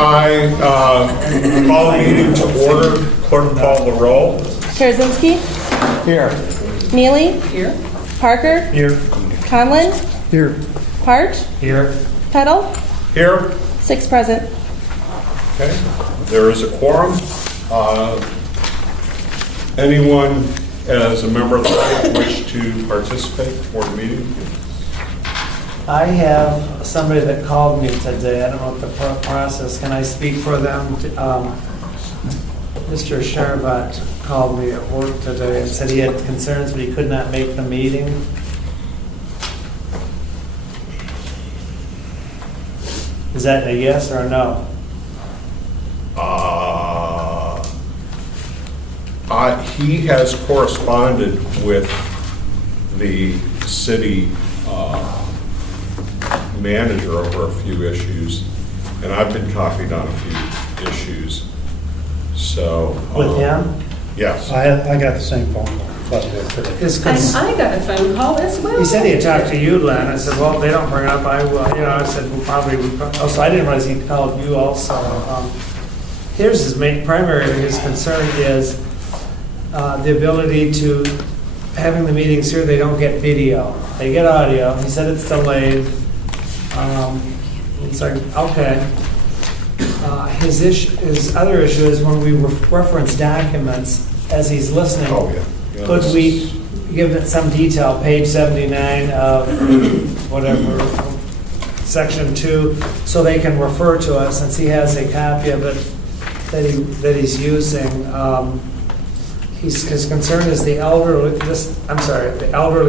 I call the meeting to order. Clerk call the roll. Karazinski, Here. Neely, Here. Parker, Here. Conlon, Here. Part, Here. Peddle, Here. 6 present. Okay. There is a quorum. Anyone as a member of the public wish to participate for the meeting? I have somebody that called me today. I don't know what the process. Can I speak for them? Mr. Sharbat called me at work today and said he had concerns, but he could not make the meeting. Is that a yes or a no? He has corresponded with the city manager over a few issues, and I've been copied on a few issues. So With him? yes. I got the same phone call today. His And cons- I got a phone call as well. He said he had talked to you, Len. I said, well, they don't bring it up. I will. I said, well, probably. Also, I didn't realize he called you also. Here's his his concern is the ability to, having the meetings here, they don't get video. They get audio. He said it's delayed. It's like, okay. His other issue is when we reference documents as he's listening. Oh, yeah. Yeah, Could this we is- give it some detail, page 79 of whatever, section 2, so they can refer to us, since he has a copy of it that he's using. His concern is the elderly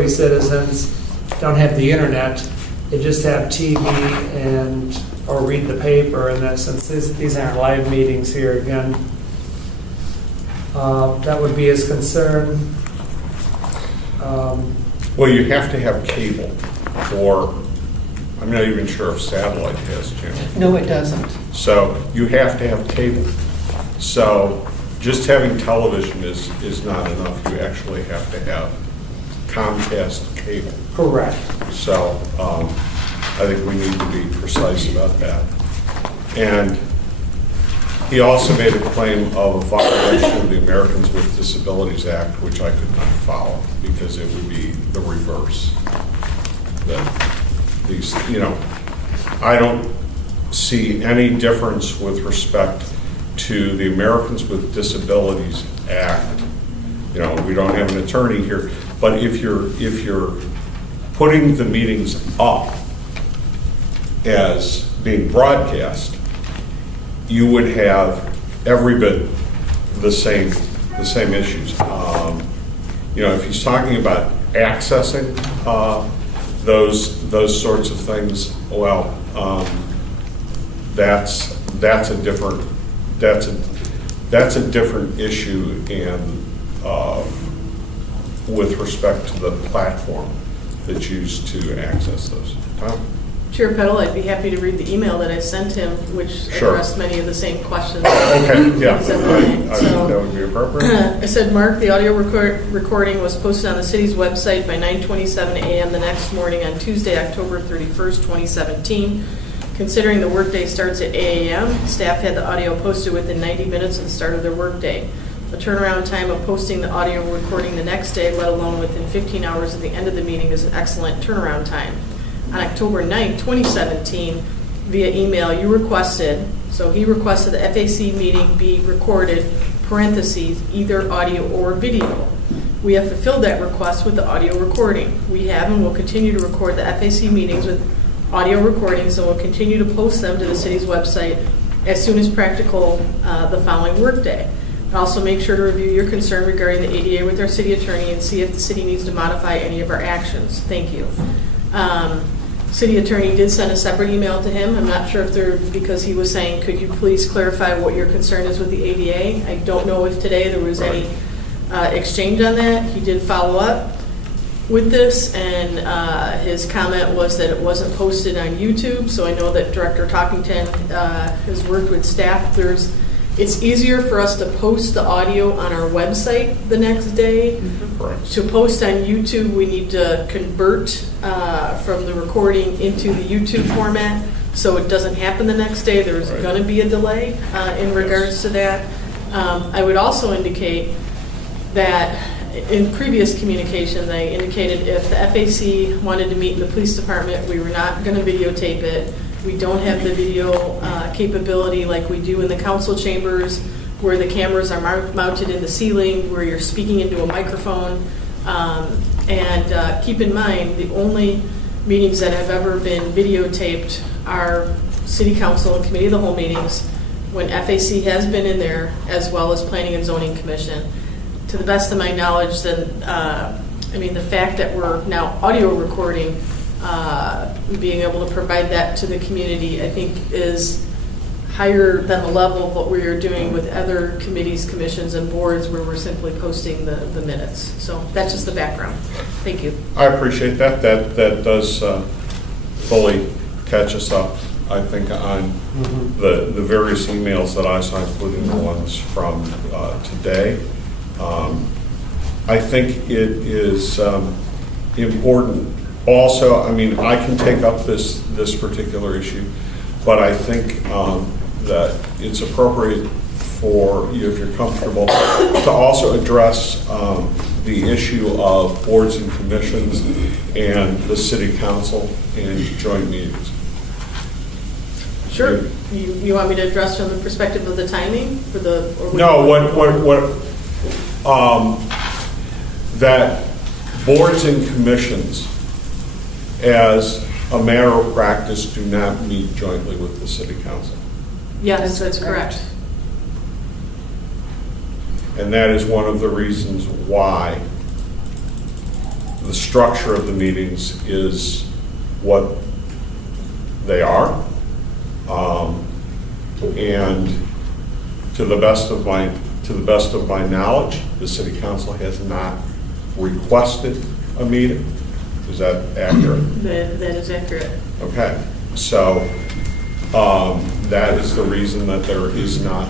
citizens don't have the internet. They just have TV or read the paper, and that since these aren't live meetings here again, that would be his concern. Well, you have to have cable, or I'm not even sure if satellite has channel. No, it doesn't. So you have to have cable. So just having television is not enough. You actually have to have Comcast cable. Correct. So I think we need to be precise about that. And he also made a claim of a violation of the Americans with Disabilities Act, which I could not follow because it would be the reverse. That these, I don't see any difference with respect to the Americans with Disabilities Act. We don't have an attorney here, but if you're putting the meetings up as being broadcast, you would have every bit the same issues. If he's talking about accessing those sorts of things, well, that's a different issue, and with respect to the platform that's used to access those. Tom? Chair Peddle, I'd be happy to read the email that I sent him, which Sure. addressed many of the same questions. Okay, yeah, I So- think that would be appropriate. I said, Mark, the audio recording was posted on the city's website by 9:27 a.m. the next morning on Tuesday, October 31st, 2017. Considering the workday starts at 8 a.m., staff had the audio posted within 90 minutes of the start of their workday. The turnaround time of posting the audio recording the next day, let alone within 15 hours at the end of the meeting, is an excellent turnaround time. On October 9th, 2017, via email, he requested the FAC meeting be recorded, parentheses, either audio or video. We have fulfilled that request with the audio recording. We have and will continue to record the FAC meetings with audio recordings, and will continue to post them to the city's website as soon as practical the following workday. Also, make sure to review your concern regarding the ADA with our city attorney and see if the city needs to modify any of our actions. Thank you. City attorney did send a separate email to him. I'm not sure if because he was saying, could you please clarify what your concern is with the ADA? I don't know if today there was any exchange on that. He did follow up with this, and his comment was that it wasn't posted on YouTube. So I know that Director Talkington has worked with staff. It's easier for us to post the audio on our website the next day. Correct. To post on YouTube, we need to convert from the recording into the YouTube format. so it doesn't happen the next day. There's Right. going to be a delay in regards to that. I would also indicate that in previous communications, I indicated if the FAC wanted to meet in the police department, we were not going to videotape it. We don't have the video capability like we do in the council chambers, where the cameras are mounted in the ceiling, where you're speaking into a microphone. And keep in mind, the only meetings that have ever been videotaped are city council and committee of the whole meetings, when FAC has been in there, as well as planning and zoning commission. To the best of my knowledge, then, the fact that we're now audio recording, being able to provide that to the community, I think is higher than the level of what we are doing with other committees, commissions, and boards where we're simply posting the minutes. So that's just the background. Thank you. I appreciate that. That does fully catch us up, I think, on the various emails that I saw, including the ones from today. I think it is important also, I can take up this particular issue, but I think that it's appropriate for you, if you're comfortable, to also address the issue of boards and commissions and the city council in joint meetings. Sure. You want me to address from the perspective of the timing for the? Or No, that boards and commissions, as a matter of practice, do not meet jointly with the city council. Yes, that's correct. And that is one of the reasons why the structure of the meetings is what they are. And to the best of my knowledge, the city council has not requested a meeting. Is that accurate? That is accurate. Okay, so that is the reason that there is not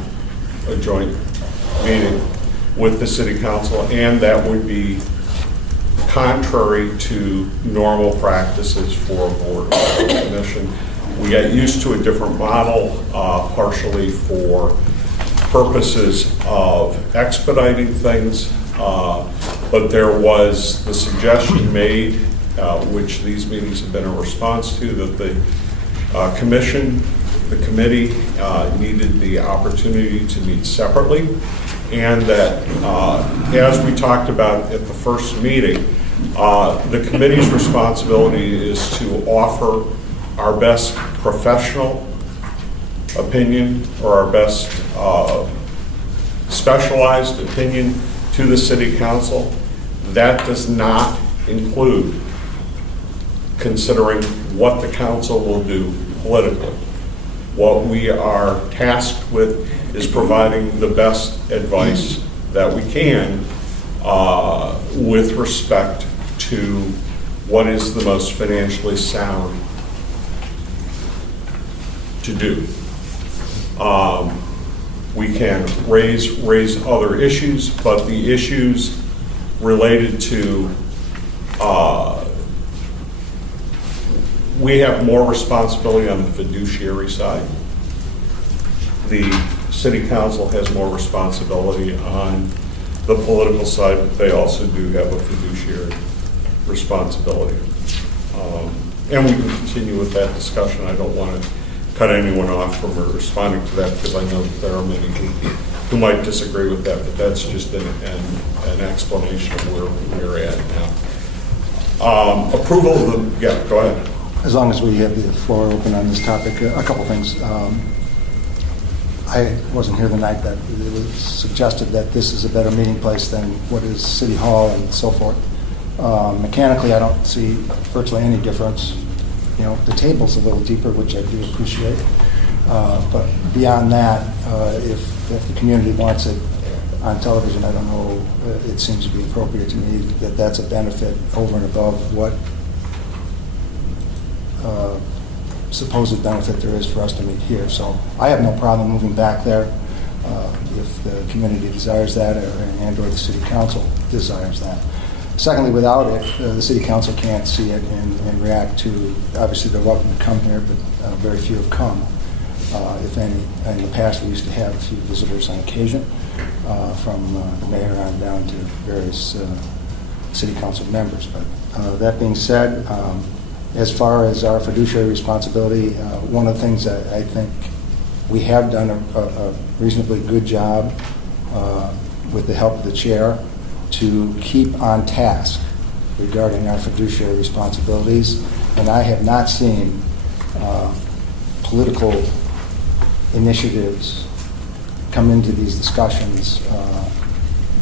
a joint meeting with the city council, and that would be contrary to normal practices for a board or commission. We got used to a different model, partially for purposes of expediting things, but there was the suggestion made, which these meetings have been a response to, that the committee needed the opportunity to meet separately, and that, as we talked about at the first meeting, the committee's responsibility is to offer our best professional opinion or our best specialized opinion to the city council. That does not include considering what the council will do politically. What we are tasked with is providing the best advice that we can with respect to what is the most financially sound to do. We can raise other issues, but the issues related to we have more responsibility on the fiduciary side. The city council has more responsibility on the political side, but they also do have a fiduciary responsibility. And we can continue with that discussion. I don't want to cut anyone off from responding to that, because I know that there are many who might disagree with that, but that's just an explanation of where we're at now. Approval of the, yeah, go ahead. As long as we have the floor open on this topic, a couple things. I wasn't here the night that it was suggested that this is a better meeting place than what is City Hall and so forth. Mechanically, I don't see virtually any difference. You know, the table's a little deeper, which I do appreciate. But beyond that, if the community wants it on television, I don't know, it seems to be appropriate to me that that's a benefit over and above what supposed benefit there is for us to meet here. So I have no problem moving back there if the community desires that, or the city council desires that. Secondly, without it, the city council can't see it and react to, obviously, they're welcome to come here, but very few have come, if any. In the past, we used to have a few visitors on occasion, from the mayor on down to various city council members. But that being said, as far as our fiduciary responsibility, one of the things that I think we have done a reasonably good job with the help of the chair to keep on task regarding our fiduciary responsibilities. And I have not seen political initiatives come into these discussions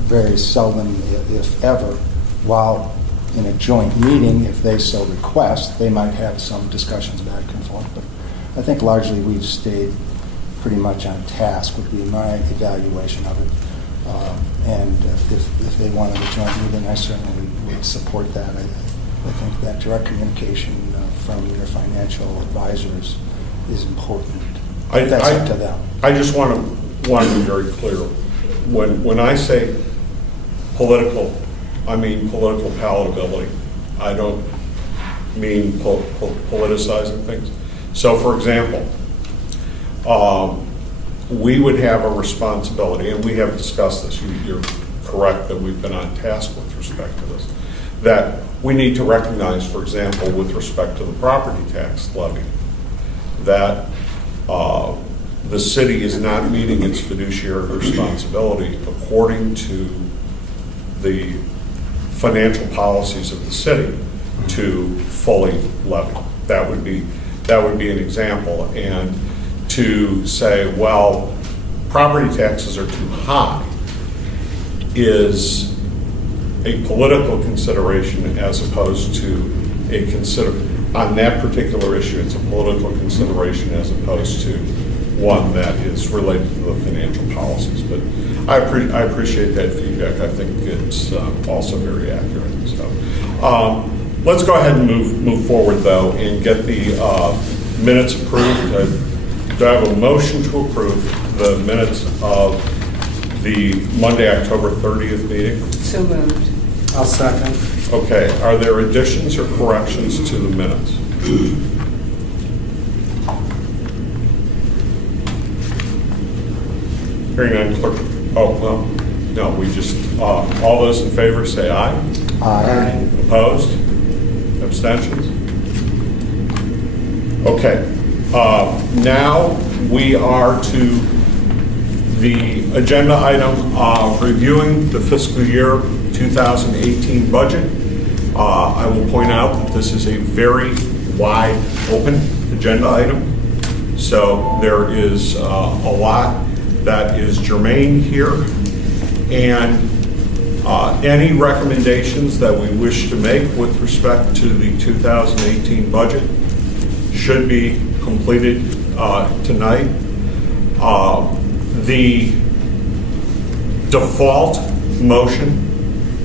very seldom, if ever, while in a joint meeting, if they so request, they might have some discussions back and forth. But I think largely we've stayed pretty much on task would be my evaluation of it. And if they wanted a joint meeting, I certainly would support that. I think that direct communication from your financial advisors is important. That's up to them. I just want to be very clear. When I say political, I mean political palatability. I don't mean politicizing things. So, for example, we would have a responsibility, and we have discussed this, you're correct that we've been on task with respect to this, that we need to recognize, for example, with respect to the property tax levy, that the city is not meeting its fiduciary responsibility according to the financial policies of the city to fully levy. That would be an example. And to say, well, property taxes are too high is a political consideration as opposed to on that particular issue, it's a political consideration as opposed to one that is related to the financial policies. But I appreciate that feedback. I think it's also very accurate. So let's go ahead and move forward, though, and get the minutes approved. Do I have a motion to approve the minutes of the Monday, October 30th meeting? So moved. I'll second. Okay, are there additions or corrections to the minutes? Hearing none, clerk. Oh, well, no, we just, all those in favor say aye. Aye. Opposed? Abstentions? Okay. Now we are to the agenda item of reviewing the fiscal year 2018 budget. I will point out that this is a very wide open agenda item. So there is a lot that is germane here. And any recommendations that we wish to make with respect to the 2018 budget should be completed tonight. The default motion,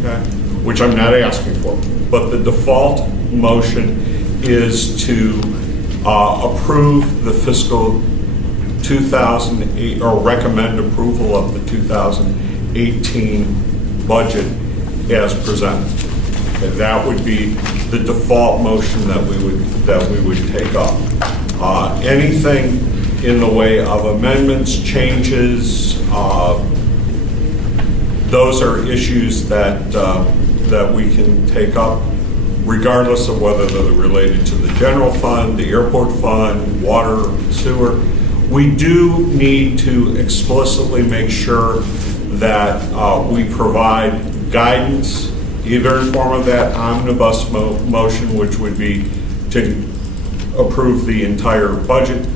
okay, which I'm not asking for, but the default motion is to approve the fiscal 2008, or recommend approval of the 2018 budget as presented. Okay, that would be the default motion that we would take up. Anything in the way of amendments, changes, those are issues that we can take up regardless of whether they're related to the general fund, the airport fund, water, sewer. We do need to explicitly make sure that we provide guidance, either in form of that omnibus motion, which would be to approve the entire budget.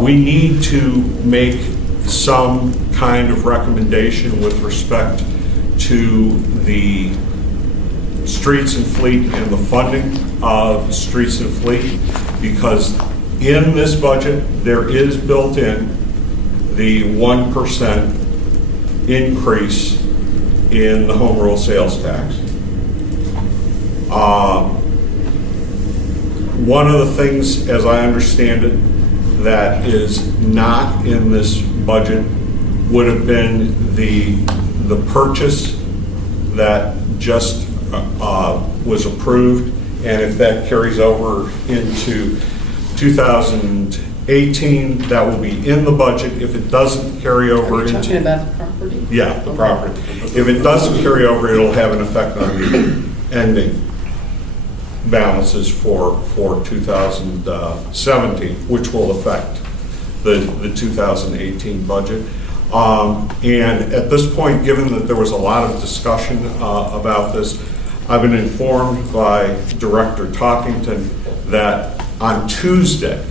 We need to make some kind of recommendation with respect to the streets and fleet and the funding of streets and fleet, because in this budget there is built in the 1% increase in the home rule sales tax. One of the things, as I understand it, that is not in this budget would have been the purchase that just was approved, and if that carries over into 2018, that will be in the budget. If it doesn't carry over Are you talking into... about the property? Yeah, the property. If it doesn't carry over, it'll have an effect on the ending balances for 2017, which will affect the 2018 budget. And at this point, given that there was a lot of discussion about this, I've been informed by Director Talkington that on Tuesday,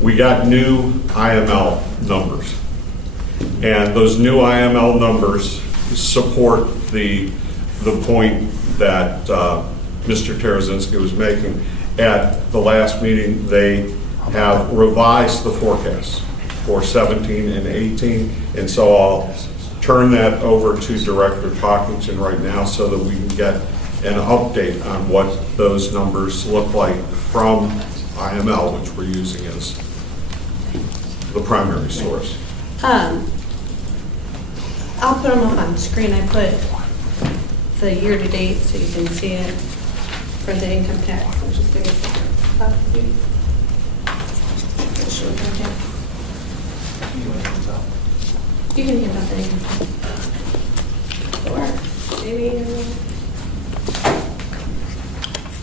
we got new IML numbers. And those new IML numbers support the point that Mr. Tarazinski was making. At the last meeting, they have revised the forecast for 17 and 18, and so I'll turn that over to Director Talkington right now so that we can get an update on what those numbers look like from IML, which we're using as the primary source. I'll put them up on screen. I put the year-to-date so you can see it for the income tax. I'll just give it a second. You can hand out the income tax. Or maybe.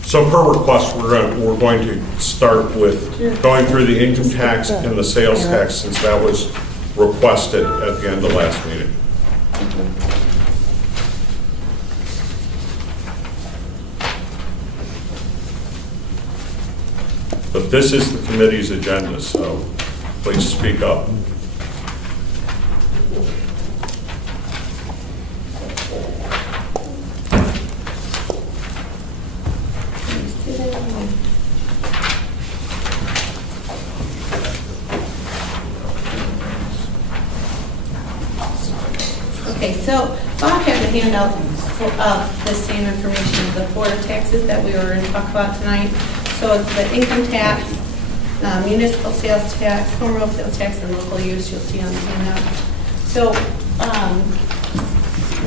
So per request, we're going to start with going through the income tax and the sales tax, since that was requested at the end of last meeting. But this is the committee's agenda, so please speak up. Okay, so Bob has a handout of the same information of the four taxes that we were going to talk about tonight. So it's the income tax, municipal sales tax, home rule sales tax, and local use you'll see on the handout. So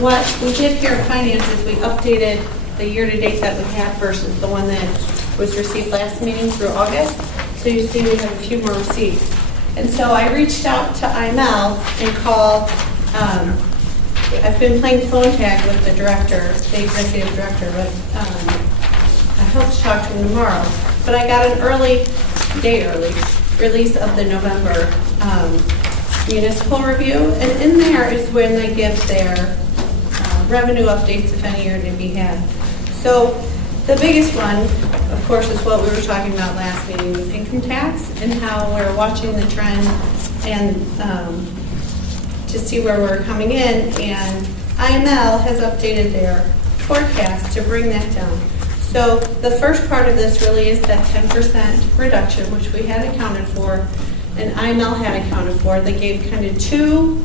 what we did here in finance is we updated the year-to-date that we had versus the one that was received last meeting through August. So you see we have a few more receipts. And so I reached out to IML and called, I've been playing phone tag with the director, the executive director, but I hope to talk to him tomorrow. But I got an early release of the November municipal review, and in there is when they give their revenue updates, if any, are to be had. So the biggest one, of course, is what we were talking about last meeting, was income tax, and how we're watching the trend and to see where we're coming in, and IML has updated their forecast to bring that down. So the first part of this really is that 10% reduction, which we had accounted for, and IML had accounted for. They gave kind of two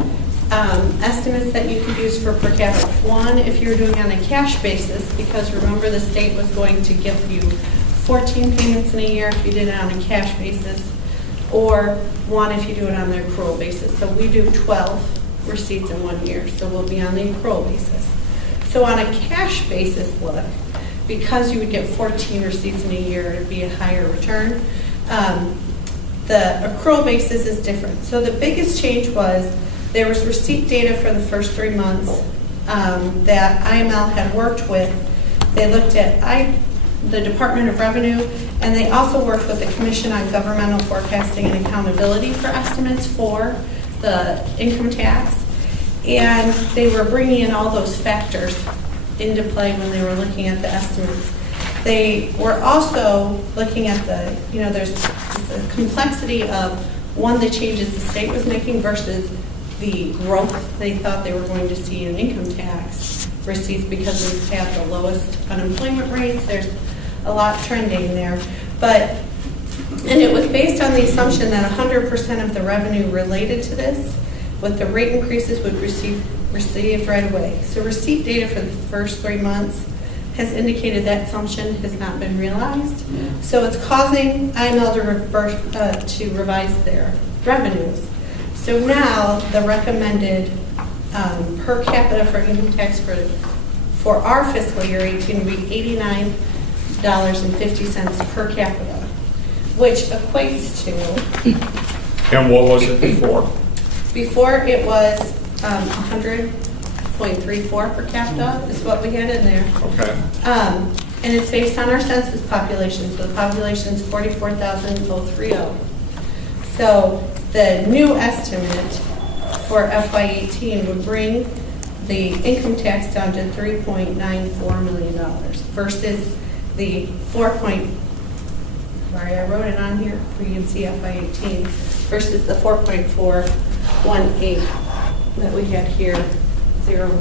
estimates that you could use for per capita. One, if you're doing on a cash basis, because remember the state was going to give you 14 payments in a year if you did it on a cash basis, or one if you do it on the accrual basis. So we do 12 receipts in 1 year, so we'll be on the accrual basis. So on a cash basis look, because you would get 14 receipts in a year, it'd be a higher return. The accrual basis is different. So the biggest change was there was receipt data for the first 3 months that IML had worked with. They looked at the Department of Revenue, and they also worked with the Commission on Governmental Forecasting and Accountability for estimates for the income tax. And they were bringing in all those factors into play when they were looking at the estimates. They were also looking at there's the complexity of, one, the changes the state was making versus the growth they thought they were going to see in income tax receipts, because we've had the lowest unemployment rates. There's a lot trending there. And it was based on the assumption that 100% of the revenue related to this, with the rate increases, would received right away. So receipt data for the first 3 months has indicated that assumption has not been realized. So it's causing IML to revise their revenues. So now the recommended per capita for income tax for our fiscal year 18 would be $89.50 per capita, which equates to, And what was it before? before it was 100.34 per capita is what we had in there. Okay. And it's based on our census population, so the population is 44,030. So the new estimate for FY18 would bring the income tax down to $3.94 million versus the I wrote it on here for you can see FY18 versus the 4.418 that we had here, 013.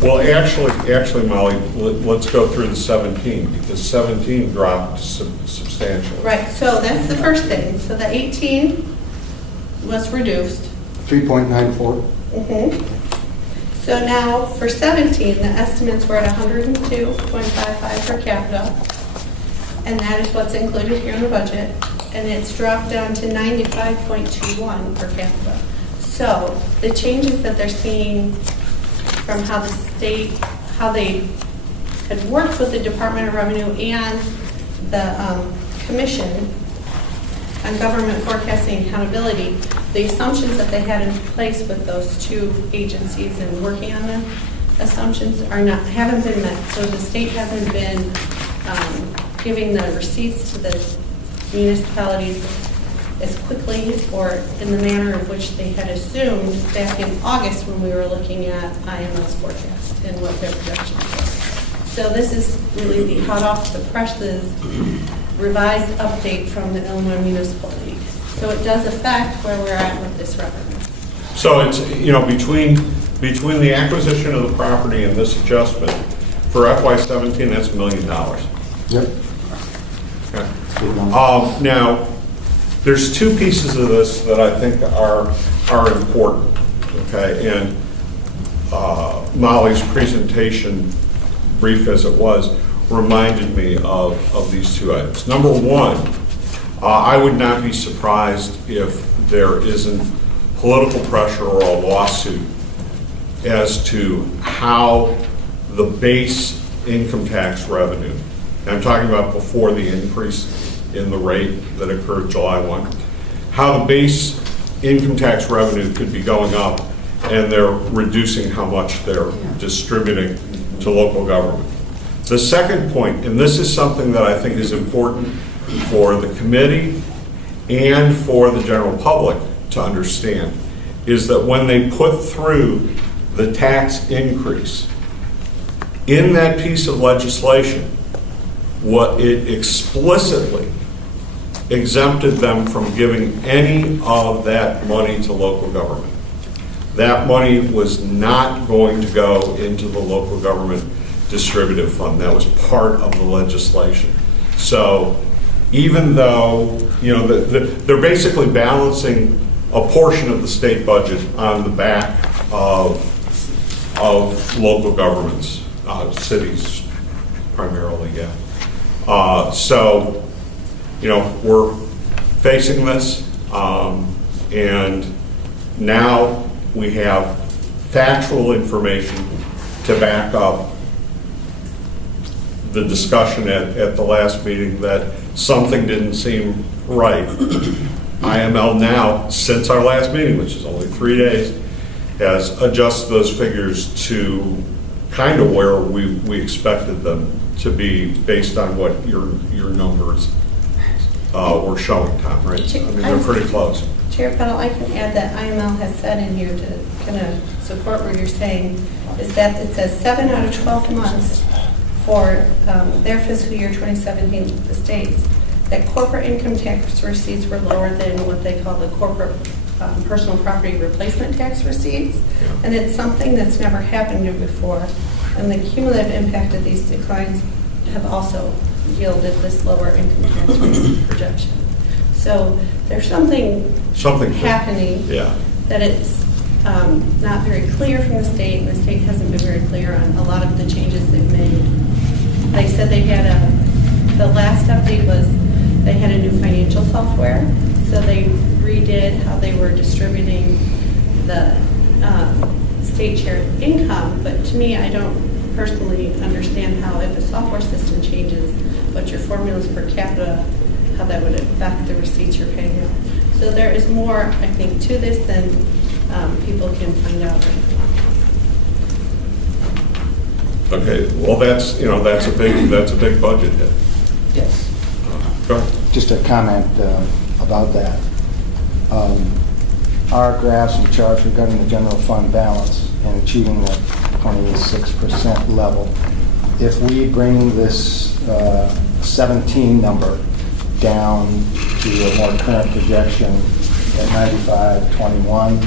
Well, actually, Molly, let's go through the 17, because 17 dropped substantially. Right, so that's the first thing. So the 18 was reduced. 3.94. So now for 17, the estimates were at 102.55 per capita, and that is what's included here in the budget, and it's dropped down to 95.21 per capita. So the changes that they're seeing from how the state, how they had worked with the Department of Revenue and the Commission on Government Forecasting and Accountability, the assumptions that they had in place with those two agencies and working on them, assumptions haven't been met. So the state hasn't been giving the receipts to the municipalities as quickly or in the manner in which they had assumed back in August when we were looking at IML's forecast and what their projections were. So this is really the hot off the presses revised update from the Illinois Municipal League. So it does affect where we're at with this revenue. So it's, between the acquisition of the property and this adjustment, for FY17, that's $1 million. Yep. Okay. Now, there's two pieces of this that I think are important, okay? And Molly's presentation, brief as it was, reminded me of these two items. Number one, I would not be surprised if there isn't political pressure or a lawsuit as to how the base income tax revenue, and I'm talking about before the increase in the rate that occurred July 1, how the base income tax revenue could be going up and they're reducing how much they're distributing to local government. The second point, and this is something that I think is important for the committee and for the general public to understand, is that when they put through the tax increase, in that piece of legislation, what it explicitly exempted them from giving any of that money to local government. That money was not going to go into the local government distributive fund. That was part of the legislation. So even though, they're basically balancing a portion of the state budget on the back of local governments, cities primarily, yeah. So, we're facing this, and now we have factual information to back up the discussion at the last meeting that something didn't seem right. IML now, since our last meeting, which is only 3 days, has adjusted those figures to kind of where we expected them to be based on what your numbers were showing, Tom, right? I mean, they're pretty close. Chair Petal, I can add that IML has said in here to kind of support what you're saying, is that it says 7 out of 12 months for their fiscal year 2017, the states, that corporate income tax receipts were lower than what they call the corporate personal property replacement tax receipts. Yeah. And it's something that's never happened here before. And the cumulative impact of these declines have also yielded this lower income tax rate projection. So there's something happening Yeah. that it's not very clear from the state, and the state hasn't been very clear on a lot of the changes they've made. They said they had the last update was they had a new financial software, so they redid how they were distributing the state share income, but to me, I don't personally understand how if a software system changes, what your formulas per capita, how that would affect the receipts you're paying out. So there is more, I think, to this than people can find out right now. Okay, well, that's a big budget hit. Yes. Go ahead. Just a comment about that. Our graphs and charts regarding the general fund balance and achieving that 26% level. If we bring this 17 number down to a more current projection at 95.21,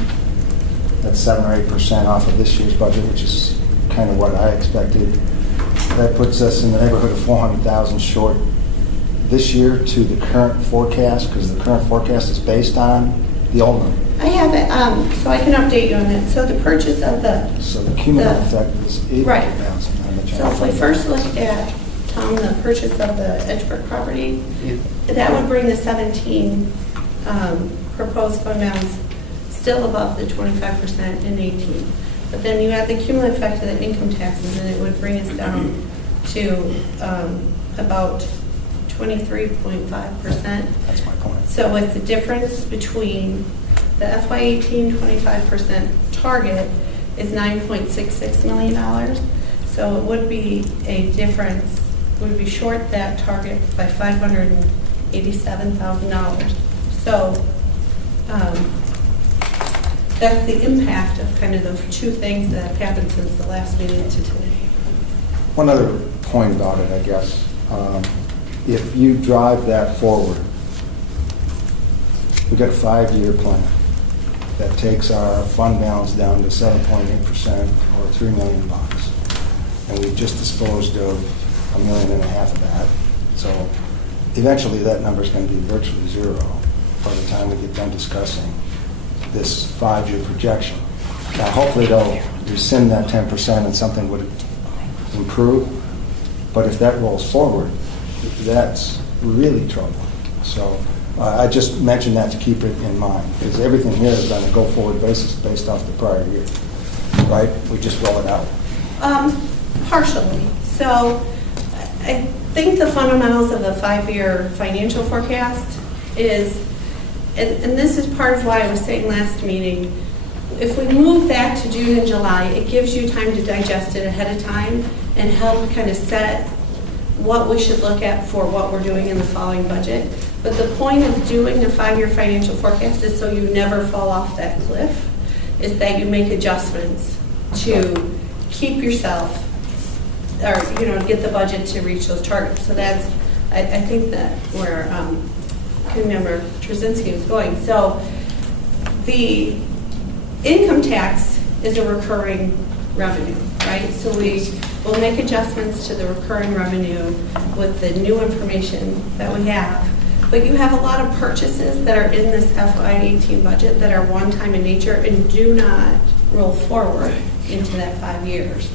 that's 7 or 8% off of this year's budget, which is kind of what I expected. That puts us in the neighborhood of 400,000 short this year to the current forecast, because the current forecast is based on the old number. I have it, so I can update you on that. So the purchase of the, So the cumulative effect is Right. 800,000 on the so general if we fund. first look at, Tom, the purchase of the Edgebrook property, that would bring the 17 proposed fund balance still above the 25% in 18. But then you add the cumulative effect of the income taxes, and it would bring us down to about 23.5%. That's my point. So it's the difference between the FY18 25% target is $9.66 million. So it would be a difference, would be short that target by $587,000. So that's the impact of kind of those two things that have happened since the last meeting to today. One other point about it, I guess. If you drive that forward, we've got a 5-year plan that takes our fund balance down to 7.8% or $3 million. And we've just disposed of $1.5 million of that. So eventually that number is going to be virtually zero by the time we get done discussing this 5-year projection. Now, hopefully they'll rescind that 10% and something would improve. But if that rolls forward, that's really trouble. So I just mentioned that to keep it in mind, because everything here is on a go-forward basis based off the prior year, right? We just roll it out. Partially. So I think the fundamentals of the 5-year financial forecast is, and this is part of why I was saying last meeting, if we move that to June and July, it gives you time to digest it ahead of time and help kind of set what we should look at for what we're doing in the following budget. But the point of doing the 5-year financial forecast is so you never fall off that cliff, is that you make adjustments to keep yourself, or, get the budget to reach those targets. So that's, I think that where Member Trzynski was going. So the income tax is a recurring revenue, right? So we will make adjustments to the recurring revenue with the new information that we have. But you have a lot of purchases that are in this FY18 budget that are one-time in nature and do not roll forward into that 5 years.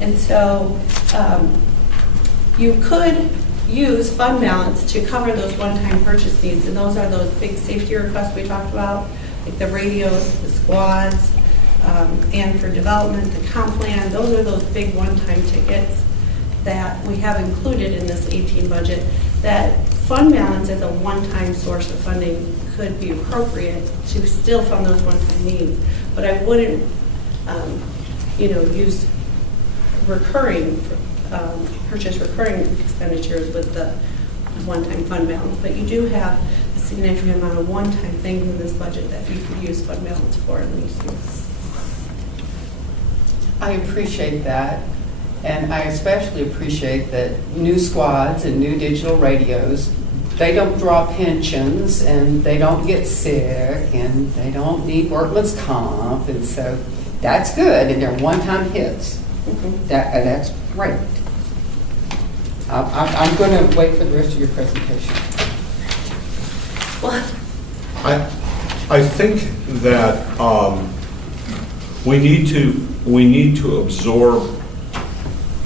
And so you could use fund balance to cover those one-time purchase needs, and those are those big safety requests we talked about, like the radios, the squads, and for development, the comp plan. Those are those big one-time tickets that we have included in this 18 budget. That fund balance as a one-time source of funding could be appropriate to still fund those one-time needs, but I wouldn't, use recurring, purchase recurring expenditures with the one-time fund balance. But you do have a significant amount of one-time things in this budget that you could use fund balance for at least. I appreciate that, and I especially appreciate that new squads and new digital radios, they don't draw pensions, and they don't get sick, and they don't need workman's comp, and so that's good, and they're one-time hits. That's great. I'm going to wait for the rest of your presentation. Well, I think that we need to absorb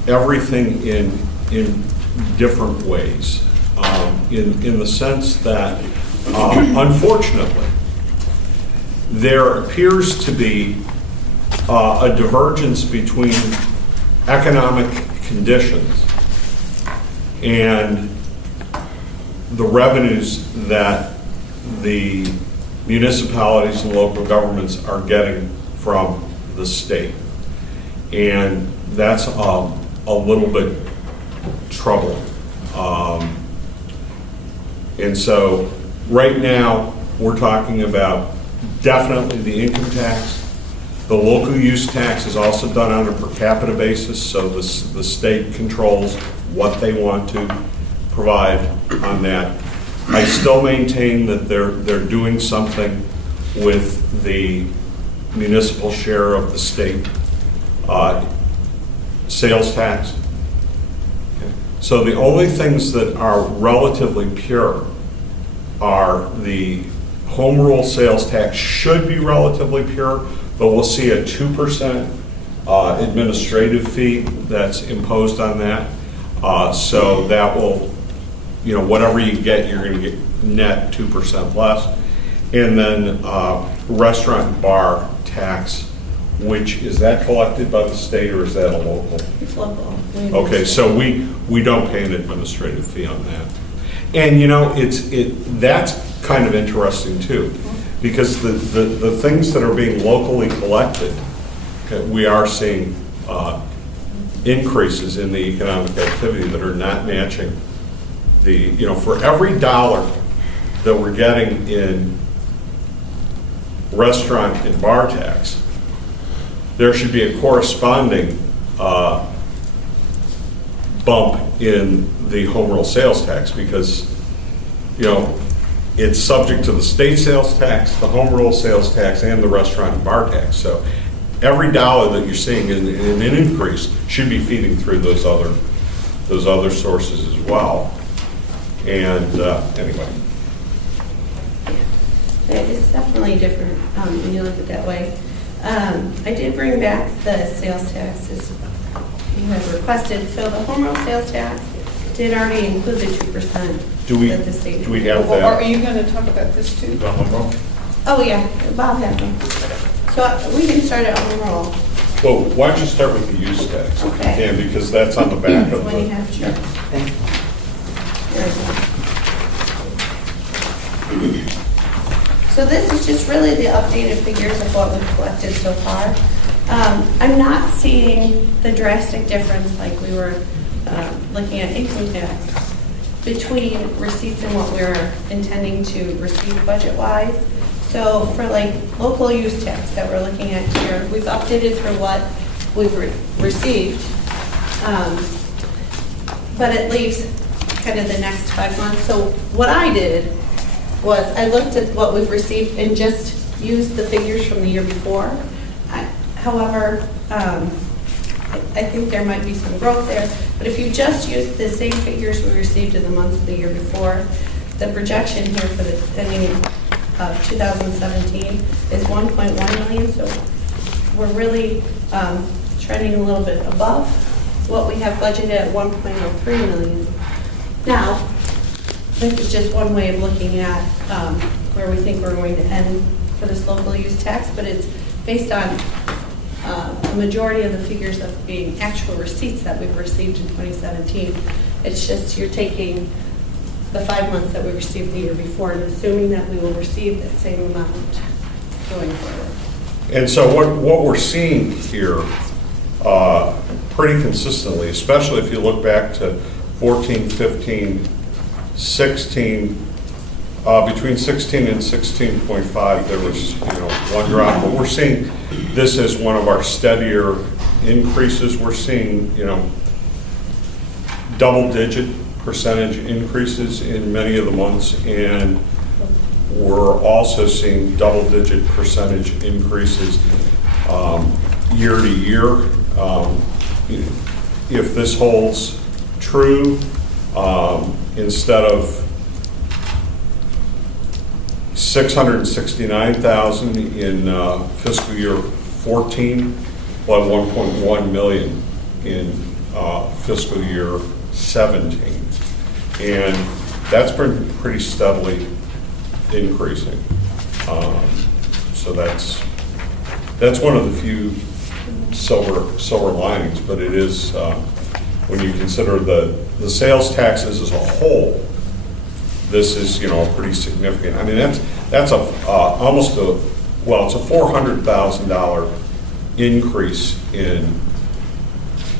everything in different ways. In the sense that, unfortunately, there appears to be a divergence between economic conditions and the revenues that the municipalities and local governments are getting from the state. And that's a little bit troubling. And so right now, we're talking about definitely the income tax. The local use tax is also done on a per capita basis, so the state controls what they want to provide on that. I still maintain that they're doing something with the municipal share of the state sales tax. So the only things that are relatively pure are the home rule sales tax should be relatively pure, but we'll see a 2% administrative fee that's imposed on that. So that will, whatever you get, you're going to get net 2% less. And then restaurant and bar tax, which, is that collected by the state or is that a local? It's local. Okay, so we don't pay an administrative fee on that. And that's kind of interesting too, because the things that are being locally collected, we are seeing increases in the economic activity that are not matching for every dollar that we're getting in restaurant and bar tax, there should be a corresponding bump in the home rule sales tax, because it's subject to the state sales tax, the home rule sales tax, and the restaurant and bar tax. So every dollar that you're seeing in an increase should be feeding through those other sources as well. And anyway. It's definitely different when you look at it that way. I did bring back the sales taxes you have requested. So the home rule sales tax did already include the 2% that the state. Do we have Or that? are you going to talk about this too? Oh, yeah, Bob has them. So we can start at home rule. Well, why don't you start with the use tax, if you Okay. can, because that's on the back of When you the. have, sure. Thank you. There we go. So this is just really the updated figures of what we've collected so far. I'm not seeing the drastic difference like we were looking at income tax between receipts and what we're intending to receive budget-wise. So for like local use tax that we're looking at here, we've updated for what we've received, but it leaves kind of the next 5 months. So what I did was I looked at what we've received and just used the figures from the year before. However, I think there might be some growth there, but if you just use the same figures we received in the months of the year before, the projection here for the ending of 2017 is 1.1 million, so we're really trending a little bit above what we have budgeted at 1.03 million. Now, this is just one way of looking at where we think we're going to end for this local use tax, but it's based on a majority of the figures of being actual receipts that we've received in 2017. It's just you're taking the 5 months that we received the year before and assuming that we will receive that same amount going forward. And so what we're seeing here pretty consistently, especially if you look back to 14, 15, 16, between 16 and 16.5, there was one drop. But we're seeing this as one of our steadier increases. We're seeing double-digit percentage increases in many of the months, and we're also seeing double-digit percentage increases year to year. If this holds true, instead of 669,000 in fiscal year 14, we'll have 1.1 million in fiscal year 17. And that's been pretty steadily increasing. So So that's one of the few silver linings, but it is, when you consider the sales taxes as a whole, this is, pretty significant. I mean, that's almost it's a $400,000 increase in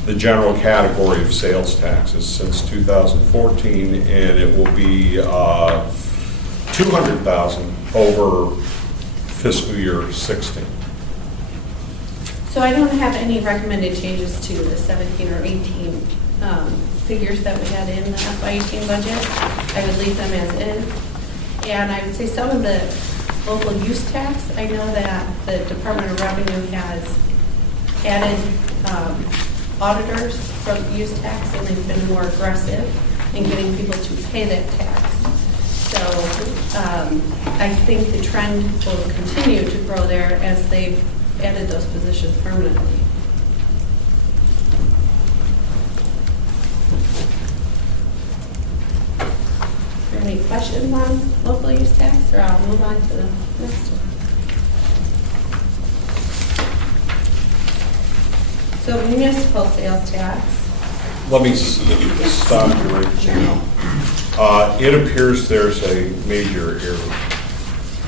the general category of sales taxes since 2014, and it will be $200,000 over fiscal year 16. So I don't have any recommended changes to the 17 or 18 figures that we had in the FY18 budget. I would leave them as is. And I would say some of the local use tax, I know that the Department of Revenue has added auditors from use tax, and they've been more aggressive in getting people to pay that tax. So I think the trend will continue to grow there as they've added those positions permanently. Are there any questions on local use tax, or I'll move on to the next one? So municipal sales tax. Let me stop you right now. It appears there's a major error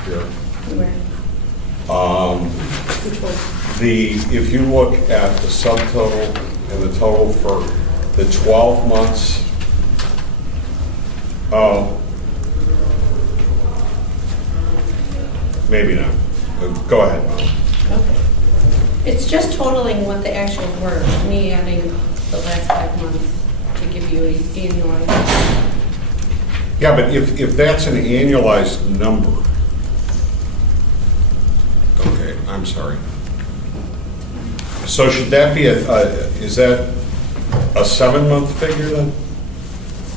here. Where? Which one? If you look at the subtotal and the total for the 12 months, maybe not. Go ahead, Mom. Okay. It's just totaling what the actuals were, me adding the last 5 months to give you an annualized. Yeah, but if that's an annualized number, okay, I'm sorry. So should that be is that a 7-month figure then?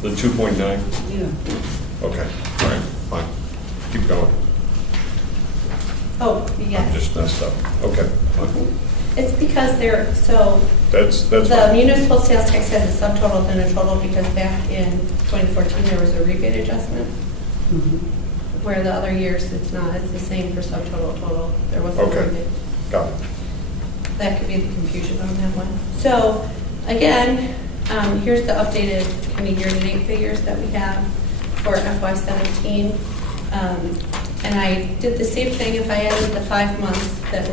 The 2.9? Yeah. Okay, all right, fine. Keep going. Oh, I yes. just messed up. Okay, fine. It's because That's the fine. municipal sales tax has a subtotal and a total because back in 2014 there was a rebate adjustment, where the other years it's not. It's the same for subtotal, total. There wasn't a Okay. rebate. Got it. That could be the confusion on that one. So again, here's the updated kind of year-to-date figures that we have for FY17. And I did the same thing if I added the 5 months that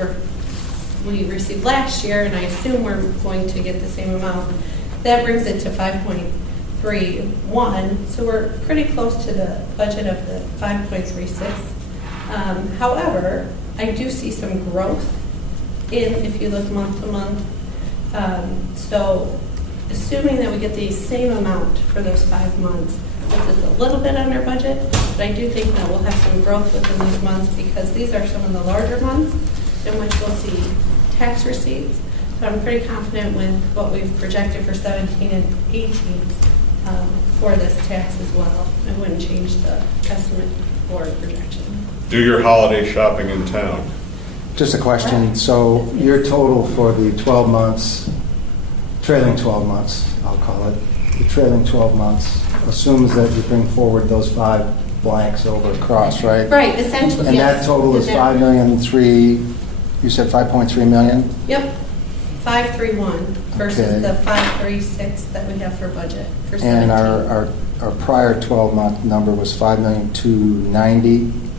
we received last year, and I assume we're going to get the same amount. That brings it to 5.31, so we're pretty close to the budget of the 5.36. However, I do see some growth if you look month to month. So assuming that we get the same amount for those 5 months, which is a little bit under budget, but I do think that we'll have some growth within these months because these are some of the larger months in which we'll see tax receipts. So I'm pretty confident with what we've projected for 17 and 18 for this tax as well. I wouldn't change the estimate or projection. Do your holiday shopping in town. Just a question, so your total for the 12 months, trailing 12 months, I'll call it, the trailing 12 months assumes that you bring forward those 5 blanks over across, right? Right, essentially, And yes. that total is 5,000,003, you said 5.3 million? Yep, 531 versus Okay. the 536 that we have for budget for 17. And our prior 12-month number was 5,290,000,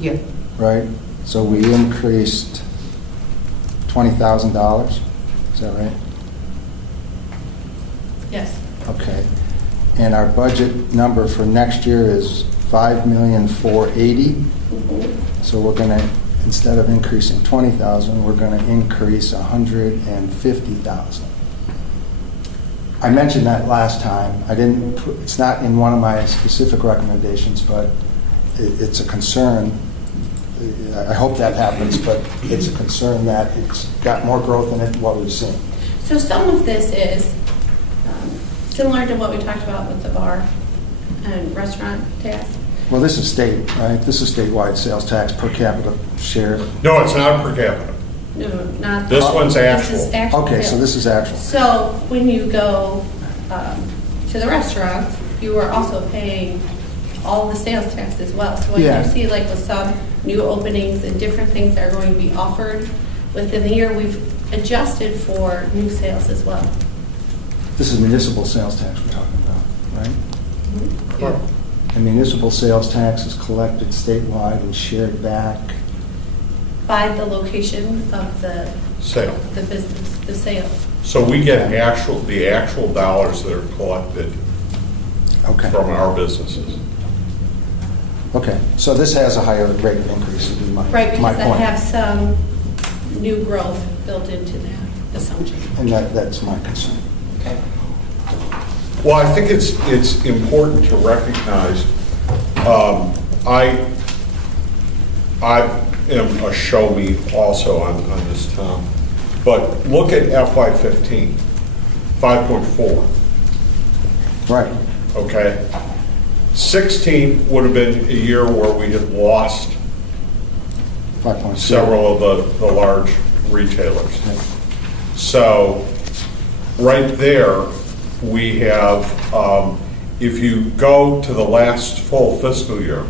Yeah. right? So we increased $20,000, is that right? Yes. Okay. And our budget number for next year is 5,480,000. Mhm. So we're going to, instead of increasing 20,000, we're going to increase 150,000. I mentioned that last time. It's not in one of my specific recommendations, but it's a concern. I hope that happens, but it's a concern that it's got more growth in it than what we've seen. So some of this is similar to what we talked about with the bar and restaurant tax. Well, this is state, right? This is statewide sales tax per capita share. No, it's not per capita. No, not. This one's This is actual. actual Okay, so sales. this is actual. So when you go to the restaurants, you are also paying all the sales tax as well. So when Yeah. you see like with some new openings and different things that are going to be offered within the year, we've adjusted for new sales as well. This is municipal sales tax we're talking about, right? Yeah. And municipal sales tax is collected statewide and shared back. By the location of the Sale. business, the sale. So we get the actual dollars that are collected Okay. from our businesses. Okay, so this has a higher rate of increase, would be my Right, my because I point. have some new growth built into that assumption. And that's my concern. Okay. Well, I think it's important to recognize, I am a show me also on this, Tom, but look at FY15, 5.4, Right, okay? 16 would have been a year where we had lost 5.6. several of the large retailers. Right. So, right there, we have, if you go to the last full fiscal year,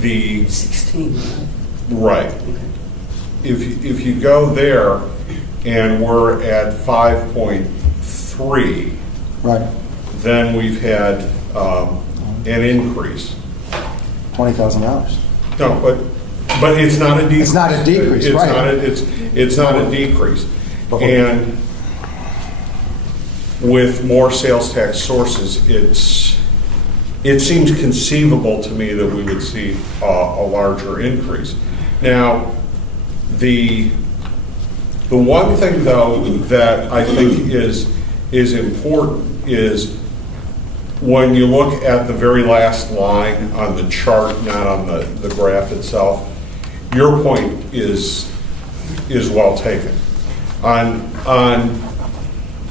the, 16. right, if you go there and we're at 5.3, Right, then we've had an increase. $20,000. No, but it's not a decrease. It's not a decrease, It's right. not a- It's not a decrease. But- And with more sales tax sources, it seems conceivable to me that we would see a larger increase. Now, the one thing, though, that I think is important is when you look at the very last line on the chart, not on the graph itself, your point is well taken.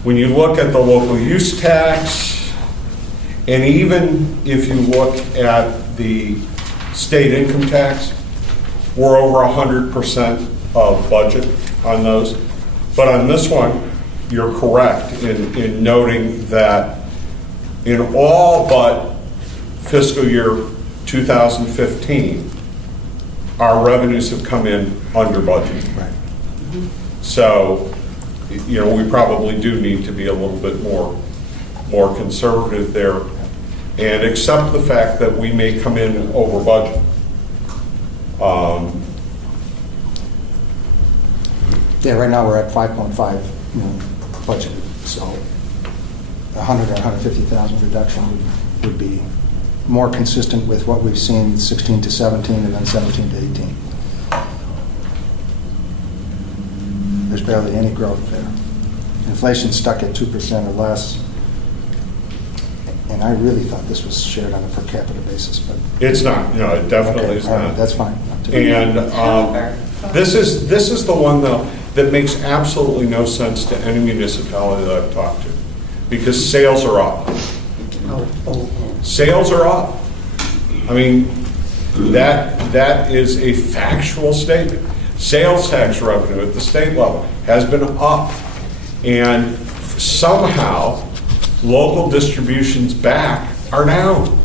When you look at the local use tax, and even if you look at the state income tax, we're over 100% of budget on those. But on this one, you're correct in noting that in all but fiscal year 2015, our revenues have come in under budget. Right. So, we probably do need to be a little bit more conservative there and accept the fact that we may come in over budget. Yeah, right now we're at 5.5 million budgeted, so 100 or 150,000 reduction would be more consistent with what we've seen 16 to 17 and then 17 to 18. There's barely any growth there. Inflation's stuck at 2% or less. And I really thought this was shared on a per capita basis, but. It's not, it definitely Okay, is all right, not. that's fine. And this is the one, though, that makes absolutely no sense to any municipality that I've talked to, because sales are up. Sales are up. I mean, that is a factual statement. Sales tax revenue at the state level has been up, and somehow local distributions back are down.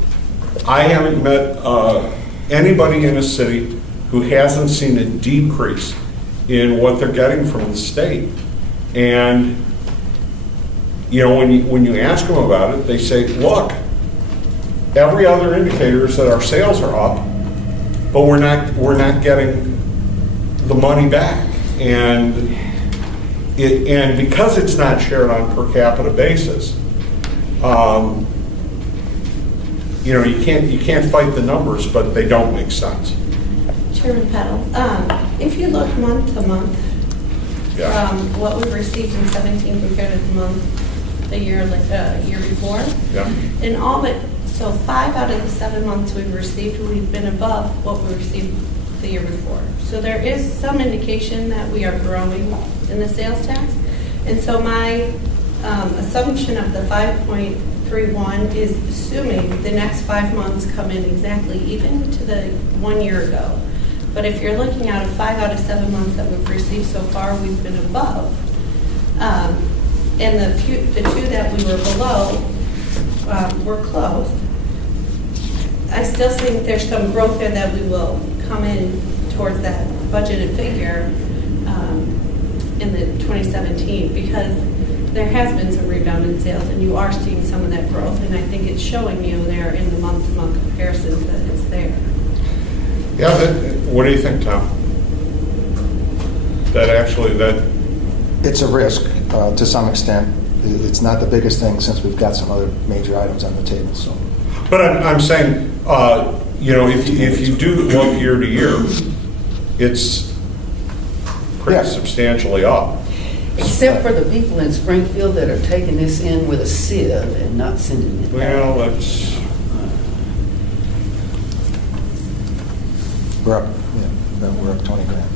I haven't met anybody in a city who hasn't seen a decrease in what they're getting from the state. And when you ask them about it, they say, look, every other indicator is that our sales are up, but we're not getting the money back. And because it's not shared on per capita basis, you can't fight the numbers, but they don't make sense. Chairman Peddle, if you look month to month, Yeah. what we've received in 17 compared to the year before, Yeah. in all but, so 5 out of the 7 months we've received, we've been above what we received the year before. So there is some indication that we are growing in the sales tax. And so my assumption of the 5.31 is assuming the next 5 months come in exactly even to the 1 year ago. But if you're looking at 5 out of 7 months that we've received so far, we've been above. And the two that we were below, we're close. I still think there's some growth there that we will come in towards that budgeted figure in the 2017, because there has been some rebound in sales, and you are seeing some of that growth, and I think it's showing you there in the month-to-month comparisons that it's there. Yeah, what do you think, Tom? It's a risk to some extent. It's not the biggest thing since we've got some other major items on the table, so. But I'm saying, if you do look year to year, it's pretty Yeah. substantially up. Except for the people in Springfield that are taking this in with a sieve and not sending it back. Well, that's, We're up 20 grand.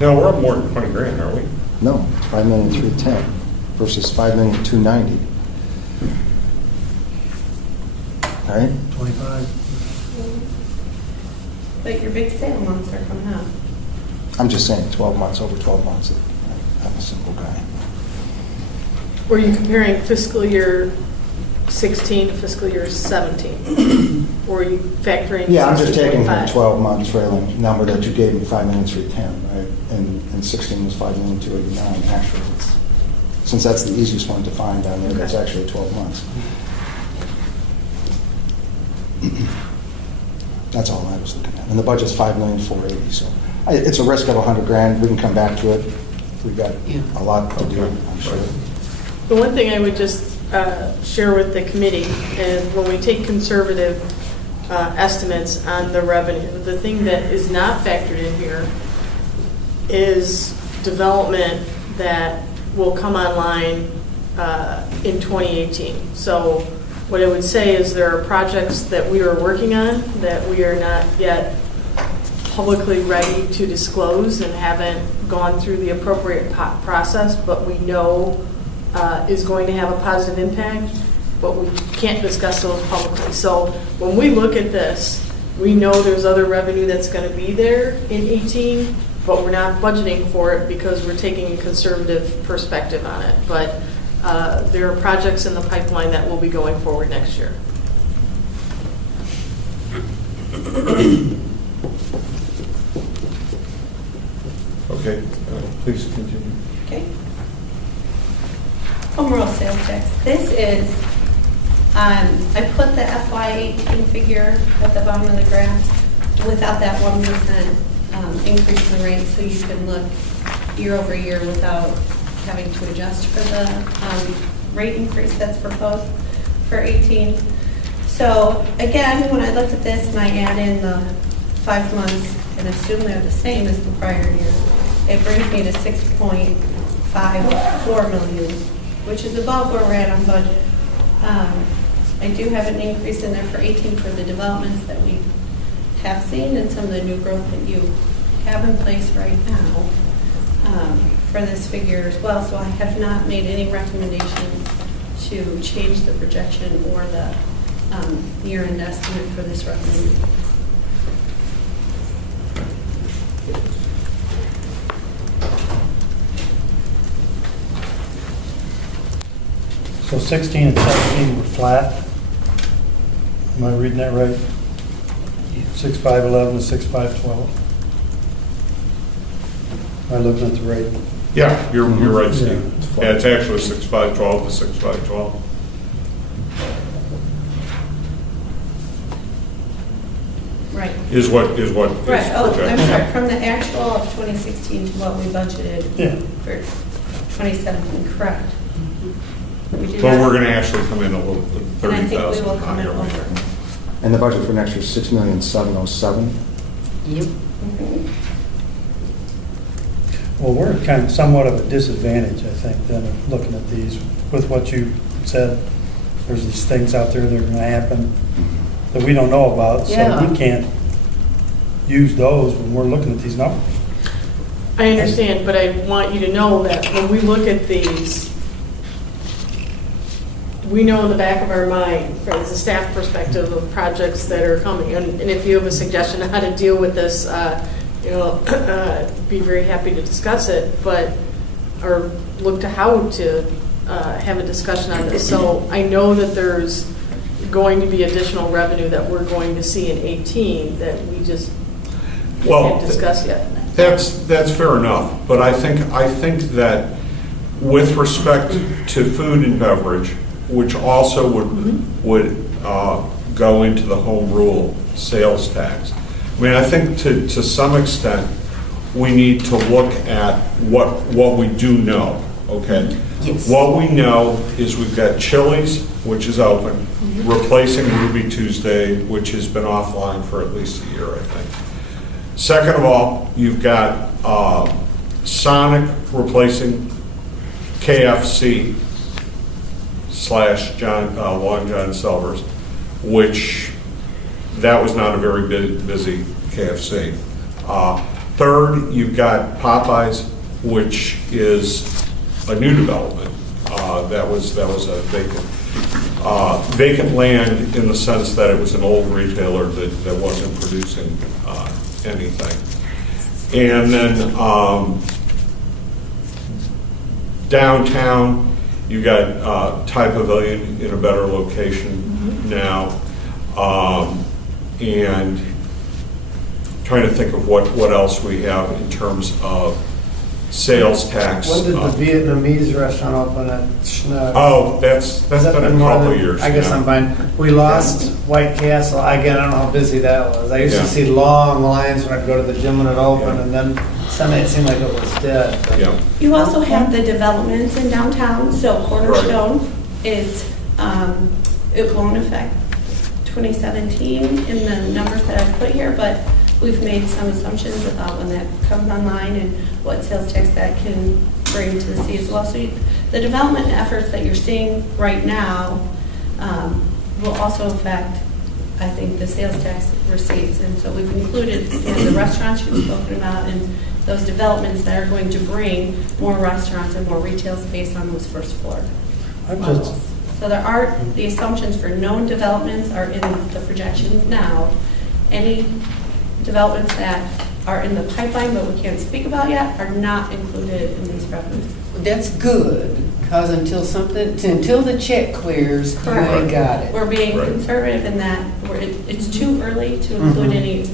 no, we're up more than 20 grand, are we? No, 5,310,000 versus 5,290,000. Right? 25. But your big sale months are coming up. I'm just saying, 12 months, over 12 months, I'm a simple guy. Were you comparing fiscal year 16 to fiscal year 17? Or were you factoring? Yeah, I'm just taking from 16.5? 12-month trailing number that you gave me, 5,310,000, right? And 16 was 5,289,000, actually. Since that's the easiest one to find down there, that's actually 12 months. That's all I was looking at. And the budget's 5,480,000, so it's a risk of 100 grand. We can come back to it. We've got a lot to do, I'm sure. The one thing I would just share with the committee is when we take conservative estimates on the revenue, the thing that is not factored in here is development that will come online in 2018. So what I would say is there are projects that we are working on that we are not yet publicly ready to disclose and haven't gone through the appropriate process, but we know is going to have a positive impact, but we can't discuss those publicly. So when we look at this, we know there's other revenue that's going to be there in 18, but we're not budgeting for it because we're taking a conservative perspective on it. But there are projects in the pipeline that will be going forward next year. Okay, please continue. Okay. Home rule sales tax. This is, I put the FY18 figure at the bottom of the graph without that 1% increase in the rate, so you can look year over year without having to adjust for the rate increase that's proposed for 18. So again, when I looked at this and I add in the 5 months and assume they're the same as the prior year, it brings me to 6.54 million, which is above where we're at on budget. I do have an increase in there for 18 for the developments that we have seen and some of the new growth that you have in place right now for this figure as well. So I have not made any recommendation to change the projection or the year-end estimate for this revenue. So 16 and 17 were flat. Am I reading that right? 6,511 to 6,512. Am I looking at the rate? Yeah, you're right, Steve. Yeah. Yeah, it's actually 6,512 to 6,512. Right. Is what is Right, oh, I'm projected. sorry, from the actual of 2016 to what we budgeted Yeah. for 2017, correct. We do But not- we're going to actually come in a little And I think we 30,000 will come on in your over. rate. And the budget for next year is 6,707,000. Yep. Mhm. Well, we're kind of somewhat of a disadvantage, I think, then of looking at these with what you said. There's these things out there that are going to happen that we don't know about, so Yeah. we can't use those when we're looking at these numbers. I understand, but I want you to know that when we look at these, we know in the back of our mind, from the staff perspective, of projects that are coming. And if you have a suggestion on how to deal with this, be very happy to discuss it. But our look to how to have a discussion on this. So I know that there's going to be additional revenue that we're going to see in 18 that we just Well, can't discuss yet. That's fair enough, but I think that with respect to food and beverage, which also would go into the home rule sales tax. I mean, I think to some extent, we need to look at what we do know, okay? Yes. What we know is we've got Chili's, which is open, replacing Ruby Tuesday, which has been offline for at least a year, I think. Second of all, you've got Sonic replacing KFC / Long John Silver's, which that was not a very busy KFC. Third, you've got Popeyes, which is a new development. That was a vacant land in the sense that it was an old retailer that wasn't producing anything. And then downtown, you got Thai Pavilion in a better location now. And trying to think of what else we have in terms of sales tax. When did the Vietnamese restaurant open at Schnucks? Oh, that's Has that been a been more couple than- of years. I guess now. I'm fine. We lost White Castle. Again, I don't know how busy that was. I used Yeah. to see long lines when I'd go to the gym when it opened, Yeah. and then Sunday it seemed like it was dead. But Yeah, You also have the developments in downtown, so Cornerstone is, it won't affect 2017 in the numbers that I've put here, but we've made some assumptions about when that comes online and what sales tax that can bring to the city as well. So the development efforts that you're seeing right now will also affect, I think, the sales tax receipts. And so we've included the restaurants you've spoken about and those developments that are going to bring more restaurants and more retail space on those first floor I'm levels. just, So there are, the assumptions for known developments are in the projections now. Any developments that are in the pipeline but we can't speak about yet are not included in these revenues. That's good, because until the check clears, you Correct. ain't got it. We're being Right. conservative in that it's too early to include any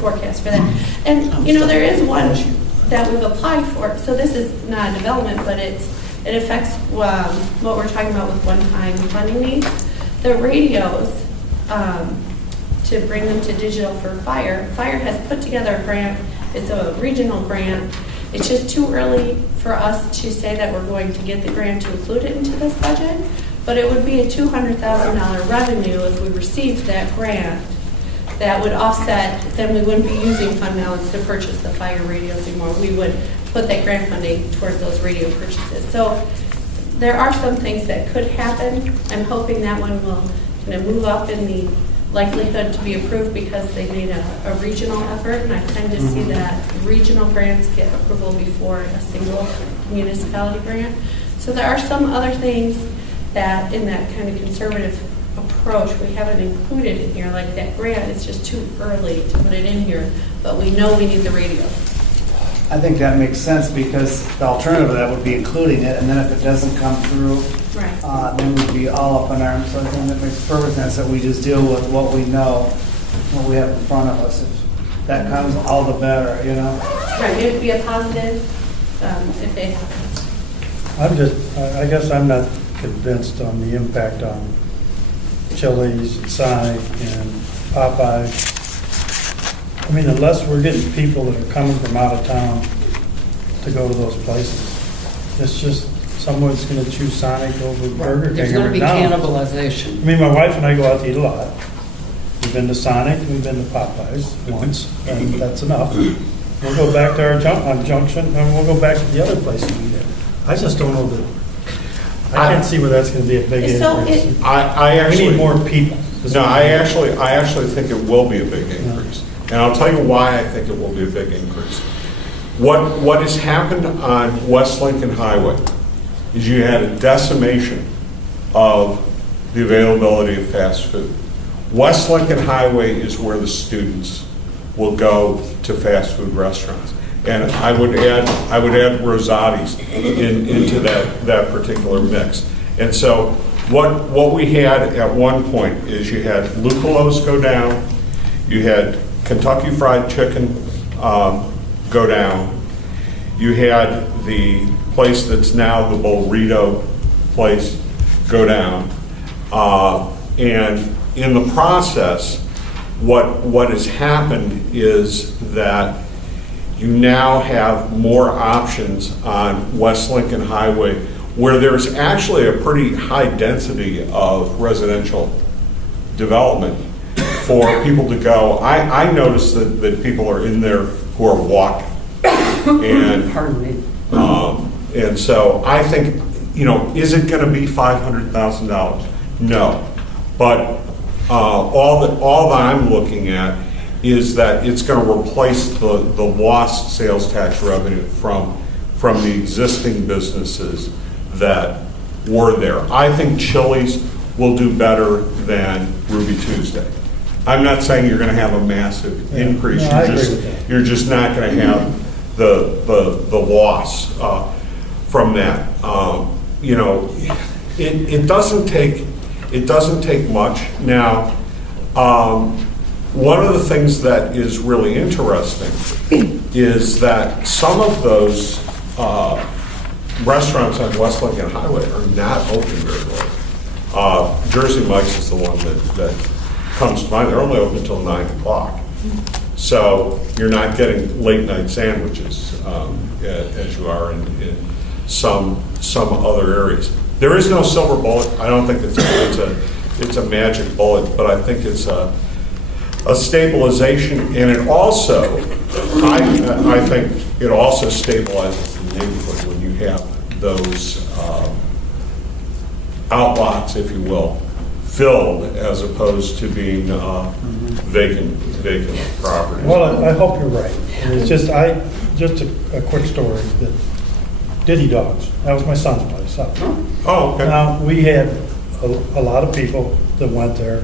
forecast for that. And, you know, there is one that we've applied for, so this is not a development, but it affects what we're talking about with one-time funding needs. The radios, to bring them to digital for fire. Fire has put together a grant. It's a regional grant. It's just too early for us to say that we're going to get the grant to include it into this budget, but it would be a $200,000 revenue if we received that grant that would offset, then we wouldn't be using fund balance to purchase the fire radios anymore. We would put that grant funding towards those radio purchases. So there are some things that could happen. I'm hoping that one will kind of move up in the likelihood to be approved because they made a regional effort, and I tend to see that regional grants get approval before a single municipality grant. So there are some other things that in that kind of conservative approach we haven't included in here, like that grant. It's just too early to put it in here, but we know we need the radio. I think that makes sense because the alternative of that would be including it, and then if it doesn't come through, Right. then we'd be all up in arms. So I think that makes perfect sense that we just deal with what we know, what we have in front of us. If that comes, all the better, you know? Right, it would be a positive if they happen. I guess I'm not convinced on the impact on Chili's, and Sonic, and Popeye. I mean, unless we're getting people that are coming from out of town to go to those places, it's just someone's going to choose Sonic over Burger There's King going or to be McDonald's. cannibalization. I mean, my wife and I go out to eat a lot. We've been to Sonic, we've been to Popeyes once, and that's enough. We'll go back to our Junction, and we'll go back to the other place and eat it. I just don't know that, I can't see where that's going to be a big So increase. I We actually. need more people. No, I actually think it will be a big increase. And I'll tell you why I think it will be a big increase. What has happened on West Lincoln Highway is you had a decimation of the availability of fast food. West Lincoln Highway is where the students will go to fast food restaurants. And I would add Rosati's into that particular mix. And so what we had at one point is you had Lucalo's go down, you had Kentucky Fried Chicken go down, you had the place that's now the Burrito place go down. And in the process, what has happened is that you now have more options on West Lincoln Highway, where there's actually a pretty high density of residential development for people to go. I noticed that people are in there who are walking. And, Pardon me. and so I think, is it going to be $500,000? No. But all that I'm looking at is that it's going to replace the lost sales tax revenue from the existing businesses that were there. I think Chili's will do better than Ruby Tuesday. I'm not saying you're going to have a massive increase. No, I agree with that. You're just not going to have the loss from that. It doesn't take much. Now, one of the things that is really interesting is that some of those restaurants on West Lincoln Highway are not open very late. Jersey Mike's is the one that comes to mind. They're only open until 9 o'clock. So you're not getting late night sandwiches as you are in some other areas. There is no silver bullet. I don't think it's a magic bullet, but I think it's a stabilization, and it also, I think it also stabilizes the neighborhood when you have those outlots, if you will, filled as opposed to being vacant properties. Well, I hope you're right. And it's just, just a quick story, that Diddy Dogs, that was my son's place. Oh, okay. Now, we had a lot of people that went there.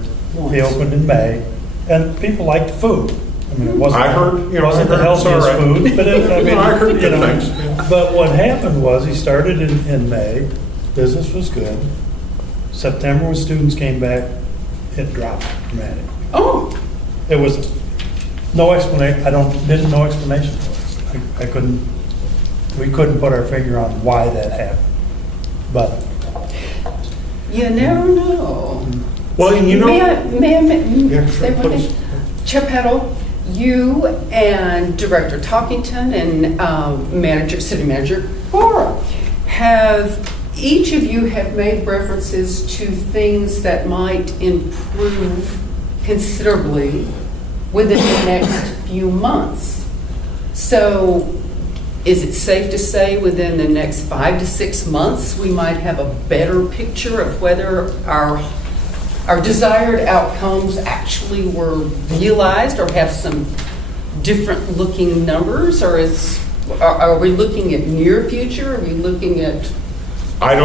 They opened in May, and people liked the food. I mean, it wasn't, I heard, it wasn't the it's all healthiest right. food, but it, I mean, I heard good you know. things. Yeah. But what happened was, he started in May, business was good. September, when students came back, it dropped dramatically. Oh, It was no explanation, there's no explanation for it. We couldn't put our finger on why that happened. But you never know. Well, and May I Yeah, say sure, one please. thing? Chair Petal, you and Director Talkington and City Manager Cora each of you have made references to things that might improve considerably within the next few months. So is it safe to say within the next 5 to 6 months, we might have a better picture of whether our desired outcomes actually were realized or have some different looking numbers? Or are we looking at near future? Are we looking at I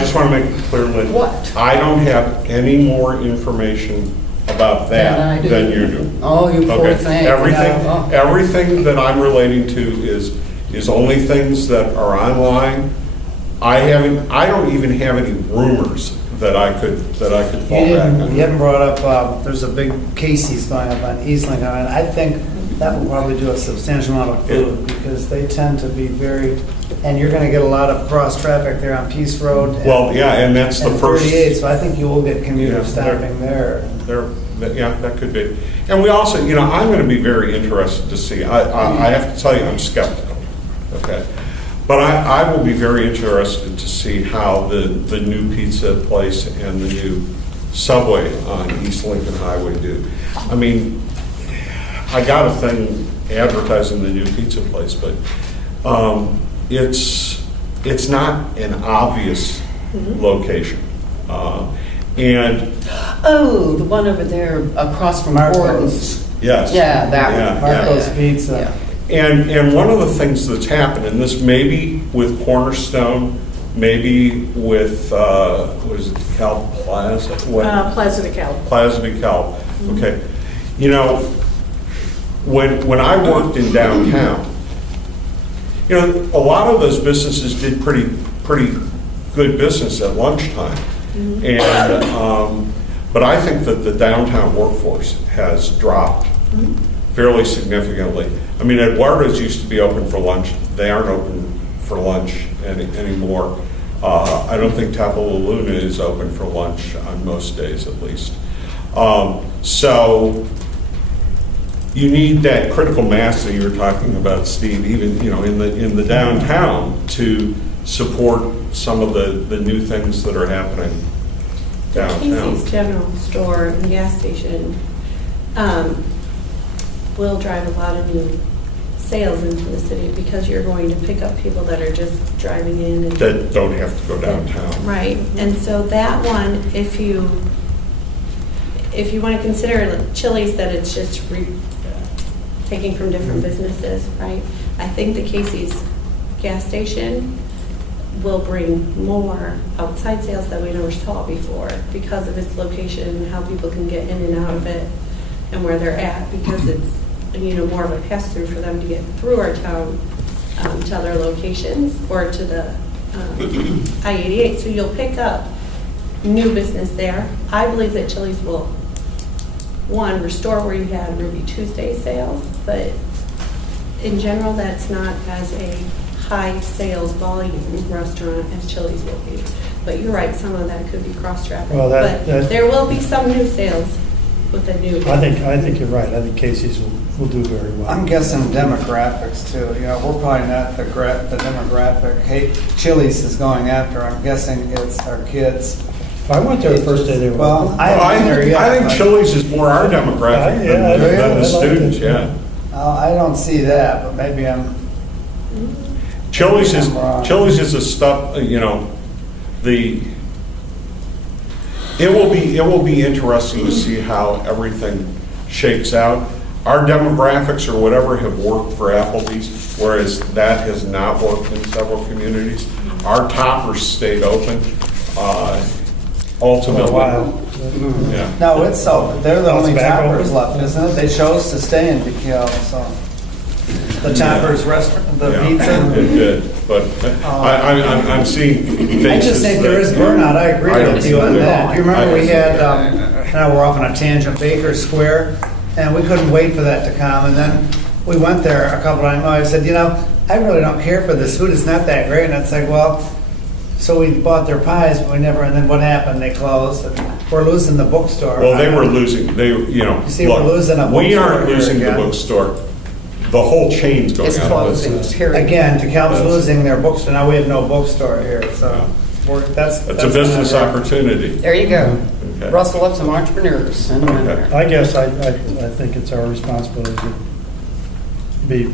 just want to make it clear, Lynn. What? I don't have any more information about that than you do. Oh, you poor Okay. thing. Everything that I'm relating to is only things that are online. I don't even have any rumors that I could fall back on. You haven't brought up, there's a big Casey's going up on East Lincoln, and I think that will probably do a substantial amount of food, because they tend to be and you're gonna get a lot of cross traffic there on Peace Road. Well, yeah, and that's the and first. 38, so I think you will get commuters Yeah, stopping there. Yeah, that could be. And we also, I'm going to be very interested to see. I have to tell you, I'm skeptical. Okay, but I will be very interested to see how the new pizza place and the new Subway on East Lincoln Highway do. I mean, I got a thing advertising the new pizza place, but it's not an obvious location. And Oh, the one over there across from Marco's. Gordon's. yes. Yeah, that one. Yeah, Marco's Yeah. Pizza. And one of the things that's happened, and this may be with Cornerstone, maybe with, what is it, Cal Plaza? What? Plaza DeKalb. Plaza DeKalb, okay. When I worked in downtown, you know, a lot of those businesses did pretty good business at lunchtime. And, but I think that the downtown workforce has dropped fairly significantly. I mean, Eduardo's used to be open for lunch. They aren't open for lunch anymore. I don't think Tapaluluna is open for lunch on most days, at least. So you need that critical mass that you were talking about, Steve, even, you know, in the downtown to support some of the new things that are happening downtown. Casey's General Store and gas station will drive a lot of new sales into the city because you're going to pick up people that are just driving in and That don't have to go downtown. right. And so that one, if you want to consider Chili's that it's just taking from different businesses, right? I think the Casey's gas station will bring more outside sales that we never saw before because of its location and how people can get in and out of it and where they're at, because it's, you know, more of a pass-through for them to get through our town to other locations or to the I-88. So you'll pick up new business there. I believe that Chili's will, one, restore where you had Ruby Tuesday sales, but in general, that's not as a high sales volume restaurant as Chili's will be. But you're right, some of that could be cross-traffic. Well, But that- there will be some new sales with the new. I think you're right. I think Casey's will do very well. I'm guessing demographics too. You know, we're probably not the demographic. Hey, Chili's is going after. I'm guessing it's our kids. I went there the first day they were Well, open. I haven't been there yet. I think but- Chili's is more our demographic Yeah, than I the like students, it. yeah. I don't see that, but maybe I'm. Chili's is, I'm wrong. Chili's is a stuff, you know, it will be interesting to see how everything shakes out. Our demographics or whatever have worked for Applebee's, whereas that has not worked in several communities. Our toppers stayed open, ultimately. For a while. Yeah. No, it's so. They're the Oh, it's only back toppers open? left, isn't it? They chose to stay in DeKalb, so. The toppers restaurant, the Yeah, pizza. it did, but I'm seeing faces. I just think there is burnout. I agree I don't with you on see that. that. You remember we I- had, now we're off on a tangent, Baker Square, and we couldn't wait for that to come. And then we went there a couple of times. I said, you know, I really don't care for this food. It's not that great. And it's like, well, so we bought their pies, but we never, and then what happened? They closed. And we're losing the bookstore. Well, they were losing, you know. You see, we're look, losing a We bookstore aren't here losing the again. bookstore. The whole chain's going It's out of closing, business. period. Again, DeKalb's losing their bookstore. Now we have no bookstore here, so that's. It's a business not- opportunity. There you go. Okay. Rustle up some entrepreneurs. And Okay. I guess I think it's our responsibility to be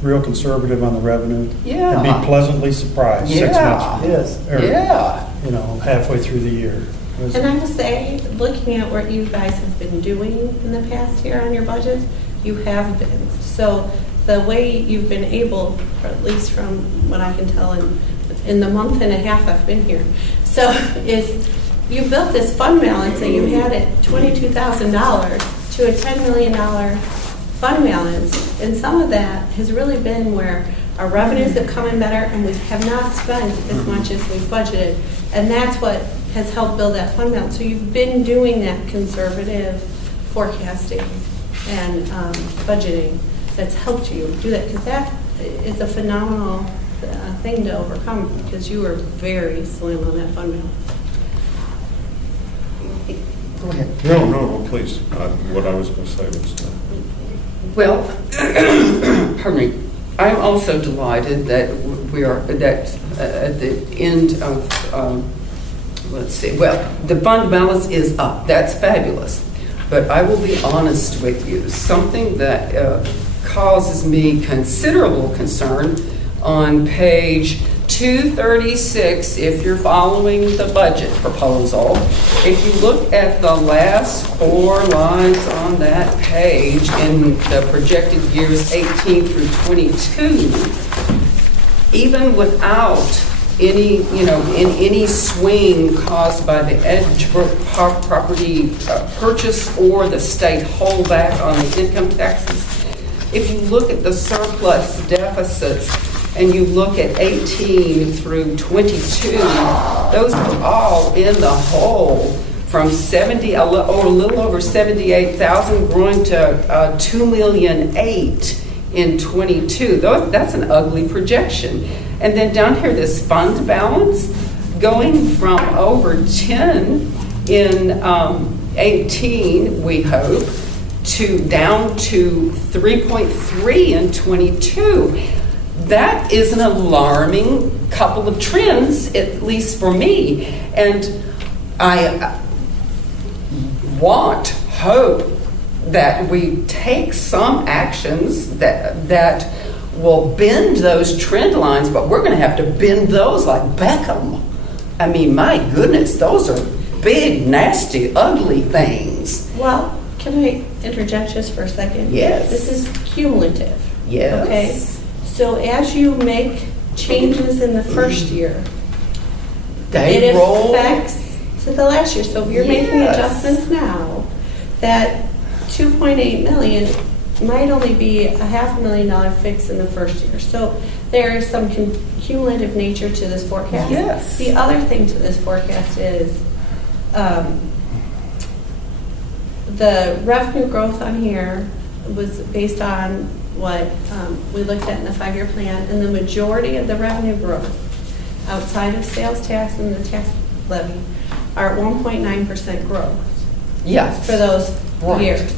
real conservative on the revenue. Yeah. And be pleasantly surprised 6 Yeah. months. Yes. or, Yeah. You know, halfway through the year. And I will say, looking at what you guys have been doing in the past year on your budget, you have been. So the way you've been able, or at least from what I can tell in the month and a half I've been here, so is you built this fund balance and you had it $22,000 to a $10 million fund balance. And some of that has really been where our revenues have come in better and we have not spent as much as we've budgeted. And that's what has helped build that fund balance. So you've been doing that conservative forecasting and budgeting that's helped you do that, because that is a phenomenal thing to overcome, because you were very slim on that fund balance. Go ahead. No, please. What I was going to say was, Well, pardon me. I'm also delighted that we are, that at the end of, let's see, well, the fund balance is up. That's fabulous. But I will be honest with you, something that causes me considerable concern on page 236, if you're following the budget proposal, if you look at the last 4 lines on that page in the projected years 18 through 22, even without any, in any swing caused by the Edgebrook property purchase or the state holdback on the income taxes, if you look at the surplus deficits and you look at 18 through 22, those are all in the hole from 70, or a little over 78,000, growing to 2,000,008 in 22. That's an ugly projection. And then down here, this fund balance going from over 10 in 18, we hope, to down to 3.3 in 22. That is an alarming couple of trends, at least for me. And I hope that we take some actions that will bend those trend lines, but we're going to have to bend those like Beckham. I mean, my goodness, those are big, nasty, ugly things. Well, can I interject just for a second? Yes. This is cumulative. Yes. Okay? So as you make changes in the first year, They it roll. affects to the last year. So if you're making Yes. adjustments now, that 2.8 million might only be a $500,000 fix in the first year. So there is some cumulative nature to this forecast. Yes. The other thing to this forecast is the revenue growth on here was based on what we looked at in the 5-year plan, and the majority of the revenue growth outside of sales tax and the tax levy are at 1.9% growth Yes. for those Right. years.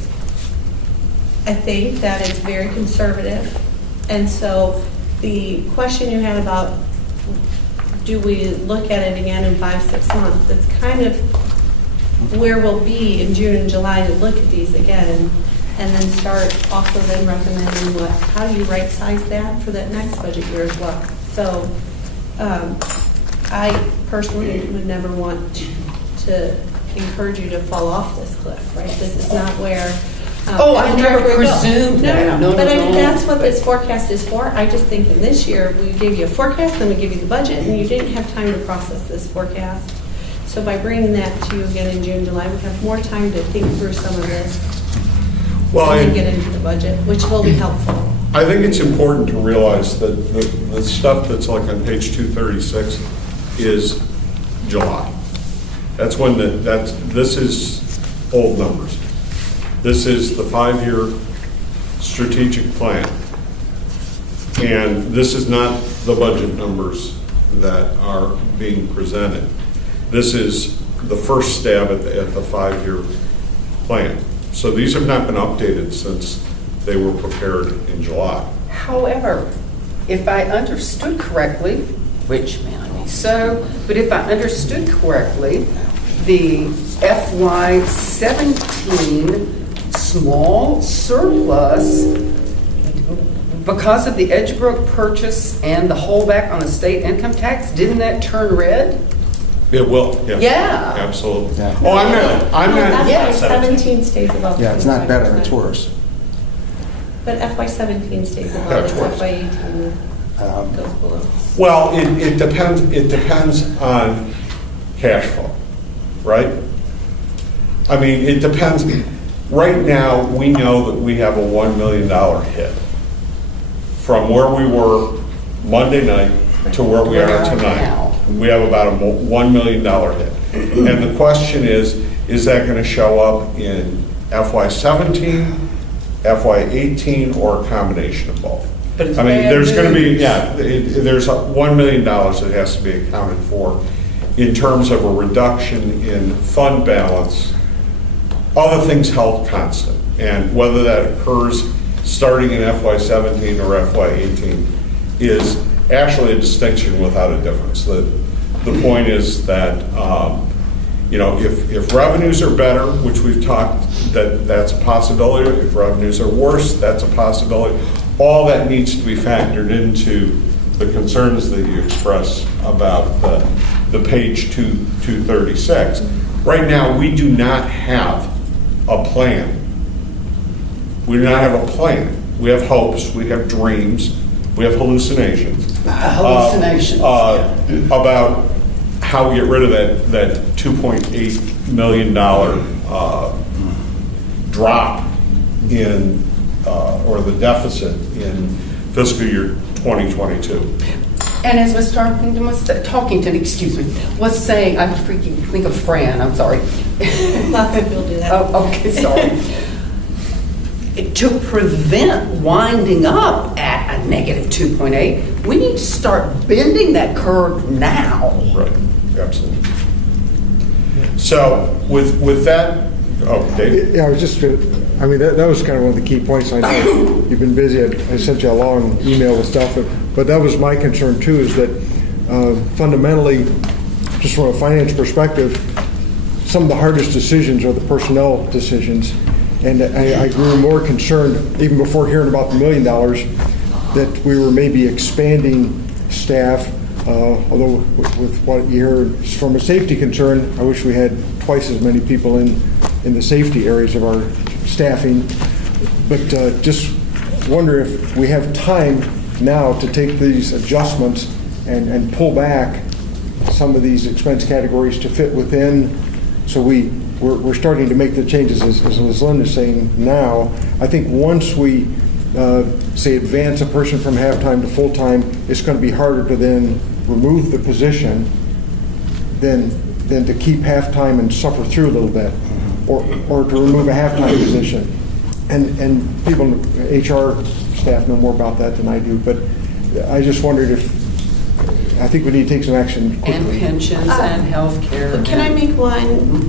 I think that is very conservative. And so the question you had about, do we look at it again in 5-6 months? It's kind of where we'll be in June and July to look at these again, and then start also then recommending how do you right size that for that next budget year as well. So I personally would never want to encourage you to fall off this cliff, right? This is not where. Oh, I and never where we go. presumed No, that. No, but I no, mean, no. that's what this forecast is for. I just think in this year, we gave you a forecast, then we give you the budget, and you didn't have time to process this forecast. So by bringing that to you again in June, July, we have more time to think through some of this Well, and then get into the budget, which will be helpful. I think it's important to realize that the stuff that's like on page 236 is July. That's when this is old numbers. This is the 5-year strategic plan. And this is not the budget numbers that are being presented. This is the first stab at the 5-year plan. So these have not been updated since they were prepared in July. However, if I understood correctly, which may not be so, but if I understood correctly, the FY17 small surplus, because of the Edgebrook purchase and the holdback on the state income tax, didn't that turn red? It will, yeah. Yeah. Absolutely. Yeah. Oh, I'm not, FY 17 stays above. Yeah, it's not better, 25%. it's worse. But FY 17 stays Yeah, above, it's it's worse. FY 18 goes below. well, it depends on cash flow, right? I mean, it depends. Right now, we know that we have a $1 million hit from where we were Monday night to where we are tonight. We have about a $1 million hit. And the question is that going to show up in FY17, FY18, or a combination of both? But it's I mean, bad there's going to be, news. there's $1 million that has to be accounted for in terms of a reduction in fund balance, other things held constant. And whether that occurs starting in FY17 or FY18 is actually a distinction without a difference. The point is that, if revenues are better, which we've talked, that's a possibility. If revenues are worse, that's a possibility. All that needs to be factored into the concerns that you express about the page 236. Right now, we do not have a plan. We do not have a plan. We have hopes, we have dreams, we have hallucinations. Hallucinations. About how we get rid of that $2.8 million drop in, or the deficit in fiscal year 2022. And as Ms. Talkington, excuse me, was saying, I freaking think of Fran, I'm sorry. Not that we'll do that. Oh, okay, sorry. To prevent winding up at a negative 2.8, we need to start bending that curve now. Right, absolutely. So with that, oh, Dave? Yeah, I was just, I mean, that was kind of one of the key points. I know you've been busy. I sent you a long email with stuff, but that was my concern too, is that fundamentally, just from a finance perspective, some of the hardest decisions are the personnel decisions. And I grew more concerned, even before hearing about the $1 million, that we were maybe expanding staff, although with what you heard from a safety concern, I wish we had twice as many people in the safety areas of our staffing. But just wonder if we have time now to take these adjustments and pull back some of these expense categories to fit within, so we're starting to make the changes, as Linda's saying now. I think once we, say, advance a person from half-time to full-time, it's going to be harder to then remove the position than to keep half-time and suffer through a little bit, or to remove a half-time position. And people, HR staff know more about that than I do, but I just wondered I think we need to take some action quickly. And pensions and health care. Can I make one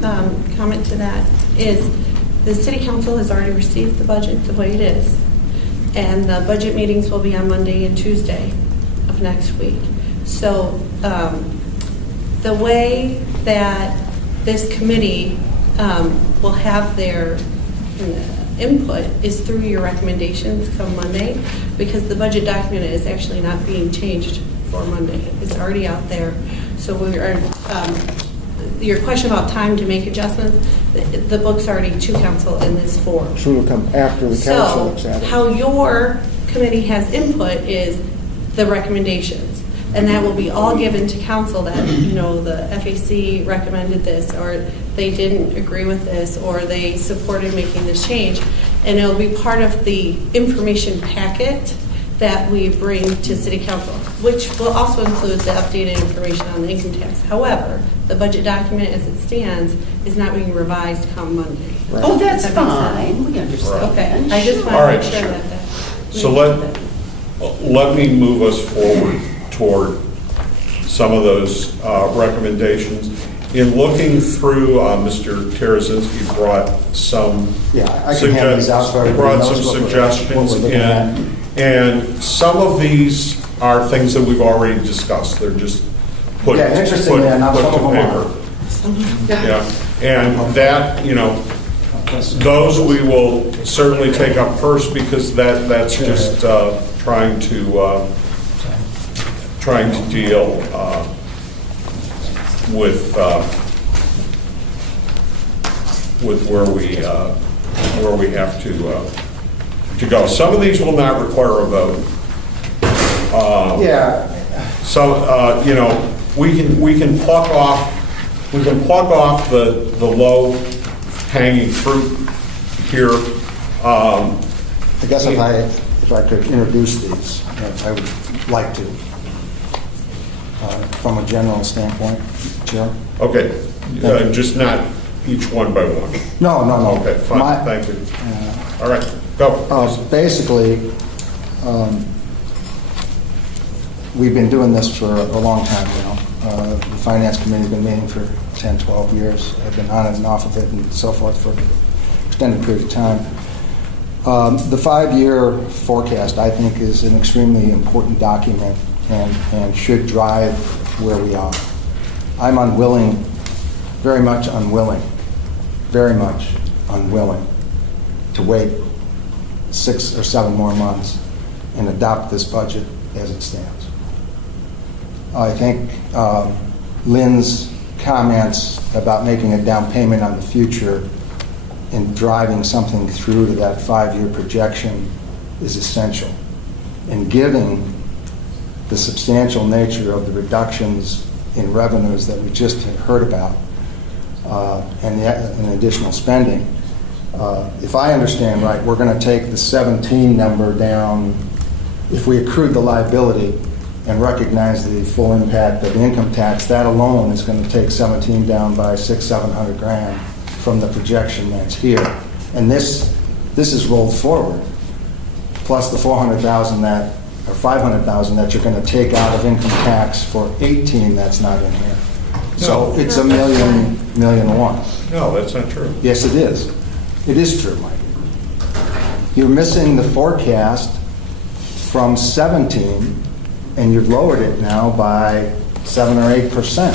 comment to that? Is the city council has already received the budget the way it is. And the budget meetings will be on Monday and Tuesday of next week. So the way that this committee will have their input is through your recommendations come Monday, because the budget document is actually not being changed for Monday. It's already out there. So we are, your question about time to make adjustments, the book's already to council in this form. So it'll come after the council looks at it. So how your committee has input is the recommendations. And that will be all given to council that, the FAC recommended this, or they didn't agree with this, or they supported making this change. And it'll be part of the information packet that we bring to city council, which will also include the updated information on the income tax. However, the budget document as it stands is not being revised come Monday. Right. Oh, that's That makes sense. fine. We understand. Okay, I just want All to right, make sure sure. that. So let me move us forward toward some of those recommendations. In looking through, Mr. Tarazinski brought some Yeah, I can hand these out so everybody knows what we're suggestions looking at. in. And some of these are things that we've already discussed. They're just put Yeah, interestingly enough, put some of to them paper. Yeah, and that, those we will certainly take up first, because that's just trying to deal with where we have to go. Some of these will not require a vote. Yeah, So, we can pluck off the low hanging fruit here. I guess if I could introduce these, I would like to, from a general standpoint, Chair. Okay, just not each one by one. No. Okay, fine, My- thank you. All right, go. Basically, we've been doing this for a long time now. The Finance Committee's been meeting for 10, 12 years. I've been on and off of it and so forth for an extended period of time. The 5-year forecast, I think, is an extremely important document and should drive where we are. I'm unwilling, very much unwilling to wait 6 or 7 more months and adopt this budget as it stands. I think Lynn's comments about making a down payment on the future and driving something through to that 5-year projection is essential. And given the substantial nature of the reductions in revenues that we just heard about and the additional spending, if I understand right, we're going to take the 17 number down if we accrued the liability and recognized the full impact of the income tax, that alone is going to take 17 down by 600-700 grand from the projection that's here. And this is rolled forward, plus the 400,000 that, or 500,000 that you're going to take out of income tax for 18 that's not in here. So it's a million one. No, that's not true. Yes, it is. It is true, Mike. You're missing the forecast from 17, and you've lowered it now by 7 or 8%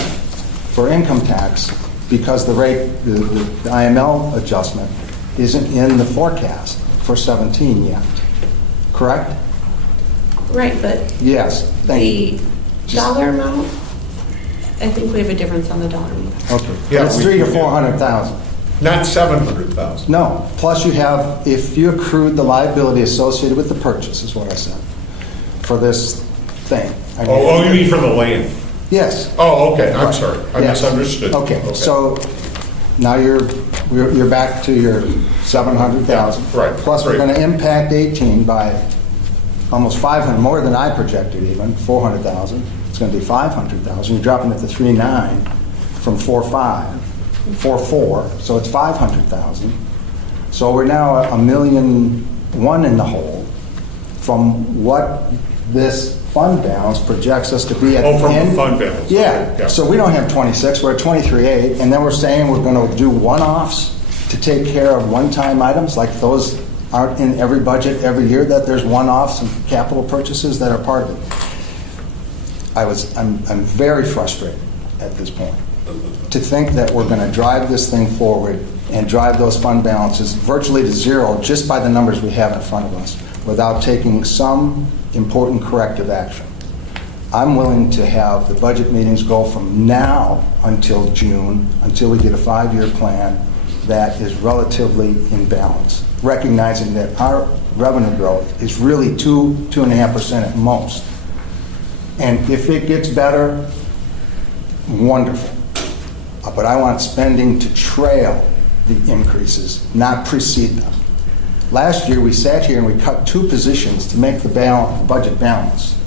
for income tax because the rate, the IML adjustment isn't in the forecast for 17 yet. Correct? Right, but Yes. Thank you. the dollar amount, I think we have a difference on the dollar amount. Okay. Yeah, It's we- 300,000 to 400,000. Not 700,000. No. Plus you have, if you accrued the liability associated with the purchase, is what I said, for this thing. I mean- Oh, you mean for the land? Yes. Oh, okay, I'm sorry, I Yes. misunderstood. Okay, so now you're back to your 700,000. Yeah, right, Plus, we're right. going to impact 18 by almost 500, more than I projected even, 400,000. It's going to be 500,000. You're dropping it to 3.9 from 4.5, 4.4, so it's 500,000. So we're now $1.1 million in the hole from what this fund balance projects us to be at the Oh, from the end. fund balance. Yeah, Yeah. so we don't have 26, we're at 23.8, and then we're saying we're going to do one-offs to take care of one-time items, like those aren't in every budget every year, that there's one-offs and capital purchases that are part of it. I'm very frustrated at this point to think that we're going to drive this thing forward and drive those fund balances virtually to zero just by the numbers we have in front of us without taking some important corrective action. I'm willing to have the budget meetings go from now until June, until we get a 5-year plan that is relatively in balance, recognizing that our revenue growth is really 2.5% at most. And if it gets better, wonderful. But I want spending to trail the increases, not precede them. Last year, we sat here and we cut 2 positions to make the budget balance.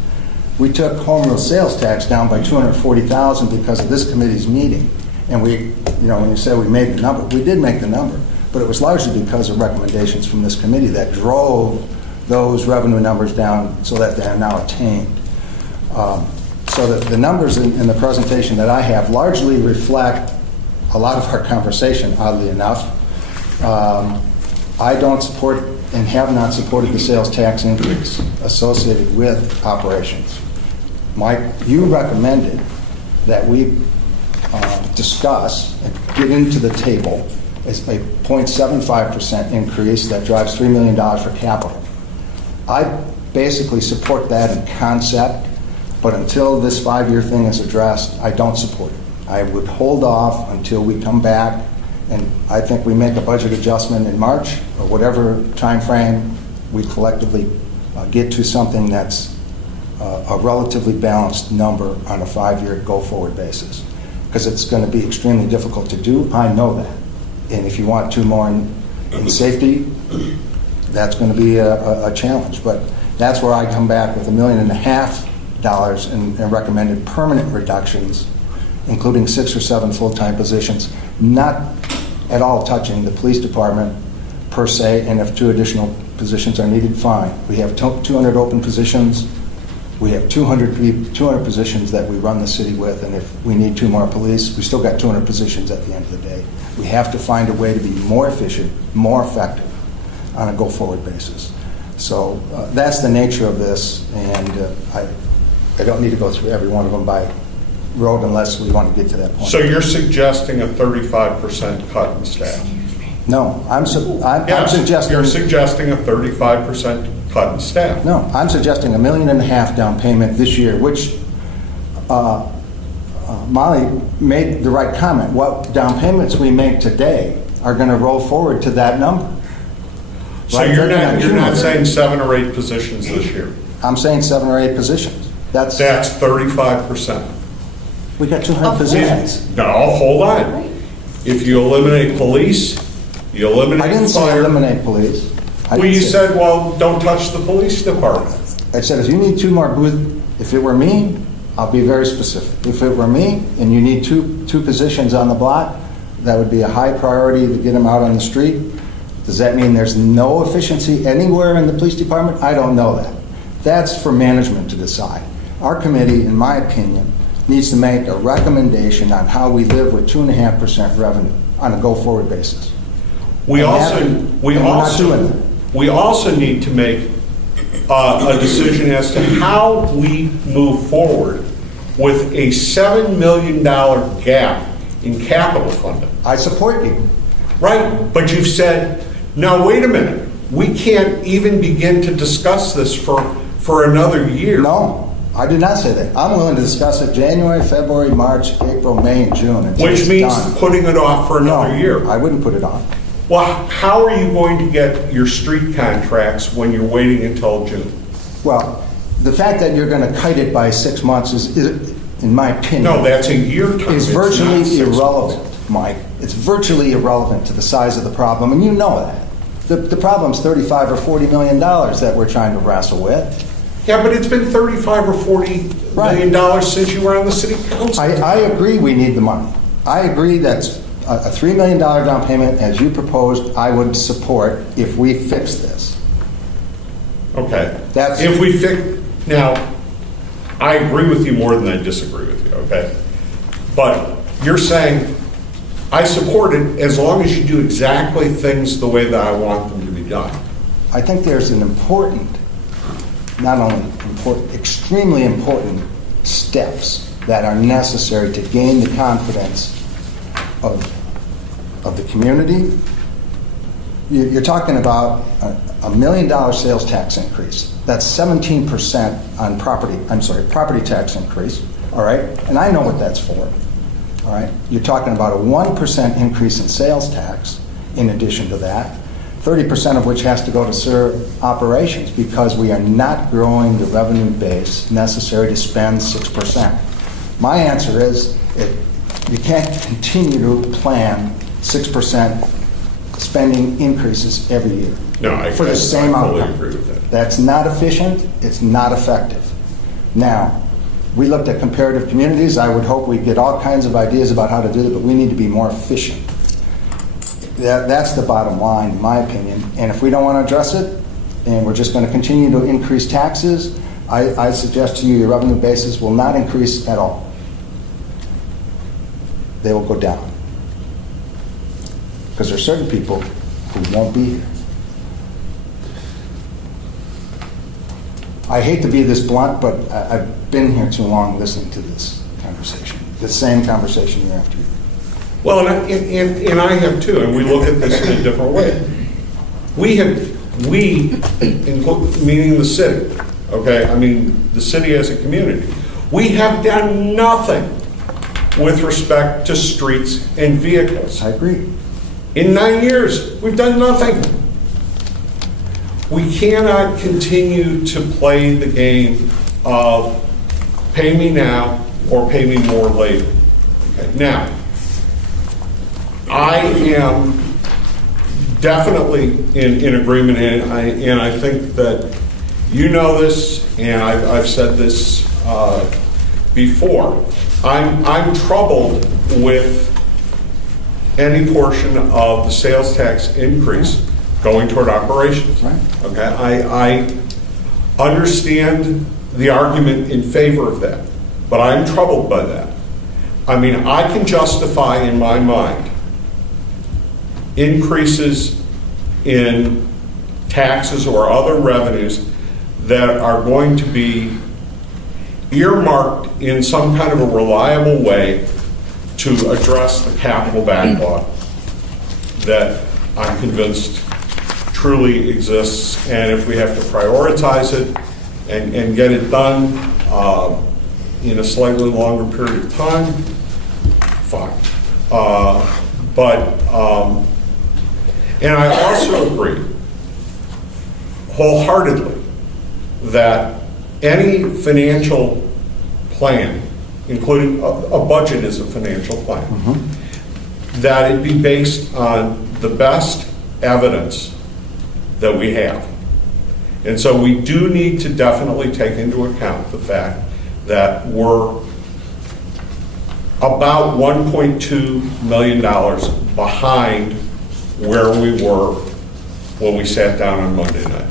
We took home rule sales tax down by $240,000 because of this committee's meeting. And we, when you say we made the number, we did make the number, but it was largely because of recommendations from this committee that drove those revenue numbers down so that they are now attained. So the numbers in the presentation that I have largely reflect a lot of our conversation, oddly enough. I don't support and have not supported the sales tax increase associated with operations. Mike, you recommended that we discuss and get into the table as a 0.75% increase that drives $3 million for capital. I basically support that in concept, but until this 5-year thing is addressed, I don't support it. I would hold off until we come back, and I think we make a budget adjustment in March, or whatever time frame we collectively get to something that's a relatively balanced number on a 5-year go-forward basis. Because it's going to be extremely difficult to do, I know that. And if you want 2 more in safety, that's going to be a challenge. But that's where I come back with $1.5 million in recommended permanent reductions, including 6 or 7 full-time positions, not at all touching the police department per se, and if 2 additional positions are needed, fine. We have 200 open positions. We have 200 positions that we run the city with, and if we need 2 more police, we still got 200 positions at the end of the day. We have to find a way to be more efficient, more effective on a go-forward basis. So that's the nature of this, and I don't need to go through every one of them by road unless we want to get to that point. So you're suggesting a 35% cut in staff? No, I'm Yes, suggesting... you're suggesting a 35% cut in staff. No, I'm suggesting $1.5 million down payment this year, which Molly made the right comment. What down payments we make today are going to roll forward to that number. So Right? you're They're not cumulative. saying 7 or 8 positions this year? I'm saying 7 or 8 positions. That's 35%. We got 200 positions. No, hold on. If you eliminate police, you eliminate I didn't say fire. eliminate police. I Well, didn't you say- said, well, don't touch the police department. I said, if you need 2 more booths, if it were me, I'll be very specific. If it were me and you need two positions on the block, that would be a high priority to get them out on the street. Does that mean there's no efficiency anywhere in the police department? I don't know that. That's for management to decide. Our committee, in my opinion, needs to make a recommendation on how we live with 2.5% revenue on a go-forward basis. We also need to make a decision as to how we move forward with a $7 million gap in capital funding. I support you. Right, but you've said, no, wait a minute, we can't even begin to discuss this for another year. No, I did not say that. I'm willing to discuss it January, February, March, April, May, and June. until Which it's means done. putting it off for another year. I wouldn't put it on. Well, how are you going to get your street contracts when you're waiting until June? Well, the fact that you're going to kite it by 6 months is, in my opinion, No, that's a year time. is It's not virtually 6 months. irrelevant, Mike. It's virtually irrelevant to the size of the problem, and you know that. The problem's $35 or $40 million that we're trying to wrestle with. Yeah, but it's been $35 or $40 million since you were on the city council. I agree we need the money. I agree that's a $3 million down payment, as you proposed, I would support if we fix this. Okay. That's- If we fix, now, I agree with you more than I disagree with you, okay? But you're saying, I support it as long as you do exactly things the way that I want them to be done. I think there's an important, not only important, extremely important steps that are necessary to gain the confidence of the community. You're talking about a $1 million sales tax increase. That's 17% on property tax increase, all right? And I know what that's for, all right? You're talking about a 1% increase in sales tax in addition to that, 30% of which has to go to serve operations because we are not growing the revenue base necessary to spend 6%. My answer is you can't continue to plan 6% spending increases every year. No, I for the same fully outcome. agree with that. That's not efficient, it's not effective. Now, we looked at comparative communities. I would hope we get all kinds of ideas about how to do it, but we need to be more efficient. That's the bottom line, in my opinion. And if we don't want to address it, and we're just going to continue to increase taxes, I suggest to you your revenue basis will not increase at all. They will go down. Because there are certain people who won't be here. I hate to be this blunt, but I've been here too long listening to this conversation. The same conversation year after year. Well, and I have too, and we look at this in a different way. We, meaning the city, okay, I mean the city as a community, we have done nothing with respect to streets and vehicles. I agree. In 9 years, we've done nothing. We cannot continue to play the game of pay me now or pay me more later. Okay. Now, I am definitely in agreement, and I think that you know this, and I've said this before. I'm troubled with any portion of the sales tax increase going toward operations. Right. Okay, I understand the argument in favor of that, but I'm troubled by that. I mean, I can justify in my mind increases in taxes or other revenues that are going to be earmarked in some kind of a reliable way to address the capital backlog that I'm convinced truly exists. And if we have to prioritize it and get it done in a slightly longer period of time, fine. And I also agree wholeheartedly that any financial plan, including a budget is a financial plan, that it be based on the best evidence that we have. And so we do need to definitely take into account the fact that we're about $1.2 million behind where we were when we sat down on Monday night.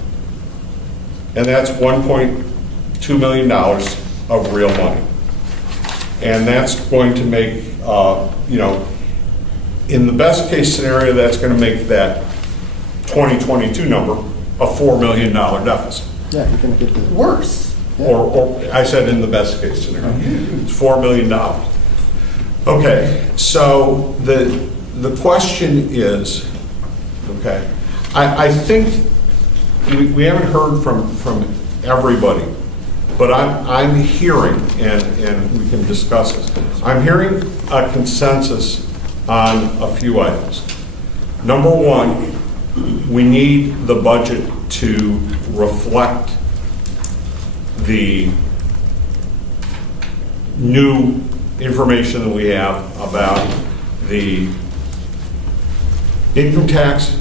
And that's $1.2 million of real money. And that's going to make, in the best case scenario, that's going to make that 2022 number a $4 million deficit. Yeah, you're going to get the, Worse. Or I said in the best case scenario, it's $4 million. Okay, so the question is, okay, I think we haven't heard from everybody, but I'm hearing, and we can discuss this, I'm hearing a consensus on a few items. Number one, we need the budget to reflect the new information that we have about the income tax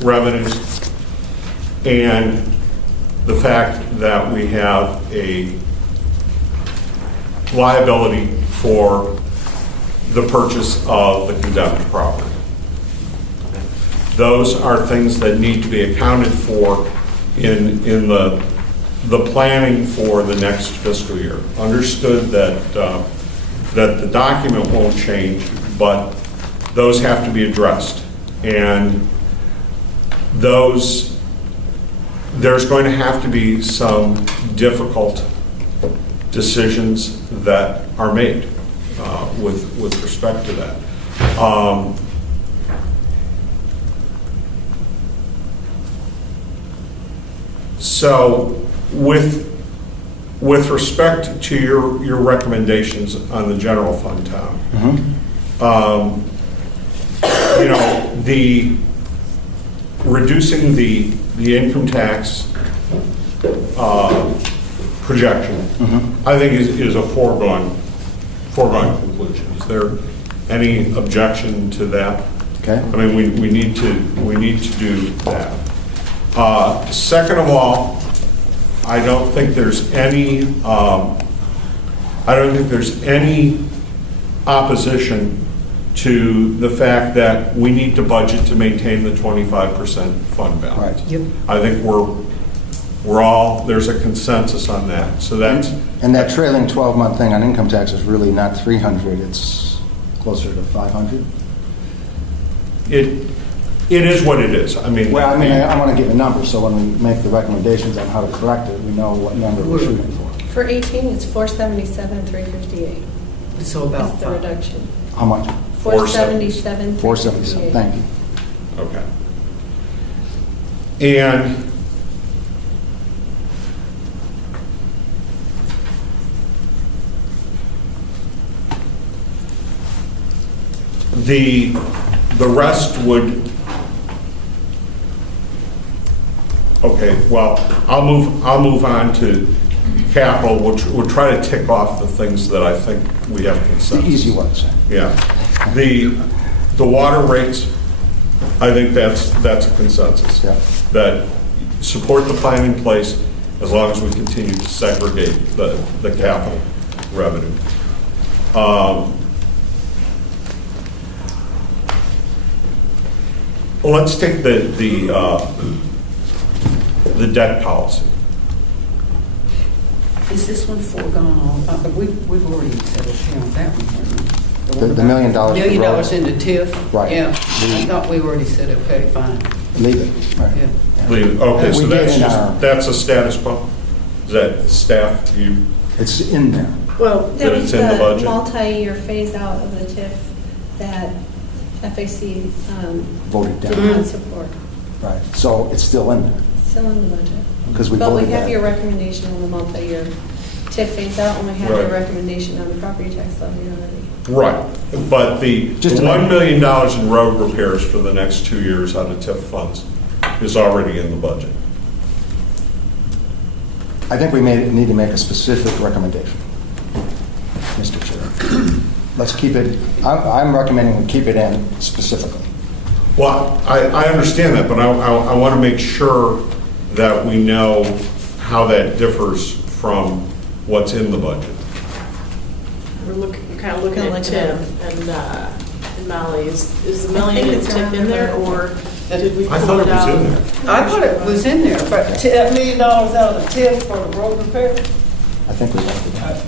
revenues and the fact that we have a liability for the purchase of the condemned property. Those are things that need to be accounted for in the planning for the next fiscal year. Understood that the document won't change, but those have to be addressed. And there's going to have to be some difficult decisions that are made with respect to that. So with respect to your recommendations on the general fund, Tom, the reducing the income tax projection, I think is a foregone conclusion. Is there any objection to that? okay? I mean, we need to do that. Second of all, I don't think there's any opposition to the fact that we need to budget to maintain the 25% fund balance. Right. Yep. I think there's a consensus on that. So that's, And that trailing 12-month thing on income tax is really not 300, it's closer to 500? it is what it is. I mean. Well, I mean, I want to give a number, so when we make the recommendations on how to correct it, we know what number we're shooting for. For 18, it's 477, 358. So about That's the five. reduction. How much? 477, 477, 358. thank you. Okay. And the rest would, okay, well, I'll move on to capital. We'll try to tick off the things that I think we have consensus. The easy ones. Yeah. The water rates, I think that's a consensus. Yeah. That support the plan in place as long as we continue to segregate the capital revenue. Let's take the debt policy. Is this one foregone? We've already said okay on that one, haven't we? The $1 million. $1 million road. into TIF? Right. Yeah, I thought we already said okay, fine. Leave it. Right. Yeah. Leave it. Okay, so We did that's in our- just, that's a status quo? Is that staff, you, It's in there. Well, that it's in the budget? multi-year phase out of the TIF that FAC Voted did down. not support. Right. So it's still in there Still in the budget. because we But voted we have that. your recommendation on the multi-year TIF phase out, and we have Right. your recommendation on the property tax levy already. right, but the Just to $1 make- million in road repairs for the next 2 years out of TIF funds is already in the budget. I think we need to make a specific recommendation, Mr. Chair. Let's keep it, I'm recommending we keep it in specifically. Well, I understand that, but I want to make sure that we know how that differs from what's in the budget. We're kind of looking Gonna at look at TIF and Molly. Is the I think million in it's TIF in there, or did we I pull thought it it was out? in there. I thought it was in there, but $1 million out of the TIF for the road repair? I think we left it out.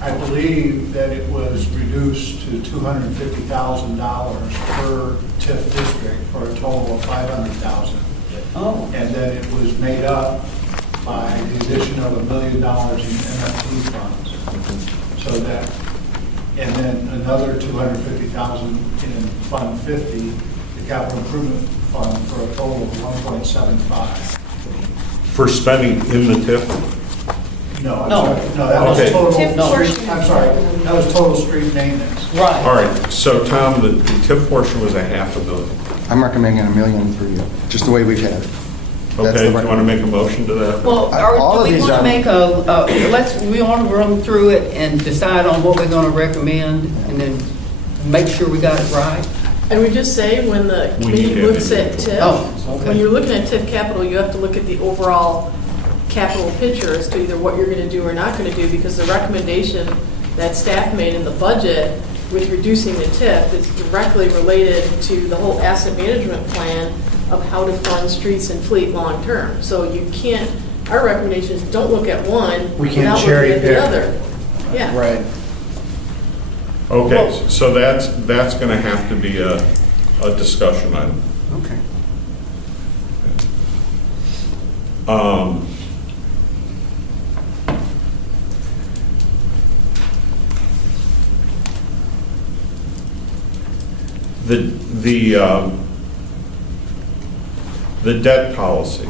I believe that it was reduced to $250,000 per TIF district for a total of $500,000. Oh. And then it was made up by the addition of $1 million in MFT funds. So that, and then another $250,000 in Fund 50, the capital improvement fund, for a total of $1.75. For spending in the TIF? No, I'm No. sorry. No, that was Okay. total, TIF portion. I'm sorry, that was total street maintenance. Right. All right, so Tom, the TIF portion was $500,000. I'm recommending $1 million per year, just the way we've had it. That's Okay, the do you want to make a motion to that? Well, All do of we these want to are- make we want to run through it and decide on what we're going to recommend and then make sure we got it right? And we just say, when the We need committee to looks have at it. TIF, Oh, okay. when you're looking at TIF capital, you have to look at the overall capital picture as to either what you're going to do or not going to do, because the recommendation that staff made in the budget with reducing the TIF is directly related to the whole asset management plan of how to fund streets and fleet long-term. So you can't, our recommendation is don't look at one We can't without looking cherry at the pick. other. Yeah. Right. Okay, so that's going to have to be a discussion item. Okay. The debt policy.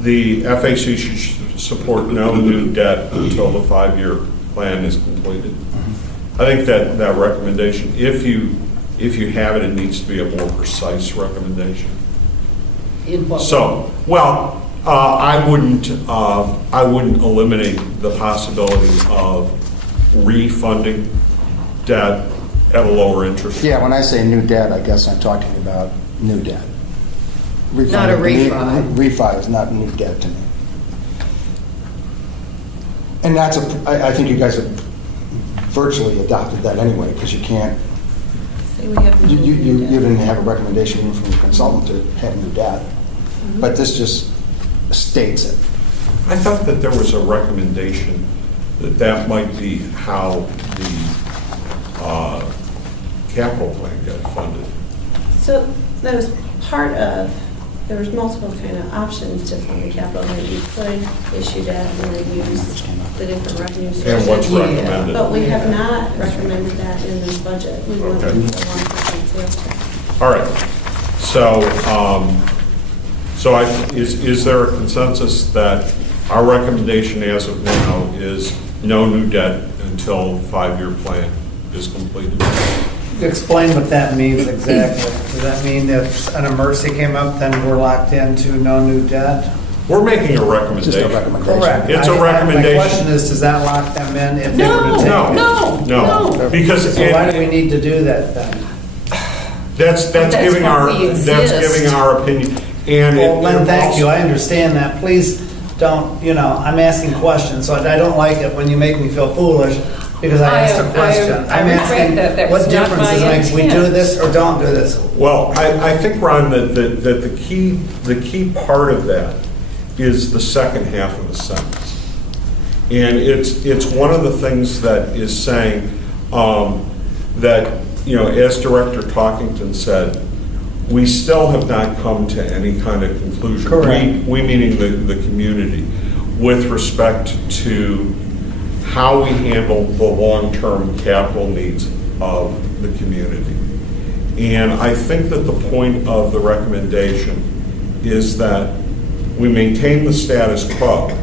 The FAC should support no new debt until the 5-year plan is completed. I think that recommendation, if you have it, it needs to be a more precise recommendation. In what way? So, well, I wouldn't eliminate the possibility of refunding debt at a lower interest. Yeah, when I say new debt, I guess I'm talking about new debt. Not a refi. Refi is not new debt to me. And that's I think you guys have virtually adopted that anyway, because you can't, Say we have no you new debt. didn't have a recommendation even from your consultant to have new debt. But this just states it. I thought that there was a recommendation that might be how the capital plan got funded. So that was part of, there was multiple kind of options to fund the capital, that you could issue debt and then use the different revenue sources. And what's Yeah. recommended. But we have not recommended that in this budget. We went Okay. with the 1% sales tax. All right, so is there a consensus that our recommendation as of now is no new debt until 5-year plan is completed? Explain what that means exactly. Does that mean if an emergency came up, then we're locked into no new debt? We're making a Just a recommendation. recommendation. Correct. It's a My recommendation. question is, does that lock them in if they were to No, take it? No, because So why do we need to do that then? that's giving why we that's exist. giving our opinion. And it- Well, Len, thank you, also- I understand that. Please don't, I'm asking questions, so I don't like it when you make me feel foolish because I asked a question. I I'm regret asking, that what was not difference my does it make if we do intent. this or don't do this? Well, I think, Ron, that the key part of that is the second half of the sentence. And it's one of the things that is saying that, as Director Talkington said, we still have not come to any kind of conclusion. Correct. We meaning the community, with respect to how we handle the long-term capital needs of the community. And I think that the point of the recommendation is that we maintain the status quo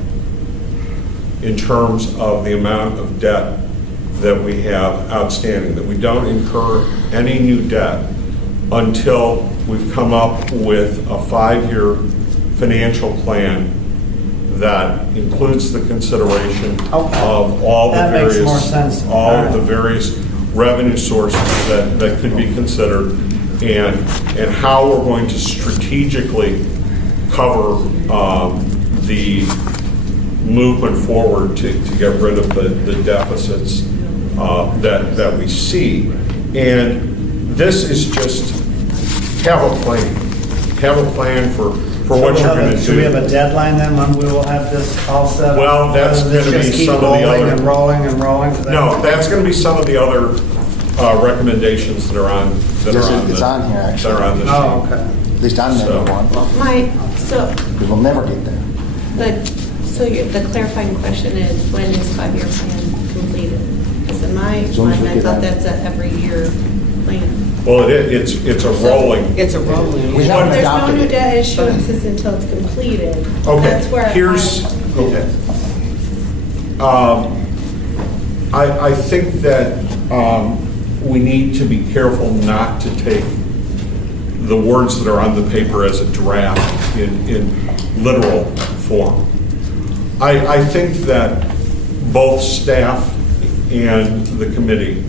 in terms of the amount of debt that we have outstanding, that we don't incur any new debt until we've come up with a 5-year financial plan that includes the consideration Okay. of all the That makes various, more sense to me. all All of the right. various revenue sources that could be considered, and how we're going to strategically cover the movement forward to get rid of the deficits that we see. And this is just have a plan for what you're going to do. Should we have a deadline then when we will have this all set up? Well, that's Rather than gonna be just keep some of the rolling other- and rolling and rolling? No, that's going to be some of the other recommendations that are on. It's on here, actually. That are on the sheet. Oh, okay. At least I'm So- number one. My, so, We will never get there. the clarifying question is, when is 5-year plan completed? Because in my As soon as mind, we I get thought on. that's a every year plan. Well, it's a rolling. It's a rolling. We haven't There's no adopted new it. debt issuances until it's completed. Okay, That's where here's, okay. I think that we need to be careful not to take the words that are on the paper as a draft in literal form. I think that both staff and the committee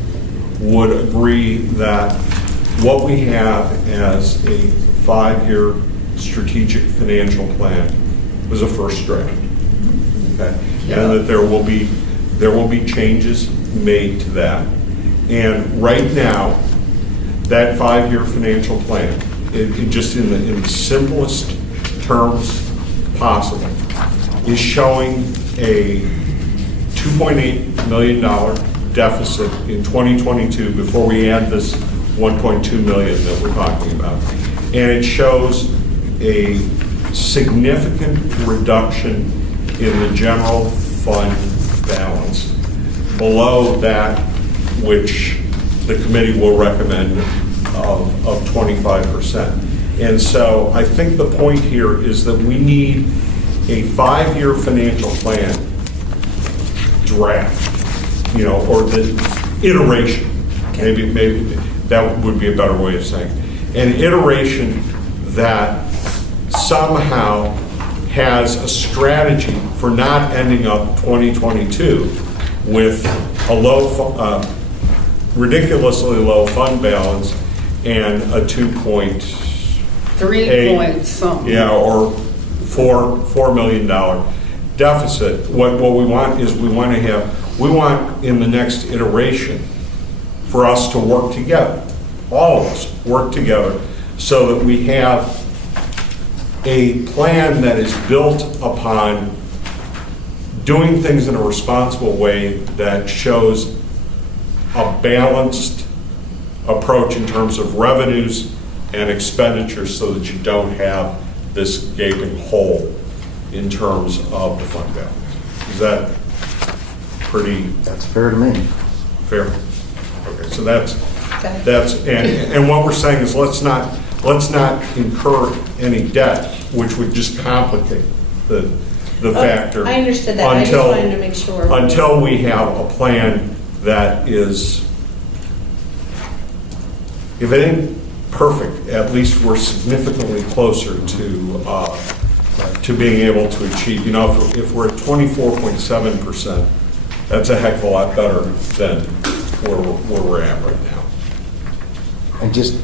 would agree that what we have as a 5-year strategic financial plan was a first draft. Okay? And that there will be changes made to that. And right now, that 5-year financial plan, it just in the simplest terms possible, is showing a $2.8 million deficit in 2022 before we add this 1.2 million that we're talking about. And it shows a significant reduction in the general fund balance below that which the committee will recommend of 25%. And so I think the point here is that we need a 5-year financial plan draft, or the iteration. Maybe that would be a better way of saying it. An iteration that somehow has a strategy for not ending up 2022 with a ridiculously low fund balance and a 3 point something. Yeah, or $4 million deficit. What we want is we want in the next iteration for us to work together, all of us work together, so that we have a plan that is built upon doing things in a responsible way that shows a balanced approach in terms of revenues and expenditures, so that you don't have this gaping hole in terms of the fund balance. Is that pretty That's fair to me. fair? Okay, so that's and what we're saying is let's not incur any debt, which would just complicate the factor. I understood that. I just wanted to make sure. Until we have a plan that is, if it ain't perfect, at least we're significantly closer to being able to achieve. If we're at 24.7%, that's a heck of a lot better than where we're at right now. And just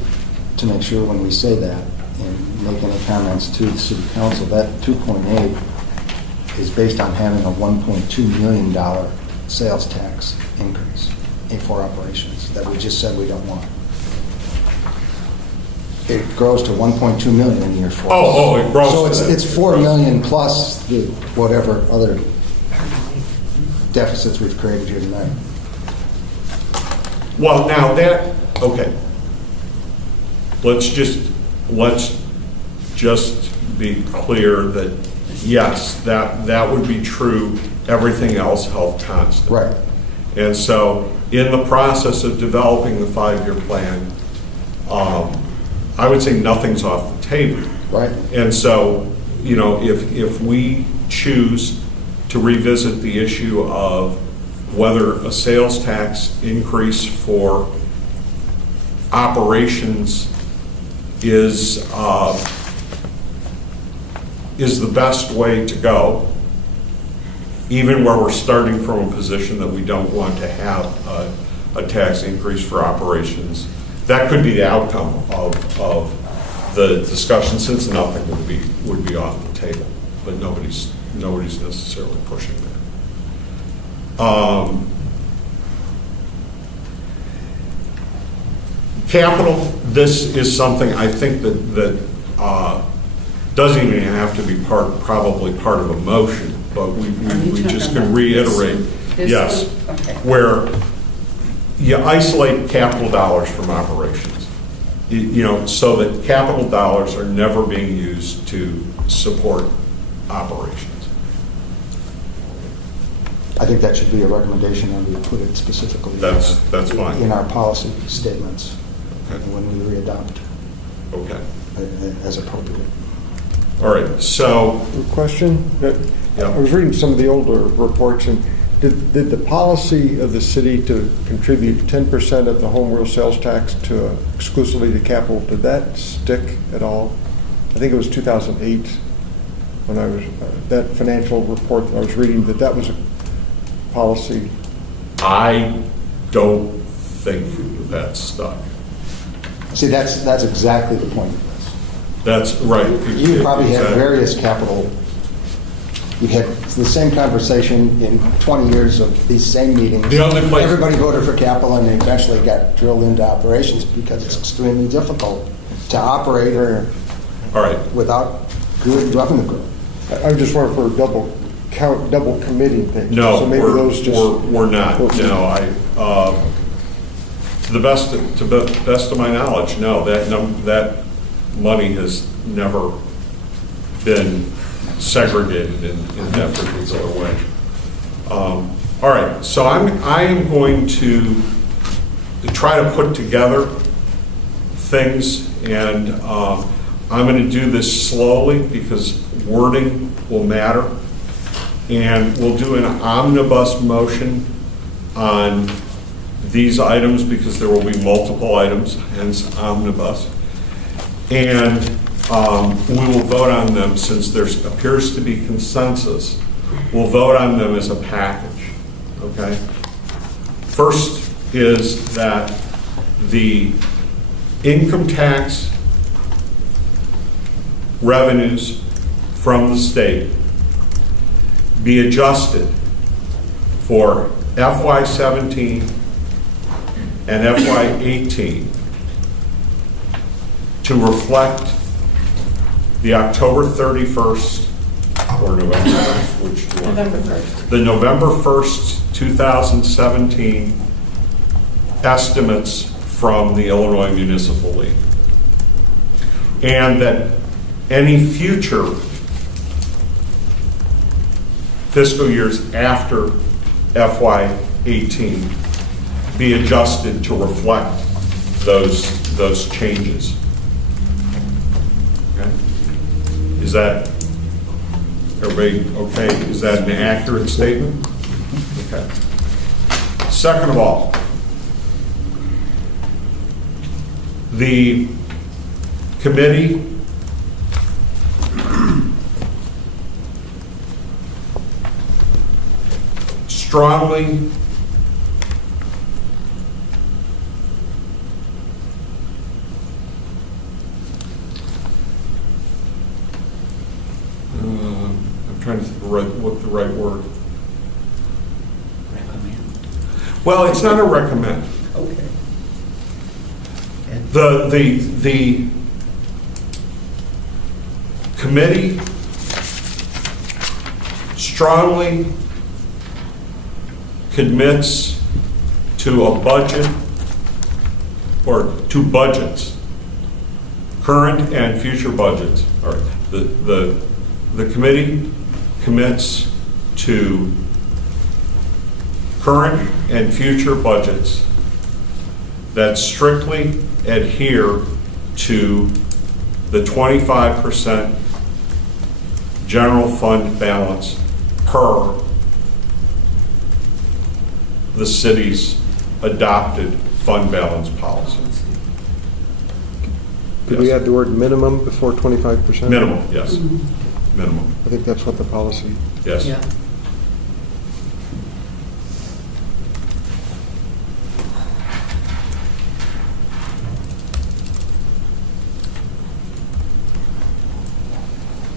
to make sure when we say that and make any comments to the city council, that 2.8 is based on having a $1.2 million sales tax increase for operations that we just said we don't want. It grows to 1.2 million in year 4. Oh, it grows. So it's 4 million plus the whatever other deficits we've created here tonight. Well, now okay. Let's just be clear that yes, that would be true. Everything else held constant. Right. And so, in the process of developing the 5-year plan, I would say nothing's off the table. Right. And so, if we choose to revisit the issue of whether a sales tax increase for operations is the best way to go, even where we're starting from a position that we don't want to have a tax increase for operations, that could be the outcome of the discussion, since nothing would be off the table, but nobody's necessarily pushing that. Capital, this is something I think that doesn't even have to be probably part of a motion, but we just can reiterate, This yes, one? Okay. where you isolate capital dollars from operations. So that capital dollars are never being used to support operations. I think that should be a recommendation, and we put it specifically That's fine. in our policy statements Okay. when we readopt Okay. as appropriate. All right, so, Question? Yeah. I was reading some of the older reports, and did the policy of the city to contribute 10% of the home rule sales tax to exclusively to capital, did that stick at all? I think it was 2008 when I was, that financial report that I was reading, that was a policy. I don't think that's stuck. See, that's exactly the point of this. That's right. You probably had Exactly. various capital, you had the same conversation in 20 years of these same meetings. The only place- Everybody voted for capital, and they eventually got drilled into operations because it's extremely difficult to operate All right, without good revenue growth. I just wonder for double committing things. no, So maybe those just. we're not. No, to the best of my knowledge, no, that money has never been segregated in that particular way. All right, so I am going to try to put together things, and I'm going to do this slowly because wording will matter. And we'll do an omnibus motion on these items because there will be multiple items, hence omnibus. And we will vote on them since there appears to be consensus. We'll vote on them as a package, okay? First is that the income tax revenues from the state be adjusted for FY17 and FY18 to reflect the October 31st or November 1st, which one? November 1st. The November 1st, 2017 estimates from the Illinois Municipal League. And that any future fiscal years after FY18 be adjusted to reflect those changes. Okay? Is that, everybody okay? Is that an accurate statement? Okay. Second of all, the committee strongly I'm trying to think of what the right word. Recommend. Well, it's not a recommend. Okay. The committee strongly commits to a budget or to budgets, current and future budgets. All right. The committee commits to current and future budgets that strictly adhere to the 25% general fund balance per the city's adopted fund balance policy. Could we Yes. add the word minimum before 25%? Minimum, yes. Minimum, I think that's what the policy. yes. Yeah.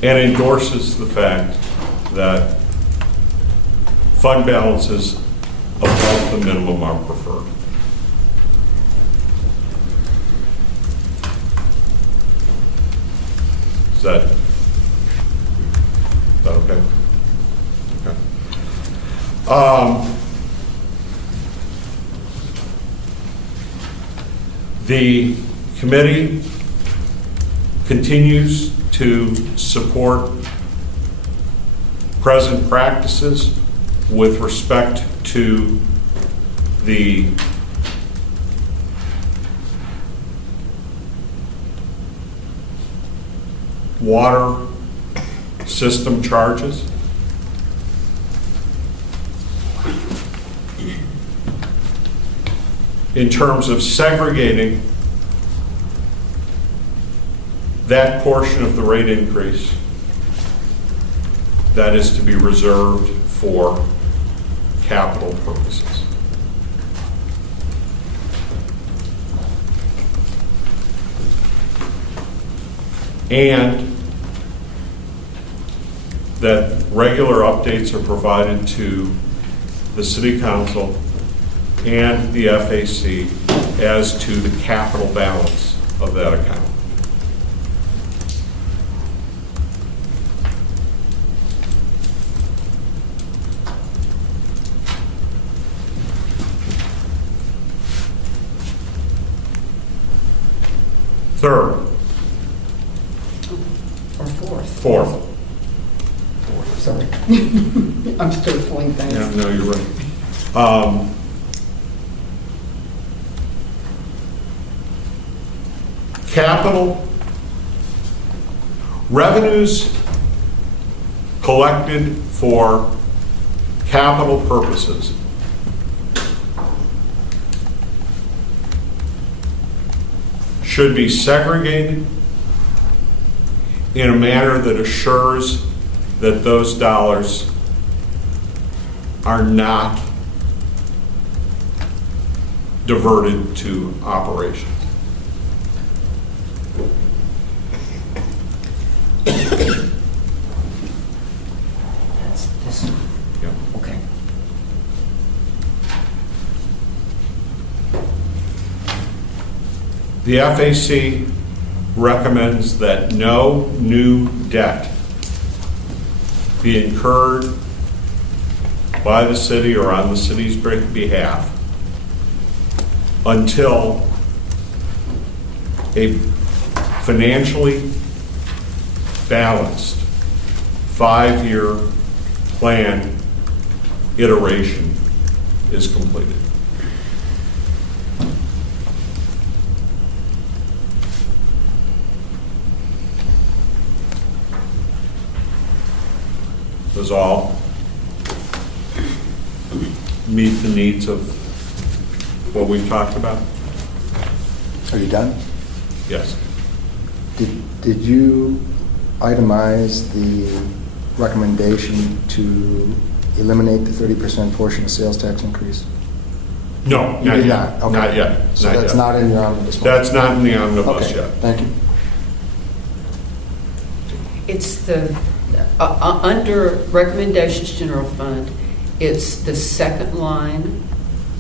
and endorses the fact that fund balances above the minimum are preferred. Is that okay? Okay. The committee continues to support present practices with respect to the water system charges. In terms of segregating that portion of the rate increase that is to be reserved for capital purposes. And that regular updates are provided to the City Council and the FAC as to the capital balance of that account. Third. Or fourth. Fourth. Sorry. I'm still pulling things. Yeah, no, you're right. Capital revenues collected for capital purposes should be segregated in a manner that assures that those dollars are not diverted to operations. That's this. Yeah. Okay. The FAC recommends that no new debt be incurred by the city or on the city's behalf until a financially balanced 5-year plan iteration is completed. Does all meet the needs of what we've talked about? Are you done? Yes. Did you itemize the recommendation to eliminate the 30% portion of sales tax increase? No, You not did yet. not? Okay. Not yet. So Not that's yet. not in your omnibus plan? That's not in the omnibus Okay, yet. thank you. It's the, under recommendations general fund, it's the second line,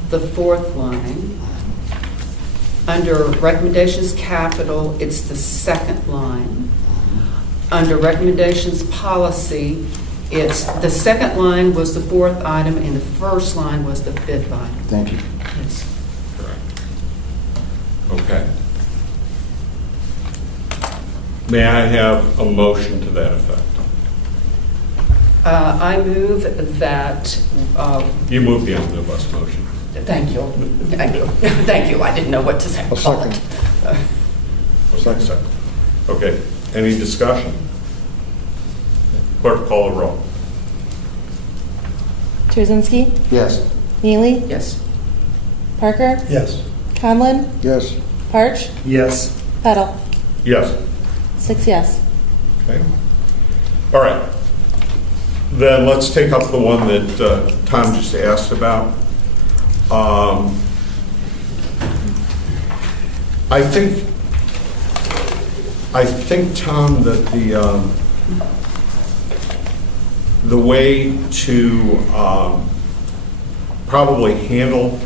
the fourth line. Under recommendations capital, it's the second line. Under recommendations policy, it's, the second line was the fourth item and the first line was the fifth item. Thank you. Yes. Correct. Okay. May I have a motion to that effect? I move that, You moved the omnibus motion. thank you. Thank you, I didn't know what to say. I'll second. Second. Okay, any discussion? Clerk, call the roll. Trzynski, Yes. Neely, Yes. Parker, Yes. Conlon, Yes. Parch, Yes. Pettle. Yes. 6 yes. Okay. All right. Then let's take up the one that Tom just asked about. I think, Tom, that the way to probably handle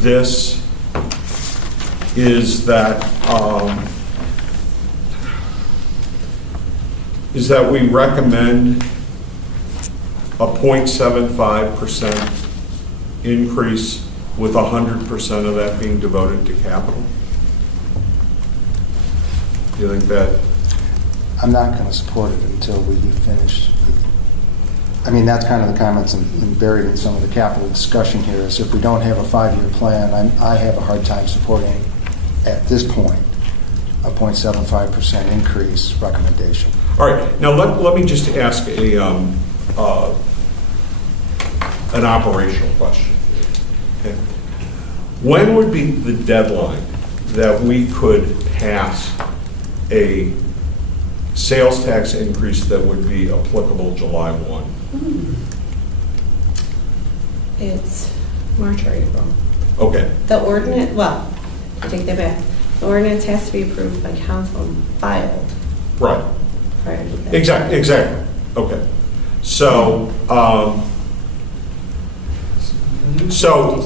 this is that we recommend a 0.75% increase with 100% of that being devoted to capital. Do you think that? I'm not going to support it until we get finished. I mean, that's kind of the comments and buried in some of the capital discussion here is if we don't have a 5-year plan, I have a hard time supporting, at this point, a 0.75% increase recommendation. All right, now let me just ask an operational question. Okay. When would be the deadline that we could pass a sales tax increase that would be applicable July 1? It's March or April. Okay, The ordinance, well, I take that back. The ordinance has to be approved by council and filed right. prior to that. Exactly. Okay. So,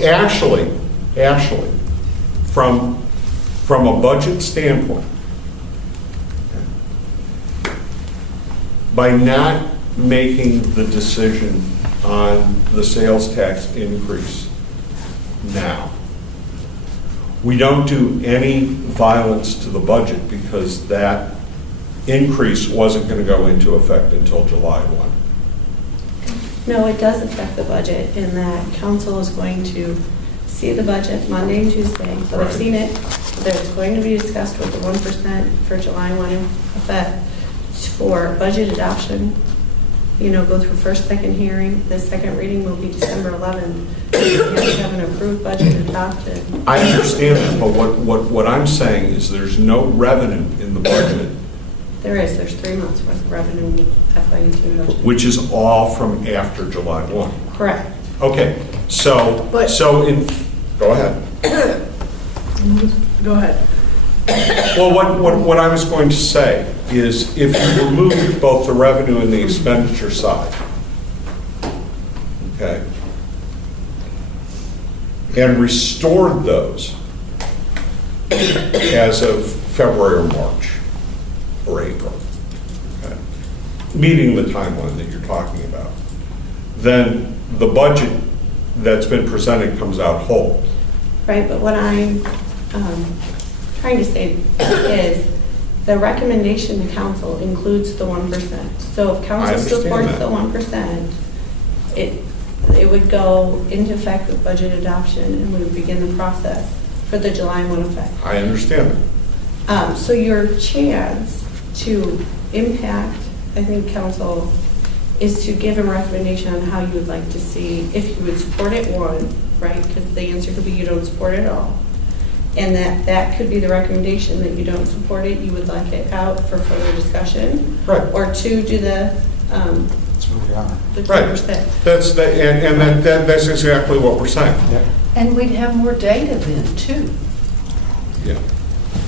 actually, from a budget standpoint, by not making the decision on the sales tax increase now, we don't do any violence to the budget because that increase wasn't going to go into effect until July 1. No, it does affect the budget in that council is going to see the budget Monday and Tuesday. So they've Right. seen it. There's going to be discussed with the 1% for July 1 effect for budget adoption. Go through first, second hearing. The second reading will be December 11th. You have to have an approved budget adopted. I understand that, but what I'm saying is there's no revenue in the budget, There's 3 months worth of revenue in the FY18 budget. which is all from after July 1. Correct. Okay, so But- go ahead. Go ahead. Well, what I was going to say is if you remove both the revenue and the expenditure side, okay, and restored those as of February or March or April, okay, meeting the timeline that you're talking about, then the budget that's been presented comes out whole. Right, but what I'm trying to say is the recommendation to council includes the 1%. So if I council understand supports that. the 1%, it would go into effect with budget adoption and we would begin the process for the July 1 effect. I understand that. So your chance to impact, I think, council is to give a recommendation on how you would like to see, if you would support it, one, right? Because the answer could be you don't support it at all. And that could be the recommendation, that you don't support it, you would like it out for further discussion. Right. Or two, do the That's where we are. the Right. 2%. That's exactly what we're saying. And we'd have more data then, too. Yeah.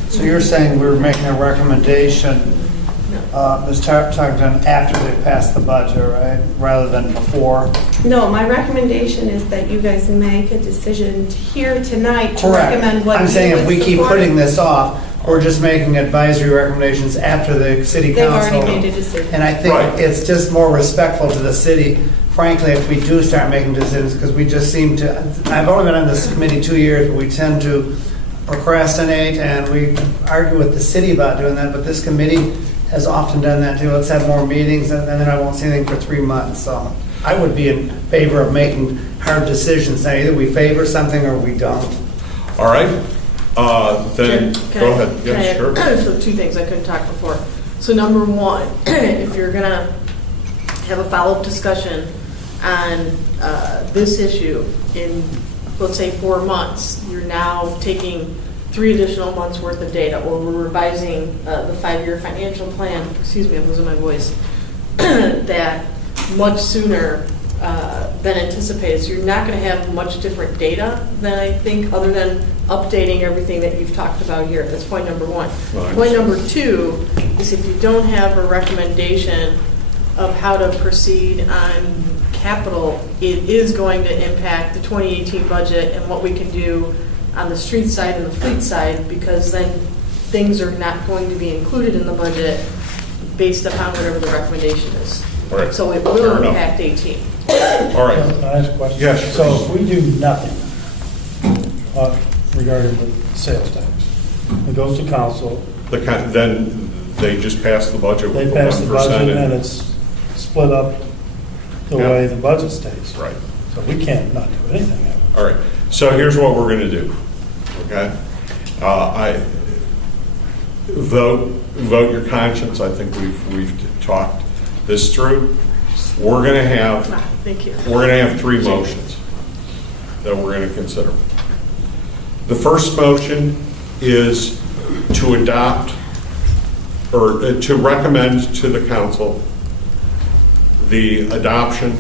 So you're saying we're making a recommendation, Ms. Tuckton, after they pass the budget, right? Rather than before? No, my recommendation is that you guys make a decision here tonight to Correct. recommend what I'm you saying if would we keep support. putting this off, we're just making advisory recommendations after the city They've council. already made a decision. And I think Right. it's just more respectful to the city, frankly, if we do start making decisions, because we just seem to, I've only been on this committee 2 years, but we tend to procrastinate and we argue with the city about doing that, but this committee has often done that too. Let's have more meetings and then I won't see anything for 3 months. So I would be in favor of making hard decisions. Now, either we favor something or we don't. All right, then, Can go I- ahead. can Yeah, I- sure. So 2 things, I couldn't talk before. So number 1, if you're gonna have a follow-up discussion on this issue in, let's say, 4 months, you're now taking 3 additional months' worth of data, or we're revising the 5-year financial plan, excuse me, I'm losing my voice, that much sooner than anticipated. So you're not going to have much different data than I think, other than updating everything that you've talked about here. That's point number one. Right. Point number two is if you don't have a recommendation of how to proceed on capital, it is going to impact the 2018 budget and what we can do on the street side and the fleet side, because then things are not going to be included in the budget based upon whatever the recommendation is. All right. So it Fair will enough. impact 18. All right. Can I ask a question? Yes, So please. if we do nothing regarding the sales tax, it goes to council, Then they just pass the budget they with pass the 1%. budget, and it's split up the Yeah. way the budget stays. Right. So we can't not do anything. All right, so here's what we're going to do, okay? Vote your conscience. I think we've talked this through. We're going to have Thank you. We're going to have three motions that we're going to consider. The first motion is to adopt or to recommend to the council the adoption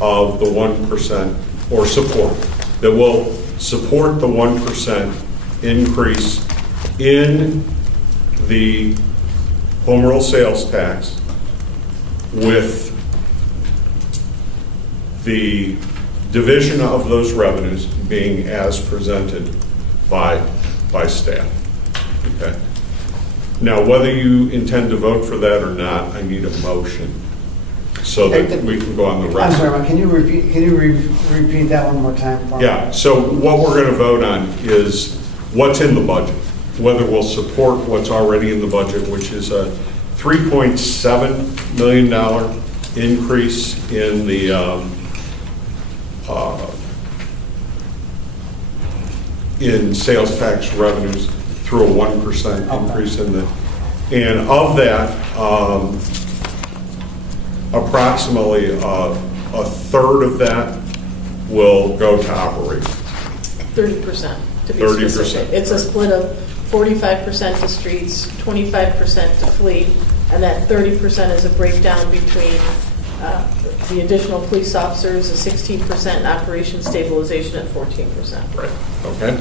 of the 1% or support, that will support the 1% increase in the home rule sales tax with the division of those revenues being as presented by staff. Okay. Now, whether you intend to vote for that or not, I need a motion so that we can go on the I'm rest. sorry, Mike, can you repeat that one more time for me? Yeah, so what we're going to vote on is what's in the budget, whether we'll support what's already in the budget, which is a $3.7 million increase in the in sales tax revenues through a 1% increase in the, and of that, approximately a third of that will go to operations. 30%, to be 30%, specific. It's a right. split of 45% to streets, 25% to fleet, and that 30% is a breakdown between the additional police officers, a 16%, and operation stabilization at 14%. Right, okay.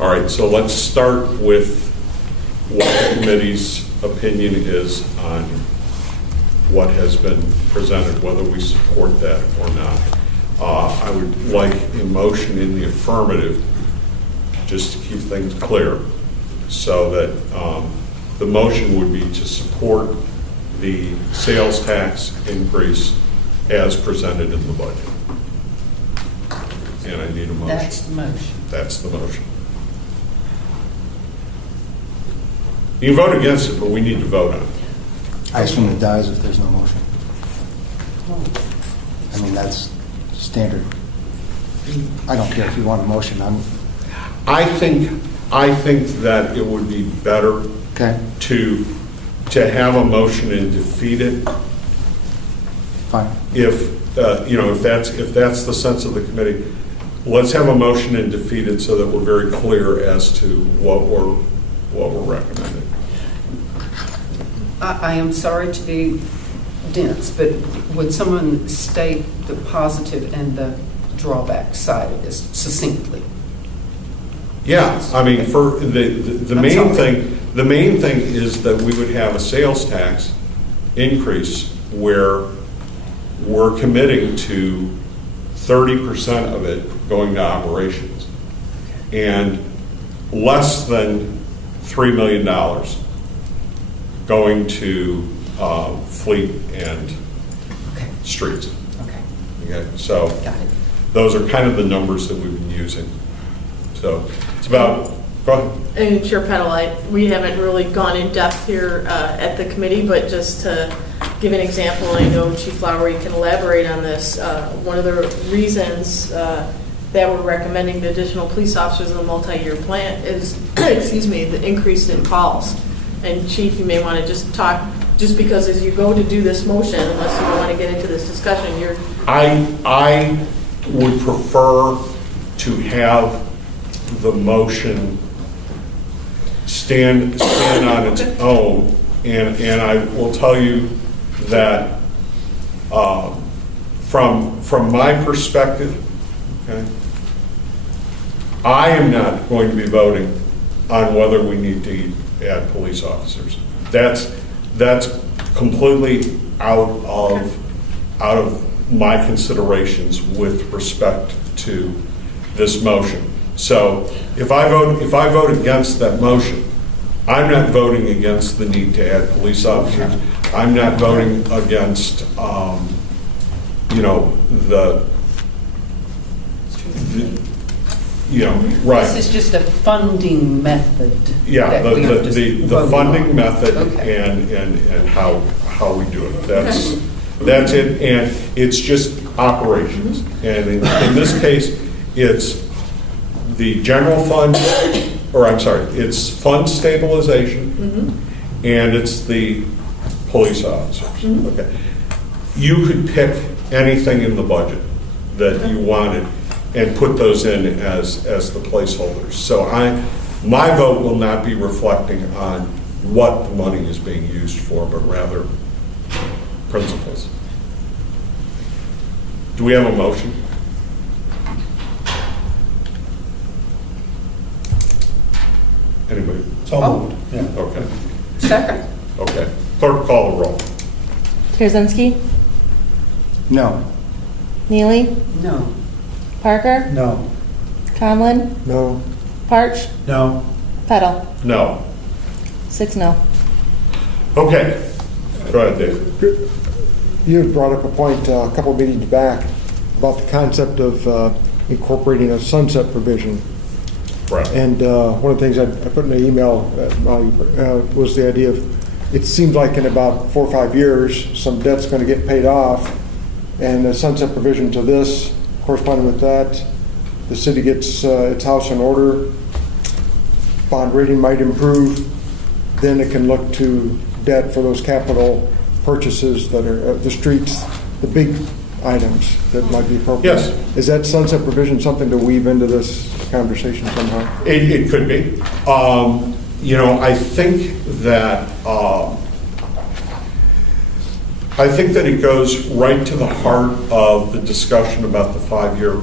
All right, so let's start with what the committee's opinion is on what has been presented, whether we support that or not. I would like a motion in the affirmative, just to keep things clear, so that the motion would be to support the sales tax increase as presented in the budget. And I need a motion. That's the motion. That's the motion. You can vote against it, but we need to vote on it. I assume it dies if there's no motion. I mean, that's standard. I don't care if you want a motion. I think that it would be better Okay, to have a motion and defeat it fine. if that's the sense of the committee. Let's have a motion and defeat it so that we're very clear as to what we're recommending. I am sorry to be dense, but would someone state the positive and the drawback side of this succinctly? Yeah, I mean, for the main I'm sorry. thing, the main thing is that we would have a sales tax increase where we're committing to 30% of it going to operations and less than $3 million going to fleet and Okay, streets. okay, Okay, so got it. those are kind of the numbers that we've been using. So it's about, go ahead. And Chair Petal, we haven't really gone in depth here at the committee, but just to give an example, I know Chief Lowry can elaborate on this. One of the reasons that we're recommending the additional police officers in the multi-year plan is, excuse me, the increase in calls. And Chief, you may want to just talk, just because as you go to do this motion, unless you want to get into this discussion, you're, I would prefer to have the motion stand on its own, and I will tell you that from my perspective, okay, I am not going to be voting on whether we need to add police officers. That's completely out of my considerations with respect to this motion. So if I vote against that motion, I'm not voting against the need to add police officers. I'm not voting against, right. This is just a funding method. Yeah, that we are just the voting funding on. method Okay. and how we do it. That's it, and it's just operations. And in this case, it's the general fund, or I'm sorry, it's fund stabilization, and it's the police officers. Okay. You could pick anything in the budget that you wanted and put those in as the placeholders. So my vote will not be reflecting on what the money is being used for, but rather principles. Do we have a motion? Anybody? So Oh. moved. Yeah. Okay. Second. Okay. Clerk, call the roll. Kierzynski, No. Neely, No. Parker, No. Conlon, No. Parch, No. Pettle. No. 6 no. Okay. Go ahead, Dave. You had brought up a point a couple of meetings back about the concept of incorporating a sunset provision. Right. And one of the things I put in the email was the idea of, it seems like in about 4 or 5 years, some debt's going to get paid off, and a sunset provision to this, corresponding with that, the city gets its house in order, bond rating might improve, then it can look to debt for those capital purchases that are the streets, the big items that might be appropriate. Yes. Is that sunset provision something to weave into this conversation somehow? It could be. I think that it goes right to the heart of the discussion about the 5-year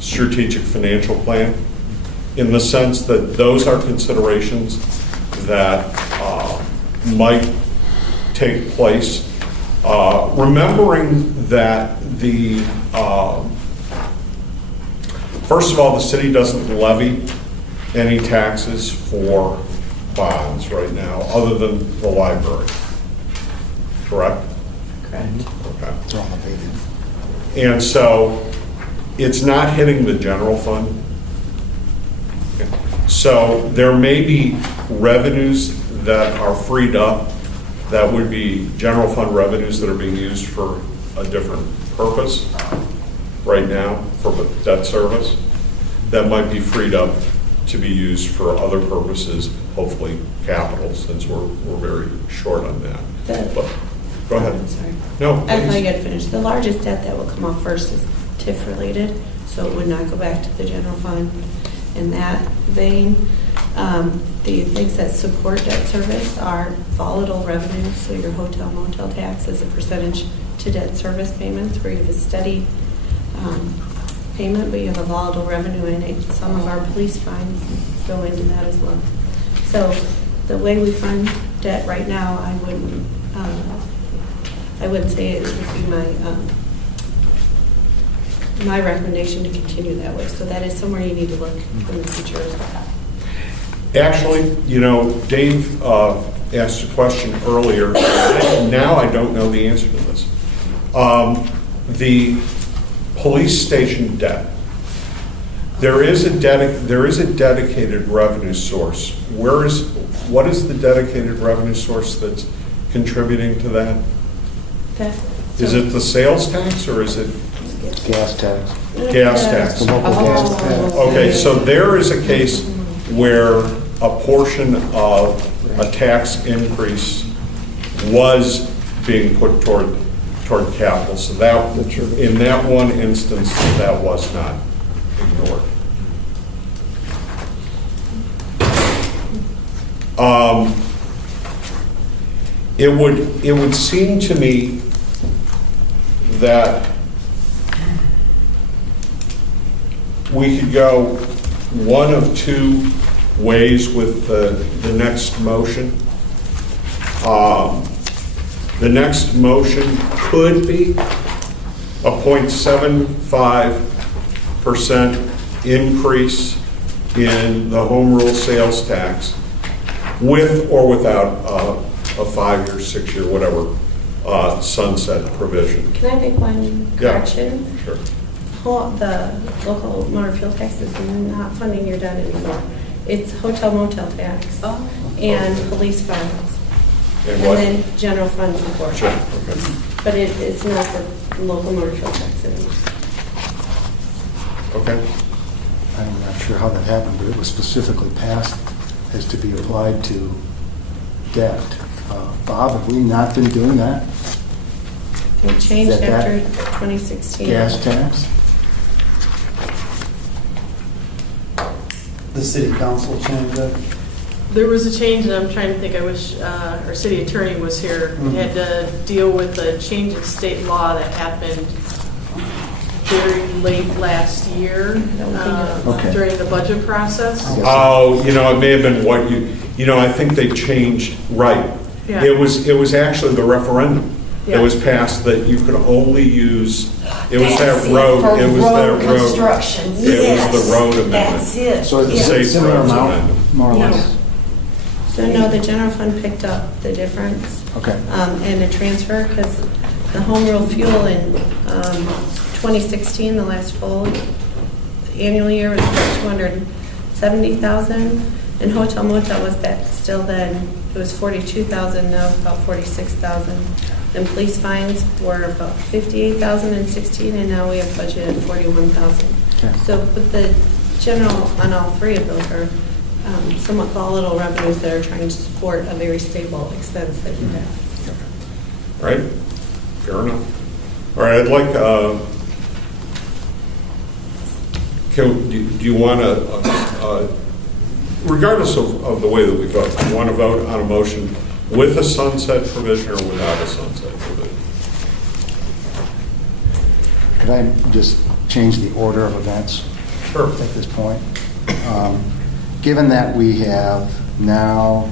strategic financial plan, in the sense that those are considerations that might take place. Remembering that first of all, the city doesn't levy any taxes for bonds right now, other than the library. Correct? Correct. Okay. It's all abated. And so it's not hitting the general fund. Okay. So there may be revenues that are freed up that would be general fund revenues that are being used for a different purpose right now for debt service that might be freed up to be used for other purposes, hopefully capital, since we're very short on that. But go ahead. Sorry. No, I thought please. you had finished. The largest debt that will come off first is TIF related, so it would not go back to the general fund. In that vein, the things that support debt service are volatile revenues, so your hotel motel tax is a percentage to debt service payments, where you have a steady payment, but you have a volatile revenue in it. Some of our police fines go into that as well. So the way we fund debt right now, I wouldn't say it would be my recommendation to continue that way. So that is somewhere you need to look in the future as well. Actually, Dave asked a question earlier. Now I don't know the answer to this. The police station debt. There is a dedicated revenue source. What is the dedicated revenue source that's contributing to that? Is it the sales tax or is it Gas tax. gas tax? The local gas tax. Okay, so there is a case where a portion of a tax increase was being put toward capital. So that, in that one instance, that was not ignored. It would seem to me that we could go one of two ways with the next motion. The next motion could be a 0.75% increase in the home rule sales tax with or without a 5-year, 6-year, whatever sunset provision. Can I make one correction? Yeah, sure. The local motor fuel tax is not funding your debt anymore. It's hotel motel tax and police funds. And And what? then general fund support. Sure, okay. But it's not the local motor fuel tax anymore. Okay. I'm not sure how that happened, but it was specifically passed as to be applied to debt. Bob, have we not been doing that? It changed Is that after that 2016. Gas tax? The city council changed it. There was a change, and I'm trying to think, I wish our city attorney was here. We had to deal with the change in state law that happened very late last year Okay. during the budget process. Oh, it may have been what I think they changed, right. Yeah. It was actually the referendum. It Yeah. was passed that you could only use, it was that That's it, road, for it was road that road. construction, It was yes. the road amendment. That's it. So it's The a safe similar roads amount, amendment. more or No. less? So no, the general fund picked up the difference. Okay. And the transfer, because the home rule fuel in 2016, the last full annual year was about 270,000, and hotel motel was back still then, it was 42,000, now it's about 46,000. And police fines were about 58,000 in 16, and now we have budgeted 41,000. Okay. So, but the general on all three of those are somewhat volatile revenues that are trying to support a very stable expense that you have. Right? Fair enough. All right, I'd like, do you want to, regardless of the way that we vote, do you want to vote on a motion with a sunset provision or without a sunset provision? Could I just change the order of events? Sure. At this point? Given that we have now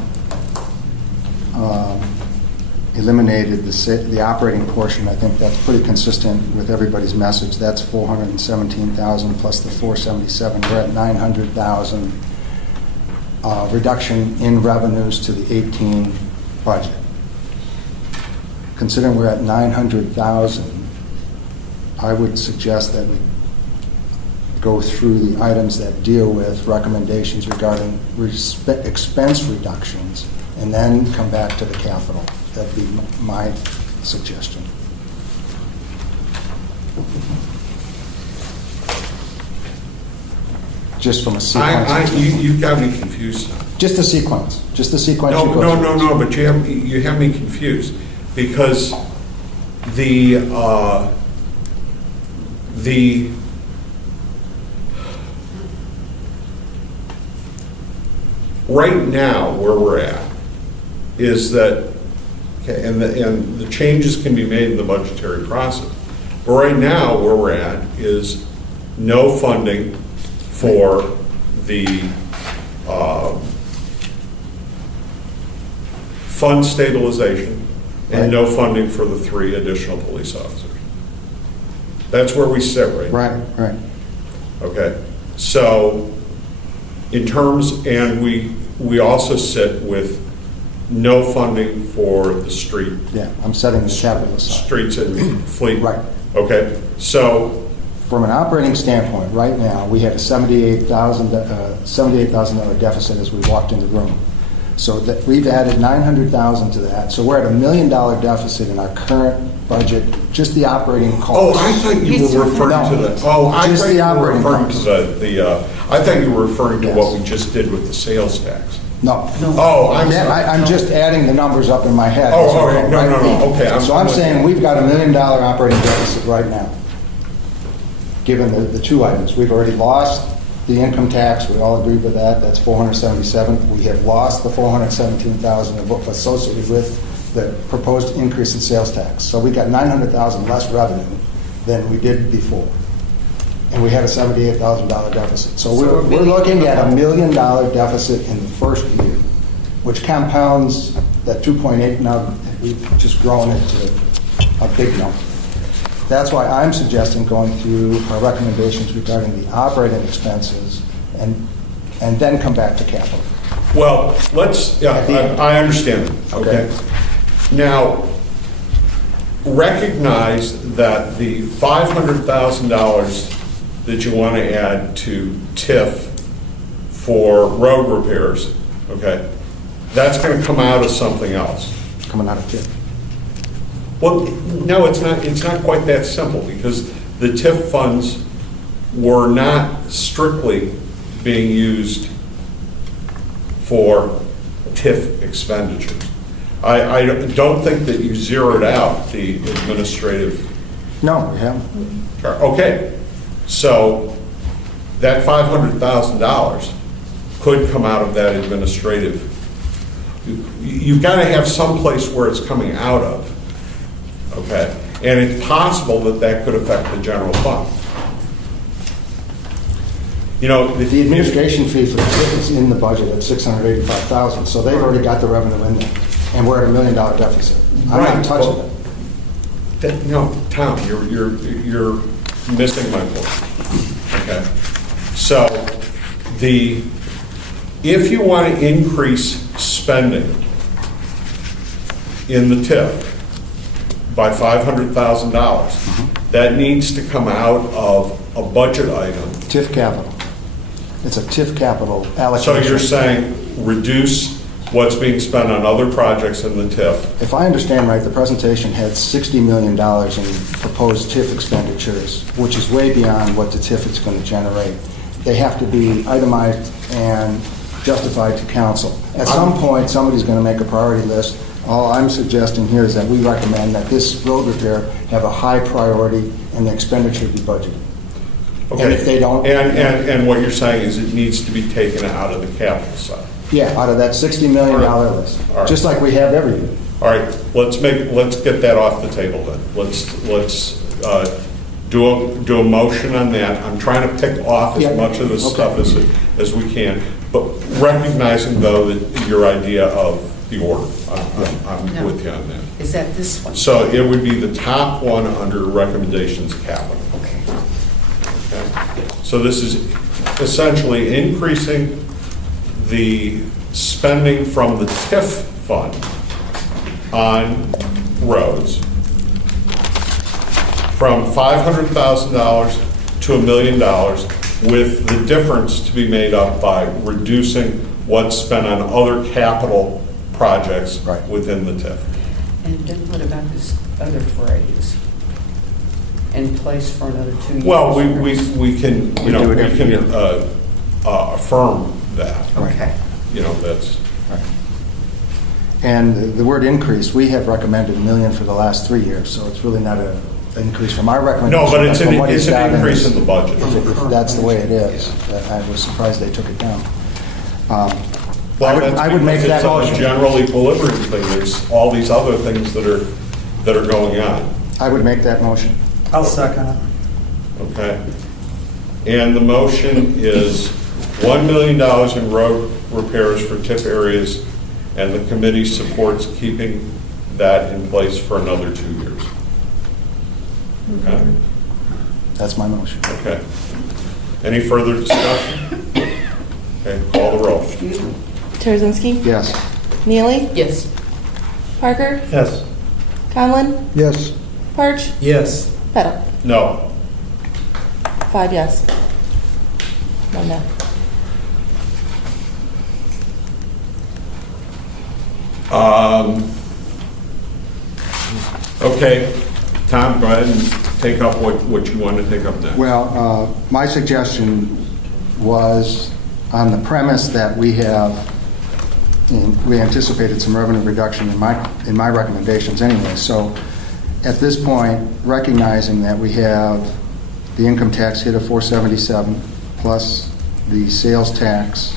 eliminated the operating portion, I think that's pretty consistent with everybody's message. That's 417,000 plus the 477. We're at 900,000 reduction in revenues to the 18 budget. Considering we're at 900,000, I would suggest that we go through the items that deal with recommendations regarding expense reductions and then come back to the capital. That'd be my suggestion. Just from a sequence. You've got me confused now. Just the sequence. Just the sequence. No, you go no, through. no, no, but you have me confused because the right now where we're at is that, okay, and the changes can be made in the budgetary process. But right now where we're at is no funding for the fund stabilization and no funding for the 3 additional police officers. That's where we sit right now. Right. Okay, so in terms, and we also sit with no funding for the street. Yeah, I'm setting the capital aside. Streets and fleet. Right. Okay, so, From an operating standpoint, right now, we had a $78,000 deficit as we walked in the room. So that we've added 900,000 to that. So we're at $1 million deficit in our current budget, just the operating costs. oh, I thought you were referring to the, oh, I Just thought the you were operating referring to costs. I thought you were referring to Yes. what we just did with the sales tax. No. Oh, I'm Yeah, sorry. I'm just adding the numbers up in my head. Oh, That's what okay. I'm No, trying to no, do. okay, I'm So I'm with saying you. we've got $1 million operating deficit right now, given the two items. We've already lost the income tax, we all agree with that, that's 477. We have lost the 417,000 associated with the proposed increase in sales tax. So we got 900,000 less revenue than we did before. and we had a $78,000 deficit. So So we're we're looking at beginning- $1 million deficit in the first year, which compounds that 2.8. Now, we've just grown it to a big number. That's why I'm suggesting going through our recommendations regarding the operating expenses and then come back to capital. Well, let's, yeah, At the end. I understand, okay? Okay. Now, recognize that the $500,000 that you want to add to TIF for road repairs, okay, that's going to come out of something else. Coming out of TIF. Well, no, it's not quite that simple, because the TIF funds were not strictly being used for TIF expenditures. I don't think that you zeroed out the administrative. No, we haven't. Okay, so that $500,000 could come out of that administrative. You've got to have some place where it's coming out of, okay? And it's possible that that could affect the general fund. You know, The administration fee for the TIF is in the budget at $685,000, so they've already got the revenue in there, and we're at $1 million deficit. I'm Right, not touching well- it. No, Tom, you're missing my point. Okay, so if you want to increase spending in the TIF by $500,000, that needs to come out of a budget item. TIF capital. It's a TIF capital allocation. So you're saying reduce what's being spent on other projects in the TIF. If I understand right, the presentation had $60 million in proposed TIF expenditures, which is way beyond what the TIF is going to generate. They have to be itemized and justified to council. At some point, somebody's going to make a priority list. All I'm suggesting here is that we recommend that this road repair have a high priority and the expenditure be budgeted. Okay. And if they don't- And what you're saying is it needs to be taken out of the capital side. Yeah, out of that $60 million list, All right. just like we have every year. All right, let's get that off the table then. Let's do a motion on that. I'm trying to pick off Yeah. as much of this Okay. stuff as we can, but recognizing though that your idea of the order, I'm No. with you on that. Is that this one? So it would be the top one under recommendations capital. Okay. Okay? So this is essentially increasing the spending from the TIF fund on roads from $500,000 to $1 million, with the difference to be made up by reducing what's spent on other capital projects Right. within the TIF. And then what about this other phrase? In place for another 2 years? Well, we can, We do it every year. affirm that. Okay. You know, that's, And the word increase, we have recommended $1 million for the last 3 years, so it's really not an increase from our recommendation. no, but it's From what he's got an increase his- in the budget. If that's the way it is, I was surprised they took it down. I Well, would make that's that because motion. it's a general equilibrium thing. There's all these other things that are going on, I would make that motion. I'll second it. okay? And the motion is $1 million in road repairs for TIF areas, and the committee supports keeping that in place for another 2 years. Okay? That's my motion. Okay. Any further discussion? Okay, call the roll. Excuse me? Terzinski? Yes. Neely? Yes. Parker? Yes. Conlon? Yes. Parch? Yes. Petal? No. 5 yes. 1 no. Okay, Tom, go ahead and take up what you want to take up next. Well, my suggestion was on the premise that we anticipated some revenue reduction in my recommendations anyway. So at this point, recognizing that we have the income tax hit of 477 plus the sales tax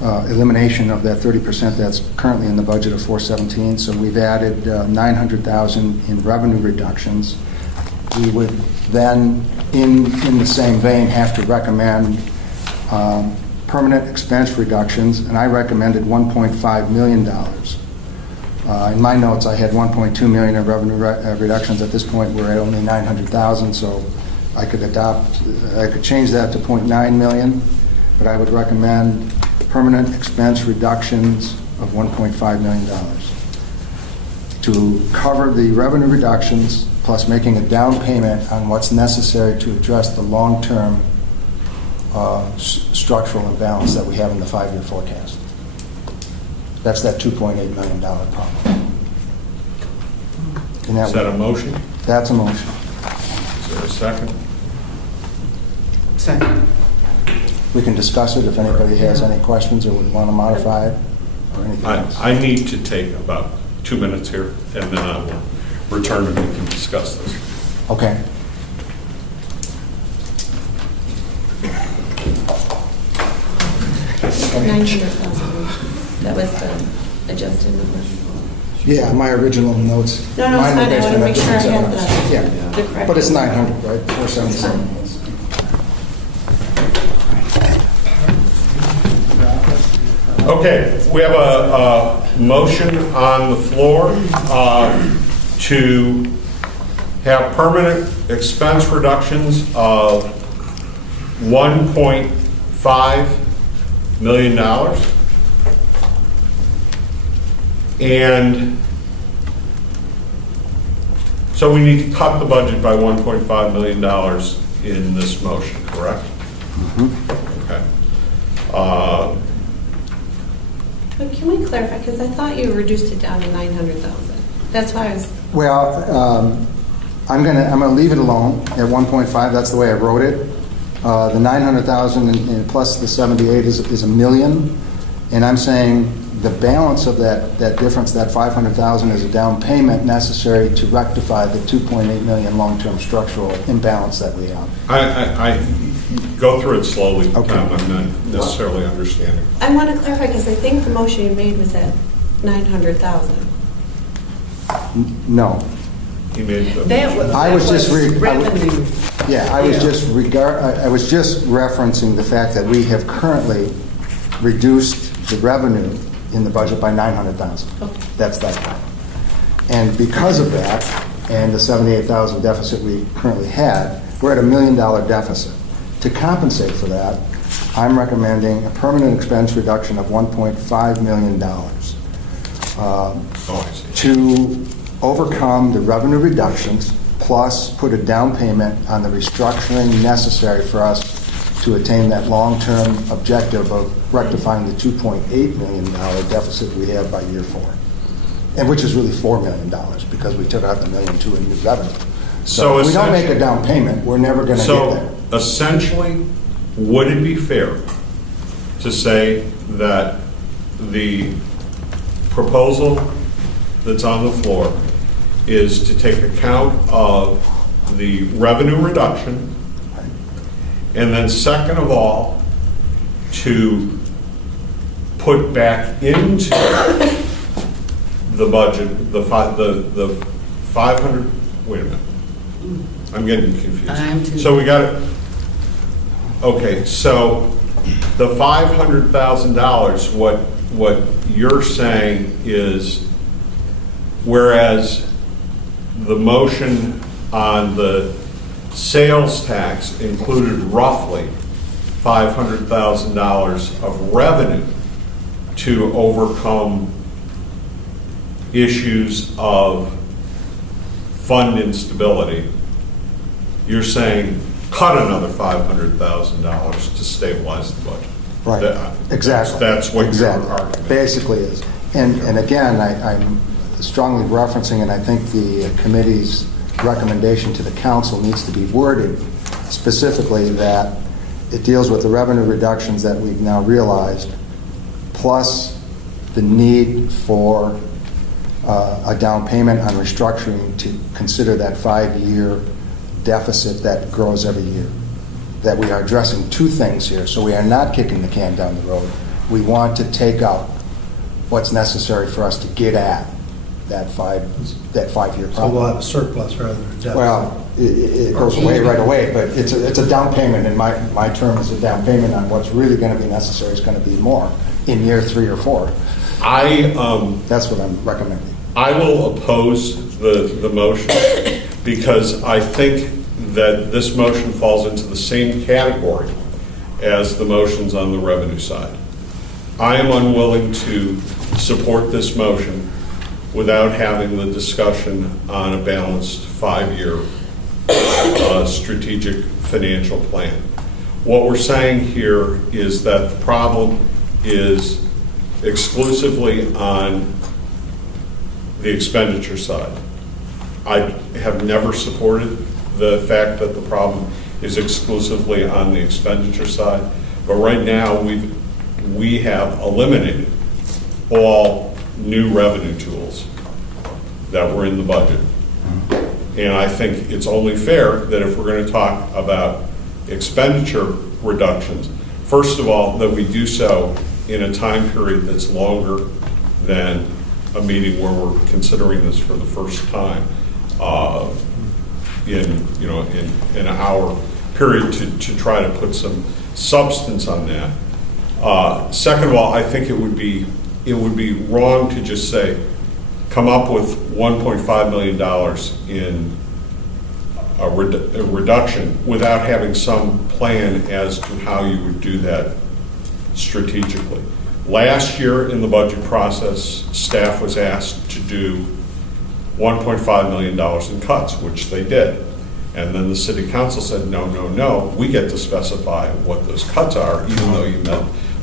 elimination of that 30% that's currently in the budget of 417. So we've added 900,000 in revenue reductions. we would then, in the same vein, have to recommend permanent expense reductions, and I recommended $1.5 million. In my notes, I had 1.2 million in revenue reductions. At this point, we're at only 900,000, so I could change that to 0.9 million, but I would recommend permanent expense reductions of $1.5 million to cover the revenue reductions, plus making a down payment on what's necessary to address the long-term structural imbalance that we have in the 5-year forecast. That's that $2.8 million problem. Is that a motion? That's a motion. Is there a second? Second. We can discuss it if anybody has any questions or would want to modify it or anything else. I need to take about 2 minutes here, and then I will return and we can discuss this. Okay. $900,000. That was the adjusted number. Yeah, my original notes. No, it's mine were fine. I based want on to make sure I that had difference. Yeah, the correct. but it's 900, right? 477. Okay, we have a motion on the floor to have permanent expense reductions of $1.5 million. And so we need to cut the budget by $1.5 million in this motion, correct? Okay. But can we clarify, because I thought you reduced it down to 900,000. That's why I was, Well, I'm gonna leave it alone at 1.5. That's the way I wrote it. The 900,000 and plus the 78 is a million, and I'm saying the balance of that difference, that 500,000, is a down payment necessary to rectify the 2.8 million long-term structural imbalance that we have. I go through it slowly, Okay. Tom. I'm not necessarily understanding. I want to clarify, because I think the motion you made was at 900,000. No. He made the. That was, I was just revenue. Yeah, I was just referencing the fact that we have currently reduced the revenue in the budget by 900,000. Okay. That's that part. And because of that, and the 78,000 deficit we currently had, we're at $1 million deficit. To compensate for that, I'm recommending a permanent expense reduction of $1.5 million Oh, I see. to overcome the revenue reductions, plus put a down payment on the restructuring necessary for us to attain that long-term objective of rectifying the $2.8 million deficit we have by year 4. And which is really $4 million because we took out the $1.2 million in new revenue. So if we don't make a down payment, we're never going to get there. So essentially, would it be fair to say that the proposal that's on the floor is to take account of the revenue reduction, and then second of all, to put back into the budget, the 500, wait a minute. I'm getting confused. I'm too. So we got it. Okay, so the $500,000, what you're saying is, whereas the motion on the sales tax included roughly $500,000 of revenue to overcome issues of fund instability, you're saying cut another $500,000 to stabilize the budget. Right, exactly. That's what exactly. your argument basically is. And again, I'm strongly referencing, and I think the committee's recommendation to the council needs to be worded specifically that it deals with the revenue reductions that we've now realized, plus the need for a down payment on restructuring to consider that 5-year deficit that grows every year. That we are addressing two things here. So we are not kicking the can down the road. We want to take out what's necessary for us to get at that 5-year So we'll problem. have a surplus rather than a deficit. Well, it goes away right away, but it's a down payment, and my term is a down payment on what's really going to be necessary is going to be more in year 3 or 4. That's what I'm recommending. I will oppose the motion because I think that this motion falls into the same category as the motions on the revenue side. I am unwilling to support this motion without having the discussion on a balanced 5-year strategic financial plan. What we're saying here is that the problem is exclusively on the expenditure side. I have never supported the fact that the problem is exclusively on the expenditure side, but right now we have eliminated all new revenue tools that were in the budget. And I think it's only fair that if we're going to talk about expenditure reductions, first of all, that we do so in a time period that's longer than a meeting where we're considering this for the first time in an hour period to try to put some substance on that. Second of all, I think it would be wrong to just say, come up with $1.5 million in a reduction without having some plan as to how you would do that strategically. Last year in the budget process, staff was asked to do $1.5 million in cuts, which they did. And then the city council said, no, we get to specify what those cuts are, even though you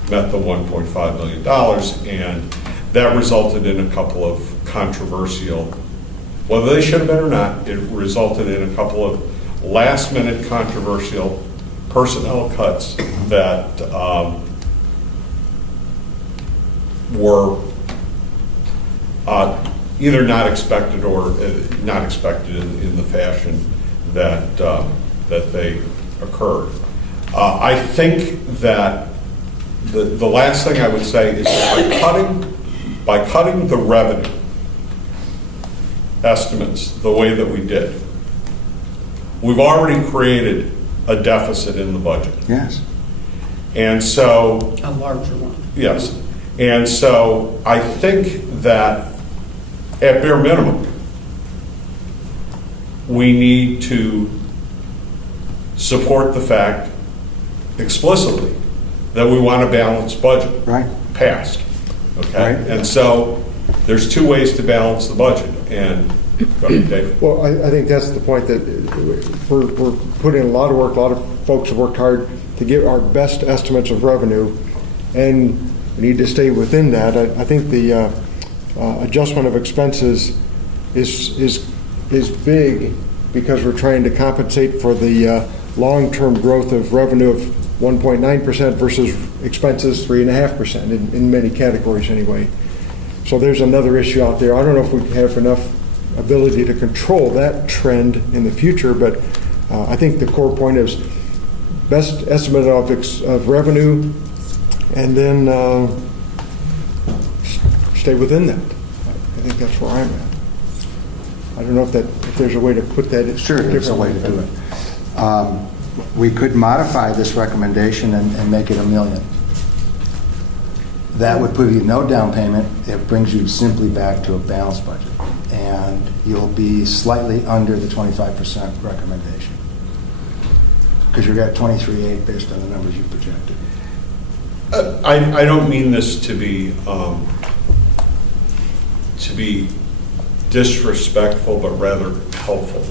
met the $1.5 million. And that resulted in a couple of controversial, whether they should have been or not, it resulted in a couple of last-minute controversial personnel cuts that were either not expected or not expected in the fashion that they occurred. I think that the last thing I would say is that by cutting the revenue estimates the way that we did, we've already created a deficit in the budget. Yes. And so, A larger one. yes. And so I think that at bare minimum, we need to support the fact explicitly that we want a balanced budget. Right. Passed. Okay? Right. And so there's two ways to balance the budget. And go ahead, Dave. Well, I think that's the point, that we're putting in a lot of work, a lot of folks have worked hard to get our best estimates of revenue, and we need to stay within that. I think the adjustment of expenses is big because we're trying to compensate for the long-term growth of revenue of 1.9% versus expenses 3.5% in many categories anyway. So there's another issue out there. I don't know if we have enough ability to control that trend in the future, but I think the core point is best estimate of revenue, and then stay within that. I think that's where I'm at. I don't know if there's a way to put that. Sure, there's a way to do it. We could modify this recommendation and make it $1 million. That would put you no down payment. It brings you simply back to a balanced budget, and you'll be slightly under the 25% recommendation because you're at 23.8 based on the numbers you projected. I don't mean this to be disrespectful, but rather helpful.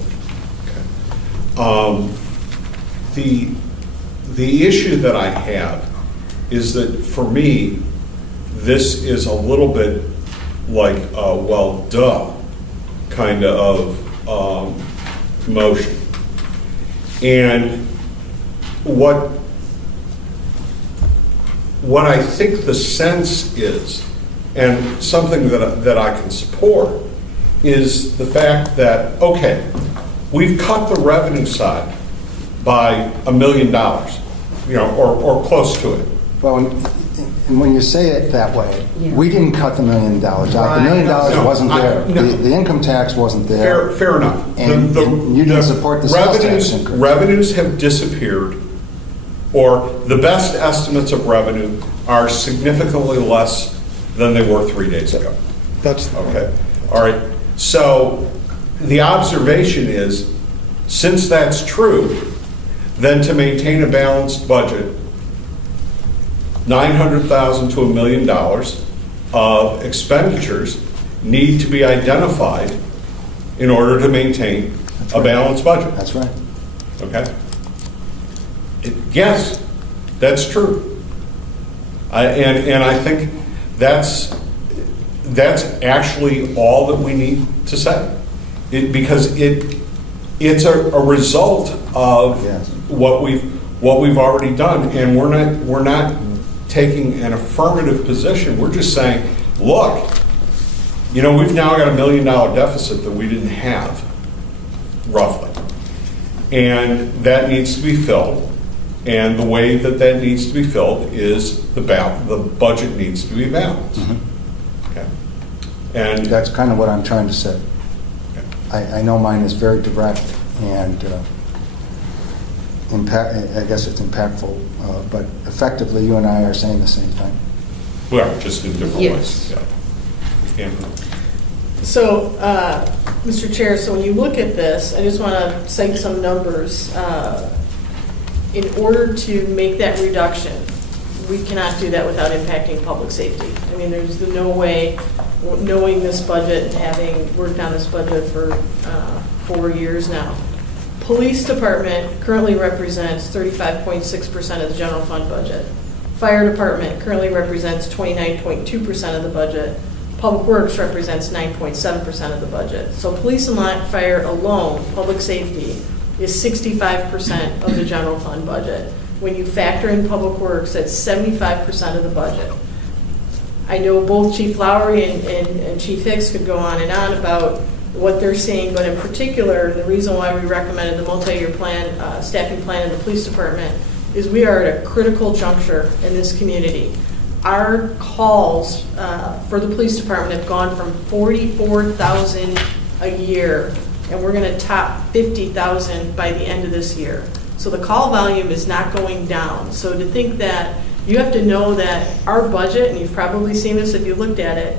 Okay. The issue that I have is that for me, this is a little bit like a well, duh kind of motion. And what I think the sense is, and something that I can support, is the fact that, okay, we've cut the revenue side by $1 million, or close to it. Well, And when you say it that way, Yeah. we didn't cut the $1 million out. The $1 million No, wasn't there. no. The income tax wasn't there. Fair enough. And you didn't support the sales tax increase. Revenues have disappeared, or the best estimates of revenue are significantly less than they were 3 days ago. That's, Okay, all right. So the observation is, since that's true, then to maintain a balanced budget, $900,000 to $1 million of expenditures need to be identified in order to maintain a balanced budget. That's right. Okay? Yes, that's true. And I think that's actually all that we need to say. Because it's a result of Yes. what we've already done, and we're not taking an affirmative position. We're just saying, look, we've now got $1 million deficit that we didn't have, roughly. And that needs to be filled. And the way that needs to be filled is the budget needs to be balanced. Okay. And That's kind of what I'm trying to say. I know mine is very direct and I guess it's impactful, but effectively you and I are saying the same thing. we are just in different Yes. ways. Yeah. Andrew? So, Mr. Chair, so when you look at this, I just want to cite some numbers. In order to make that reduction, we cannot do that without impacting public safety. I mean, there's no way, knowing this budget and having worked on this budget for 4 years now. Police department currently represents 35.6% of the general fund budget. Fire department currently represents 29.2% of the budget. Public Works represents 9.7% of the budget. So police and fire alone, public safety, is 65% of the general fund budget. When you factor in Public Works, that's 75% of the budget. I know both Chief Lowry and Chief Hicks could go on and on about what they're seeing, but in particular, the reason why we recommended the multi-year plan, staffing plan in the police department is we are at a critical juncture in this community. Our calls for the police department have gone from 44,000 a year, and we're going to top 50,000 by the end of this year. So the call volume is not going down. So to think that, you have to know that our budget, and you've probably seen this if you looked at it,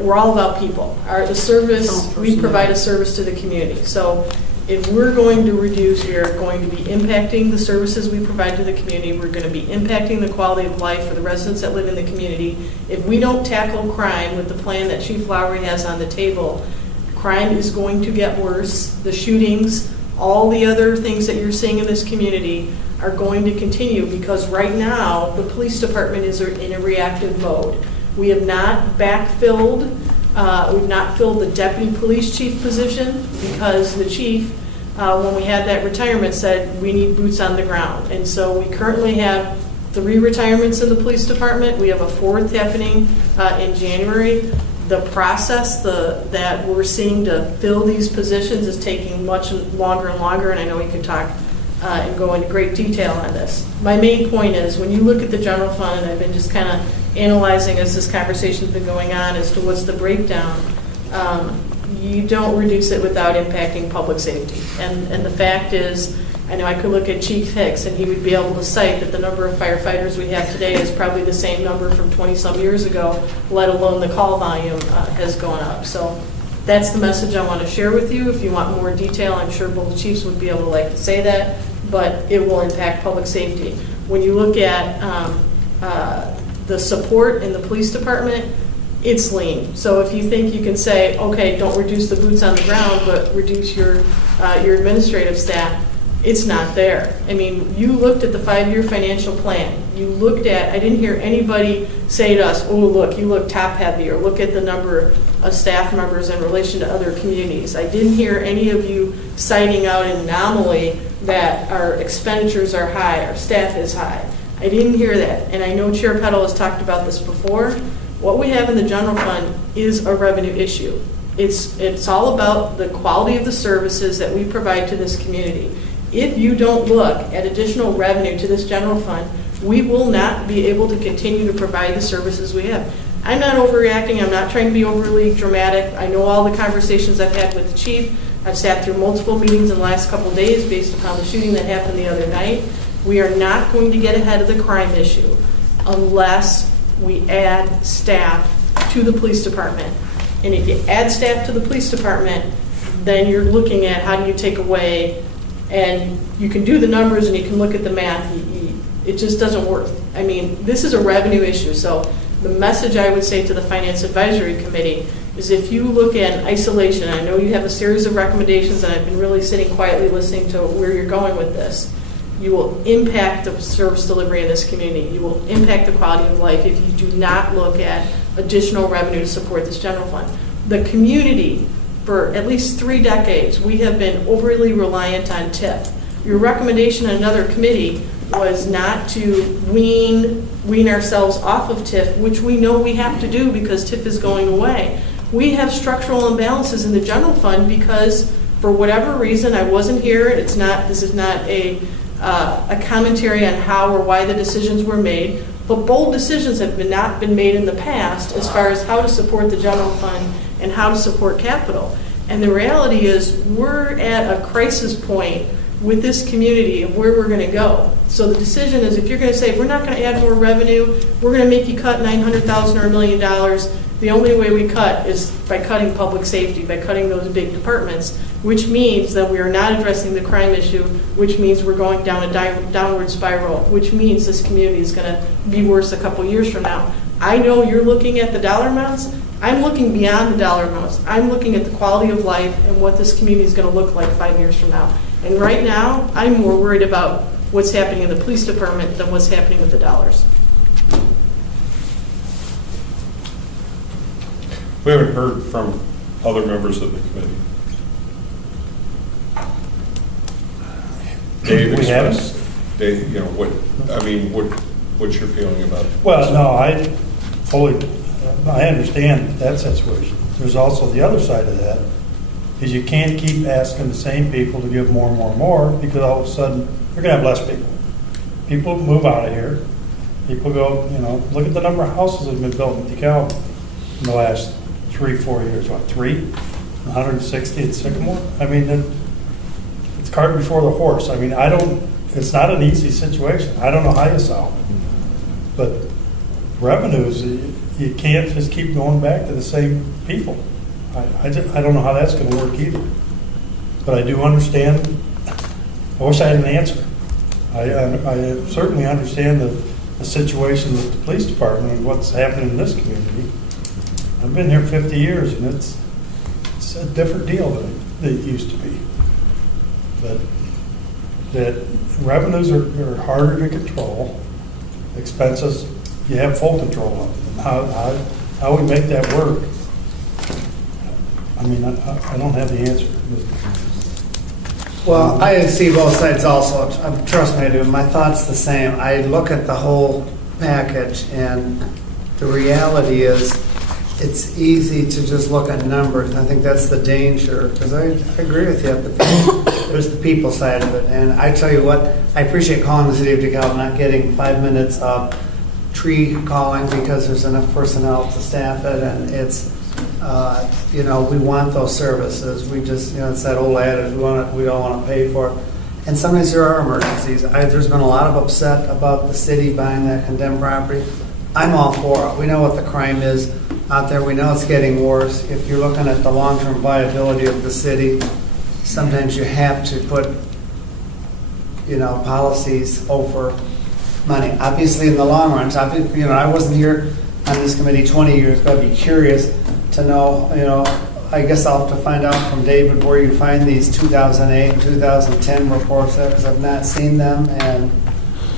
we're all about people. The service, we provide a service to the community. So if we're going to reduce, we are going to be impacting the services we provide to the community. We're going to be impacting the quality of life for the residents that live in the community. If we don't tackle crime with the plan that Chief Lowry has on the table, crime is going to get worse. The shootings, all the other things that you're seeing in this community are going to continue because right now the police department is in a reactive mode. We have not backfilled, we've not filled the deputy police chief position because the chief, when we had that retirement, said we need boots on the ground. And so we currently have 3 retirements in the police department. We have a 4th happening in January. The process that we're seeing to fill these positions is taking much longer and longer, and I know we could talk and go into great detail on this. My main point is, when you look at the general fund, and I've been just kind of analyzing as this conversation's been going on as to what's the breakdown, you don't reduce it without impacting public safety. And the fact is, I know I could look at Chief Hicks and he would be able to cite that the number of firefighters we have today is probably the same number from 20-some years ago, let alone the call volume has gone up. So that's the message I want to share with you. If you want more detail, I'm sure both chiefs would be able to like to say that, but it will impact public safety. When you look at the support in the police department, it's lean. So if you think you can say, okay, don't reduce the boots on the ground, but reduce your administrative staff, it's not there. I mean, you looked at the 5-year financial plan. You looked at, I didn't hear anybody say to us, oh, look, you look top heavy, or look at the number of staff members in relation to other communities. I didn't hear any of you citing out an anomaly that our expenditures are high, our staff is high. I didn't hear that. And I know Chair Petal has talked about this before. What we have in the general fund is a revenue issue. It's all about the quality of the services that we provide to this community. If you don't look at additional revenue to this general fund, we will not be able to continue to provide the services we have. I'm not overreacting, I'm not trying to be overly dramatic. I know all the conversations I've had with the chief. I've sat through multiple meetings in the last couple of days based upon the shooting that happened the other night. We are not going to get ahead of the crime issue unless we add staff to the police department. And if you add staff to the police department, then you're looking at how do you take away, and you can do the numbers and you can look at the math. It just doesn't work. I mean, this is a revenue issue. So the message I would say to the Finance Advisory Committee is if you look at isolation, I know you have a series of recommendations, and I've been really sitting quietly listening to where you're going with this. You will impact the service delivery in this community. You will impact the quality of life if you do not look at additional revenue to support this general fund. The community, for at least 3 decades, we have been overly reliant on TIF. Your recommendation in another committee was not to wean ourselves off of TIF, which we know we have to do because TIF is going away. We have structural imbalances in the general fund because, for whatever reason, I wasn't here. This is not a commentary on how or why the decisions were made, but bold decisions have not been made in the past as far as how to support the general fund and how to support capital. And the reality is we're at a crisis point with this community of where we're going to go. So the decision is, if you're going to say, we're not going to add more revenue, we're going to make you cut $900,000 or $1 million, the only way we cut is by cutting public safety, by cutting those big departments, which means that we are not addressing the crime issue, which means we're going down a downward spiral, which means this community is going to be worse a couple years from now. I know you're looking at the dollar amounts. I'm looking beyond the dollar amounts. I'm looking at the quality of life and what this community is going to look like 5 years from now. And right now, I'm more worried about what's happening in the police department than what's happening with the dollars. We haven't heard from other members of the committee. Dave We haven't. expressed, Dave, what's your feeling about it? Well, no, I understand that situation. There's also the other side of that, is you can't keep asking the same people to give more and more and more, because all of a sudden, you're going to have less people. People move out of here. People go, look at the number of houses that have been built in DeKalb in the last 3-4 years. What, 3? 160 at Sycamore? I mean, it's cart before the horse. I mean, it's not an easy situation. I don't know how you solve it. But revenues, you can't just keep going back to the same people. I don't know how that's going to work either. But I do understand. I wish I had an answer. I certainly understand the situation with the police department and what's happening in this community. I've been here 50 years, and it's a different deal than it used to be. But that revenues are harder to control. Expenses, you have full control of them. How we make that work, I mean, I don't have the answer. Well, I see both sides also. Trust me, I do. My thought's the same. I look at the whole package, and the reality is it's easy to just look at numbers. I think that's the danger, because I agree with you, but there's the people side of it. And I tell you what, I appreciate calling the city of DeKalb, not getting 5 minutes of tree calling because there's enough personnel to staff it, and it's, we want those services. We just, it's that old adage, we don't want to pay for it. And sometimes there are emergencies. There's been a lot of upset about the city buying that condemned property. I'm all for it. We know what the crime is out there. We know it's getting worse. If you're looking at the long-term viability of the city, sometimes you have to put, policies over money. Obviously, in the long run, I wasn't here on this committee 20 years ago. I'd be curious to know, I guess I'll have to find out from David where you find these 2008 and 2010 reports there, because I've not seen them, and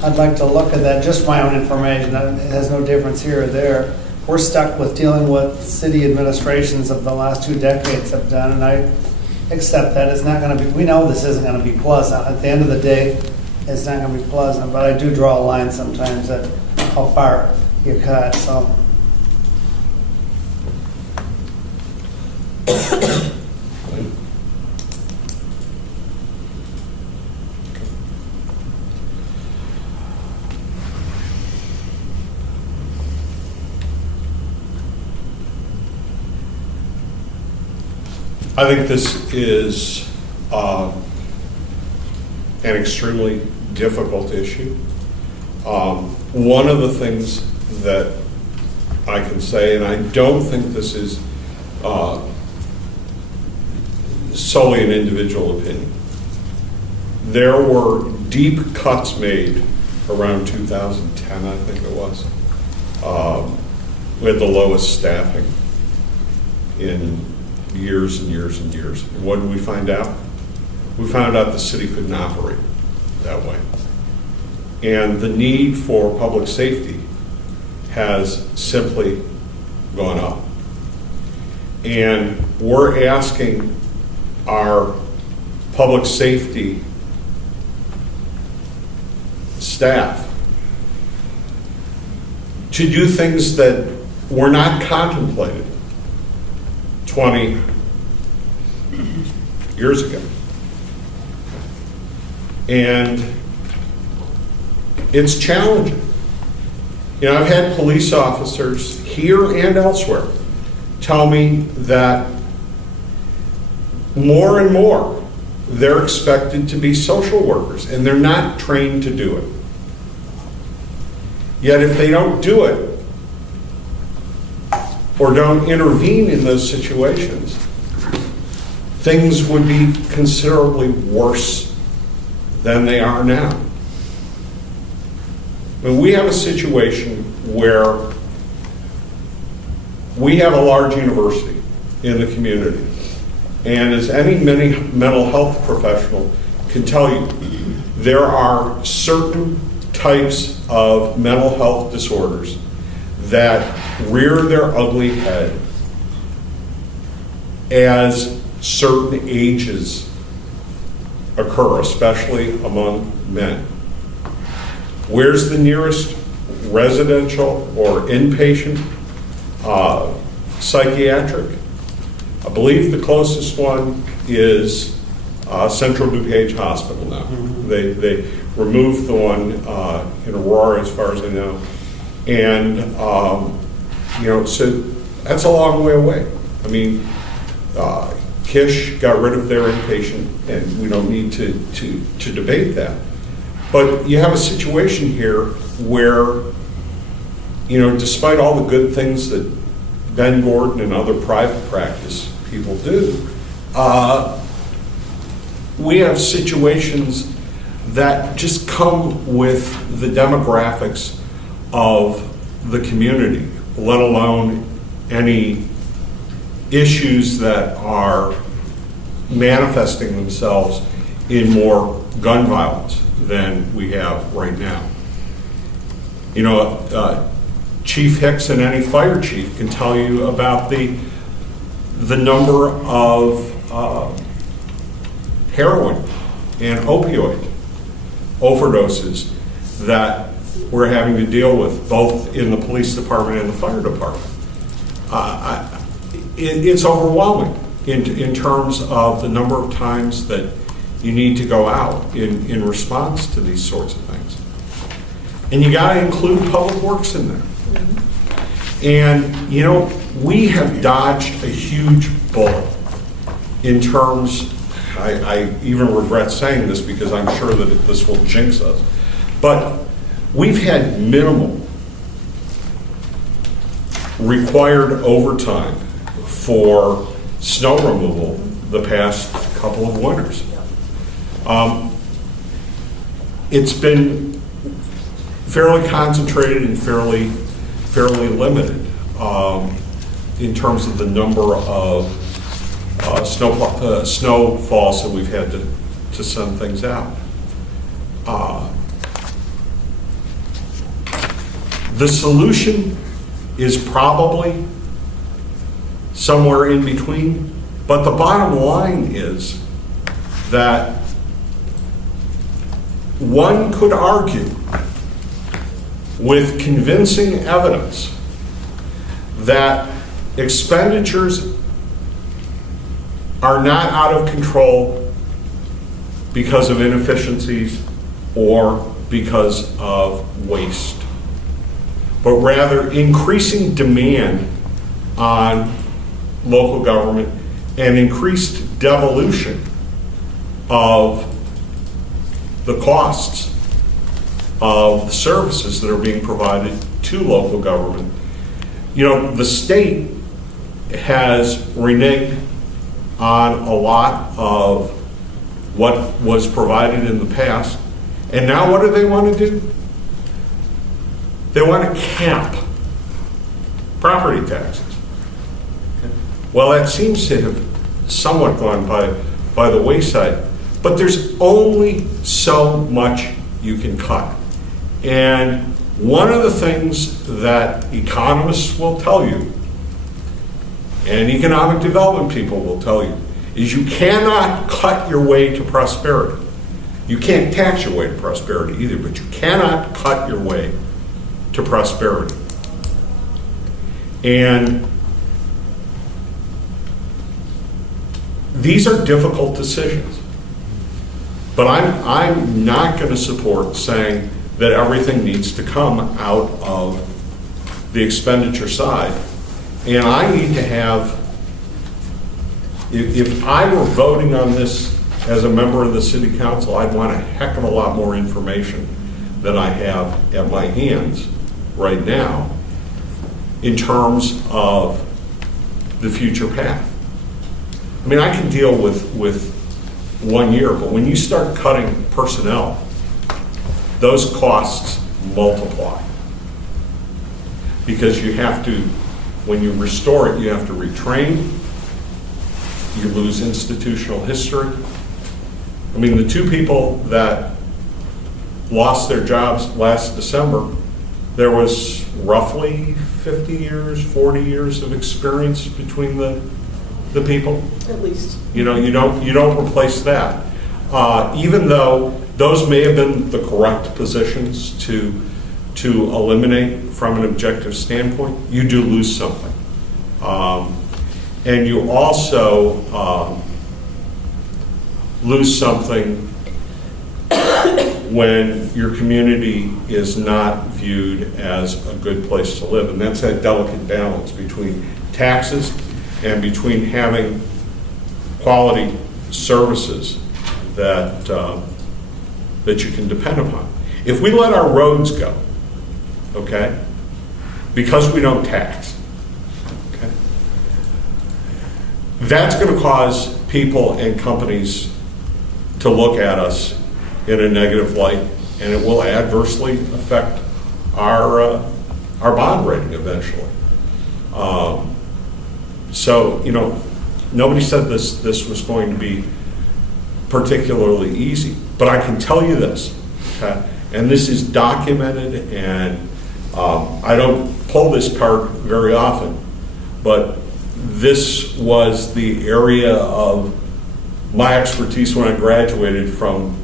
I'd like to look at that, just my own information. It has no difference here or there. We're stuck with dealing with city administrations of the last 2 decades have done, and I accept that. It's not going to be, we know this isn't going to be pleasant. At the end of the day, it's not going to be pleasant, but I do draw a line sometimes at how far you cut, so. I think this is an extremely difficult issue. One of the things that I can say, and I don't think this is solely an individual opinion, there were deep cuts made around 2010, I think it was. We had the lowest staffing in years and years and years. And what did we find out? We found out the city couldn't operate that way. And the need for public safety has simply gone up. And we're asking our public safety staff to do things that were not contemplated 20 years ago. And it's challenging. You know, I've had police officers here and elsewhere tell me that more and more they're expected to be social workers, and they're not trained to do it. Yet if they don't do it or don't intervene in those situations, things would be considerably worse than they are now. When we have a situation where we have a large university in the community, and as any mental health professional can tell you, there are certain types of mental health disorders that rear their ugly head as certain ages occur, especially among men. Where's the nearest residential or inpatient psychiatric? I believe the closest one is Central DuPage Hospital now. They removed the one in Aurora, as far as I know. And, so that's a long way away. I mean, Kish got rid of their inpatient, and we don't need to debate that. But you have a situation here where, despite all the good things that Ben Gordon and other private practice people do, we have situations that just come with the demographics of the community, let alone any issues that are manifesting themselves in more gun violence than we have right now. Chief Hicks and any fire chief can tell you about the number of heroin and opioid overdoses that we're having to deal with, both in the police department and the fire department. It's overwhelming in terms of the number of times that you need to go out in response to these sorts of things. And you got to include public works in there. And, we have dodged a huge bullet in terms, I even regret saying this because I'm sure that this will jinx us, but we've had minimal required overtime for snow removal the past couple of winters. It's been fairly concentrated and fairly limited in terms of the number of snowfalls that we've had to send things out. The solution is probably somewhere in between, but the bottom line is that one could argue with convincing evidence that expenditures are not out of control because of inefficiencies or because of waste, but rather increasing demand on local government an increased devolution of the costs of the services that are being provided to local government. You know, the state has reneged on a lot of what was provided in the past, and now what do they want to do? They want to cap property taxes. Well, that seems to have somewhat gone by the wayside, but there's only so much you can cut. And one of the things that economists will tell you, and economic development people will tell you, is you cannot cut your way to prosperity. You can't tax your way to prosperity either, but you cannot cut your way to prosperity. And these are difficult decisions. But I'm not going to support saying that everything needs to come out of the expenditure side. And I need to have, if I were voting on this as a member of the city council, I'd want a heck of a lot more information than I have at my hands right now in terms of the future path. I mean, I can deal with 1 year, but when you start cutting personnel, those costs multiply. Because you have to, when you restore it, you have to retrain, you lose institutional history. I mean, the two people that lost their jobs last December, there was roughly 50 years, 40 years of experience between the people. At least. You know, you don't replace that. Even though those may have been the correct positions to eliminate from an objective standpoint, you do lose something. And you also lose something when your community is not viewed as a good place to live. And that's that delicate balance between taxes and between having quality services that that you can depend upon. If we let our roads go, okay, because we don't tax, okay, that's going to cause people and companies to look at us in a negative light, and it will adversely affect our bond rating eventually. So, you know, nobody said this was going to be particularly easy, but I can tell you this, okay? And this is documented, and I don't pull this card very often, but this was the area of my expertise when I graduated from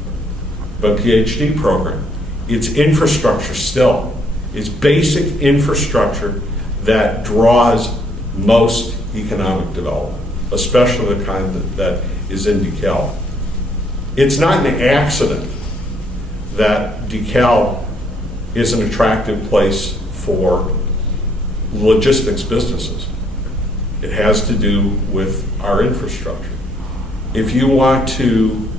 the PhD program. It's infrastructure still. It's basic infrastructure that draws most economic development, especially the kind that is in DeKalb. It's not an accident that DeKalb is an attractive place for logistics businesses. It has to do with our infrastructure. If you want to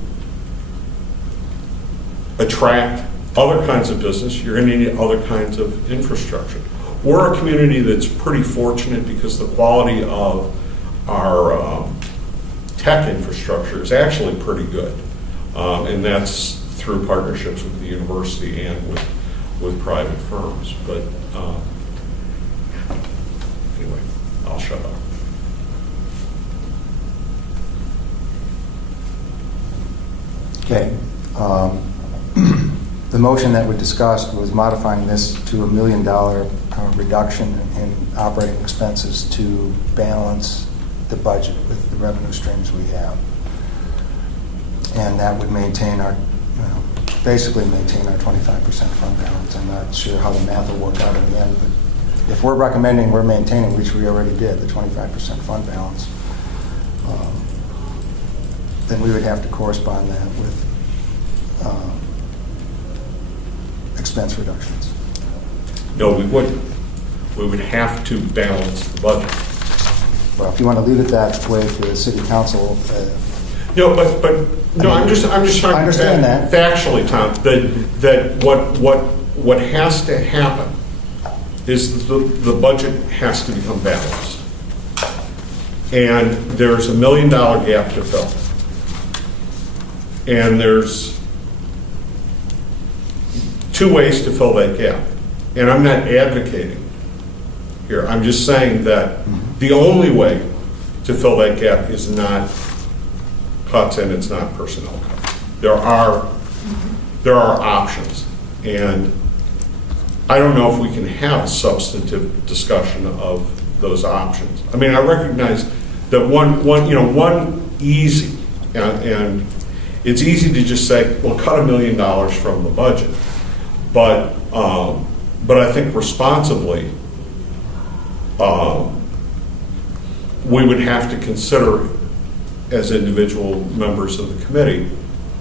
attract other kinds of business, you're going to need other kinds of infrastructure. We're a community that's pretty fortunate because the quality of our tech infrastructure is actually pretty good. And that's through partnerships with the university and with private firms. But anyway, I'll shut up. Okay. The motion that we discussed was modifying this to $1 million reduction in operating expenses to balance the budget with the revenue streams we have. And that would maintain our, basically maintain our 25% fund balance. I'm not sure how the math will work out in the end, but if we're recommending we're maintaining, which we already did, the 25% fund balance, then we would have to correspond that with expense reductions. No, we wouldn't. We would have to balance the budget. Well, if you want to leave it that way for the city council, No, no, I'm just talking. I understand that. Factually, Tom, that what has to happen is the budget has to become balanced. And there's $1 million gap to fill. And there's 2 ways to fill that gap. And I'm not advocating here. I'm just saying that the only way to fill that gap is not cuts and it's not personnel cuts. There are options. And I don't know if we can have a substantive discussion of those options. I mean, I recognize that one easy, and it's easy to just say, well, cut $1 million from the budget. But I think responsibly, we would have to consider as individual members of the committee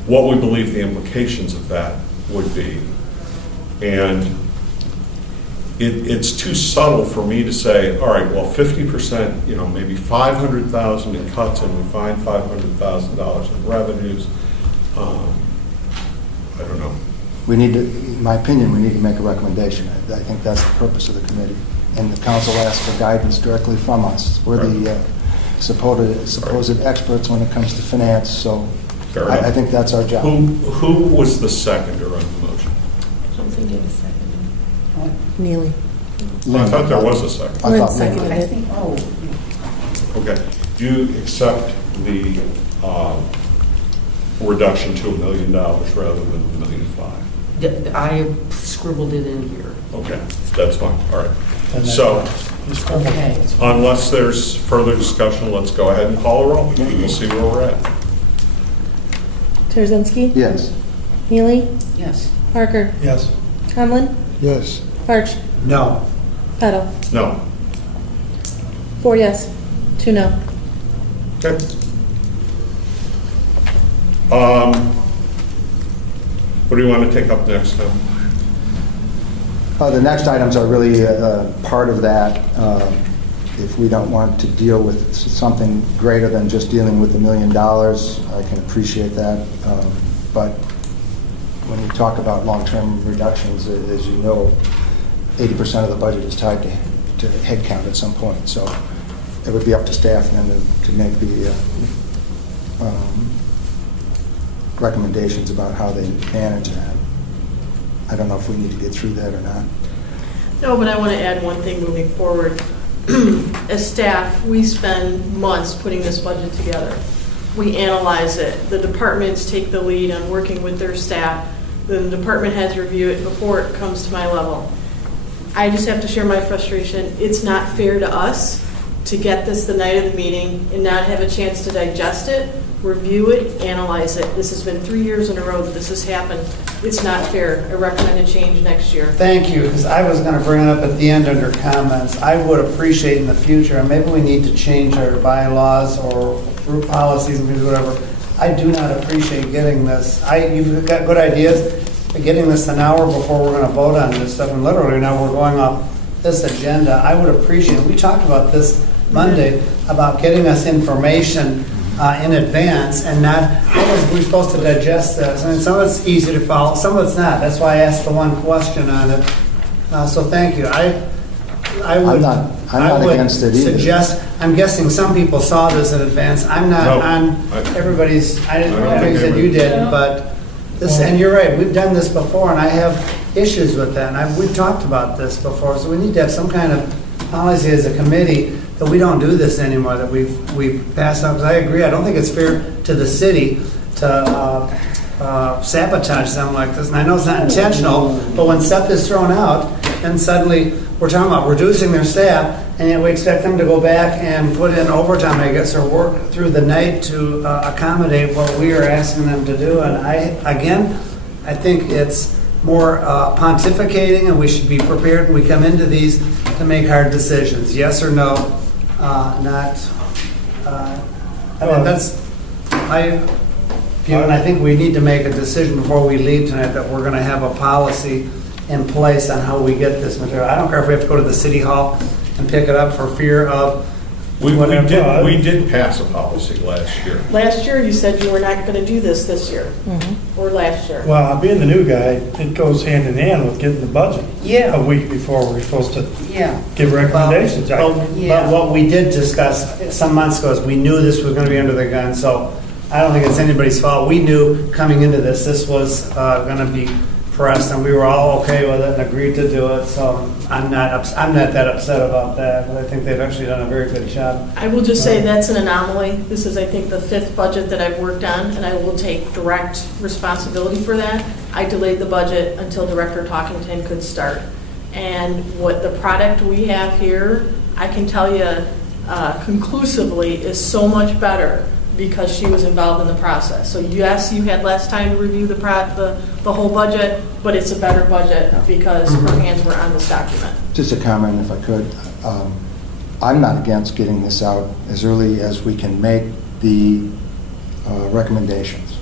what we believe the implications of that would be. And it's too subtle for me to say, all right, well, 50%, maybe 500,000 in cuts and we find $500,000 in revenues. I don't know. we need to, in my opinion, we need to make a recommendation. I think that's the purpose of the committee. And the council asks for guidance directly from us. We're the supposed experts when it comes to finance, so I think that's our job. Who was the seconder on the motion? I don't think it was seconded. Neely. I thought there was a second. I Lynn thought seconded maybe. it. Oh, Okay. Do you accept the reduction to $1 million rather than $1.5 million? I scribbled it in here. Okay, that's fine. All right. And So, Okay. unless there's further discussion, let's go ahead and call a roll. We'll see where we're at. Terzinski? Yes. Neely? Yes. Parker? Yes. Conlon? Yes. Parch? No. Pettle? No. 4 yes, 2 no. Okay. What do you want to take up next, Tom? The next items are really part of that. If we don't want to deal with something greater than just dealing with $1 million, I can appreciate that. But when you talk about long-term reductions, as you know, 80% of the budget is tied to headcount at some point. So it would be up to staff then to make the recommendations about how they manage that. I don't know if we need to get through that or not. No, but I want to add one thing moving forward. As staff, we spend months putting this budget together. We analyze it. The departments take the lead on working with their staff. The department heads review it before it comes to my level. I just have to share my frustration. It's not fair to us to get this the night of the meeting and not have a chance to digest it, review it, analyze it. This has been 3 years in a row that this has happened. It's not fair. I recommend a change next year. Thank you, because I was going to bring it up at the end under comments. I would appreciate in the future, and maybe we need to change our bylaws or group policies and whatever. I do not appreciate getting this. You've got good ideas, but getting this an hour before we're going to vote on this stuff, and literally now we're going off this agenda. I would appreciate, we talked about this Monday, about getting us information in advance and not, how are we supposed to digest this? I mean, some of it's easy to follow, some of it's not. That's why I asked the one question on it. So thank you. I would, I'm not against it either. Suggest, I'm guessing some people saw this in advance. I'm not No, on everybody's, I didn't know you said you did, but this, and you're right, we've done this before and I have issues with that. And we've talked about this before, so we need to have some kind of policy as a committee that we don't do this anymore, that we pass on, because I agree, I don't think it's fair to the city to sabotage something like this, and I know it's not intentional, but when stuff is thrown out, and suddenly we're talking about reducing their staff, and yet we expect them to go back and put in overtime, I guess, or work through the night to accommodate what we are asking them to do, and I think it's more pontificating, and we should be prepared when we come into these to make hard decisions, yes or no. Not, I mean, that's, and I think we need to make a decision before we leave tonight that we're going to have a policy in place on how we get this material. I don't care if we have to go to the city hall and pick it up for fear of whatever. We did pass a policy last year. Last year, you said you were not going to do this year, or last year. Well, being the new guy, it goes hand in hand with getting the budget. Yeah. A week before we're supposed to Yeah. give recommendations. But what we did discuss some months ago is we knew this was going to be under the gun, so I don't think it's anybody's fault. We knew coming into this was going to be pressed, and we were all okay with it and agreed to do it, so I'm not that upset about that, but I think they've actually done a very good job. I will just say that's an anomaly. This is, I think, the 5th budget that I've worked on, and I will take direct responsibility for that. I delayed the budget until Director Talkington could start. And what the product we have here, I can tell you conclusively, is so much better because she was involved in the process. So yes, you had less time to review the whole budget, but it's a better budget because her hands were on this document. Just a comment, if I could. I'm not against getting this out as early as we can make the recommendations.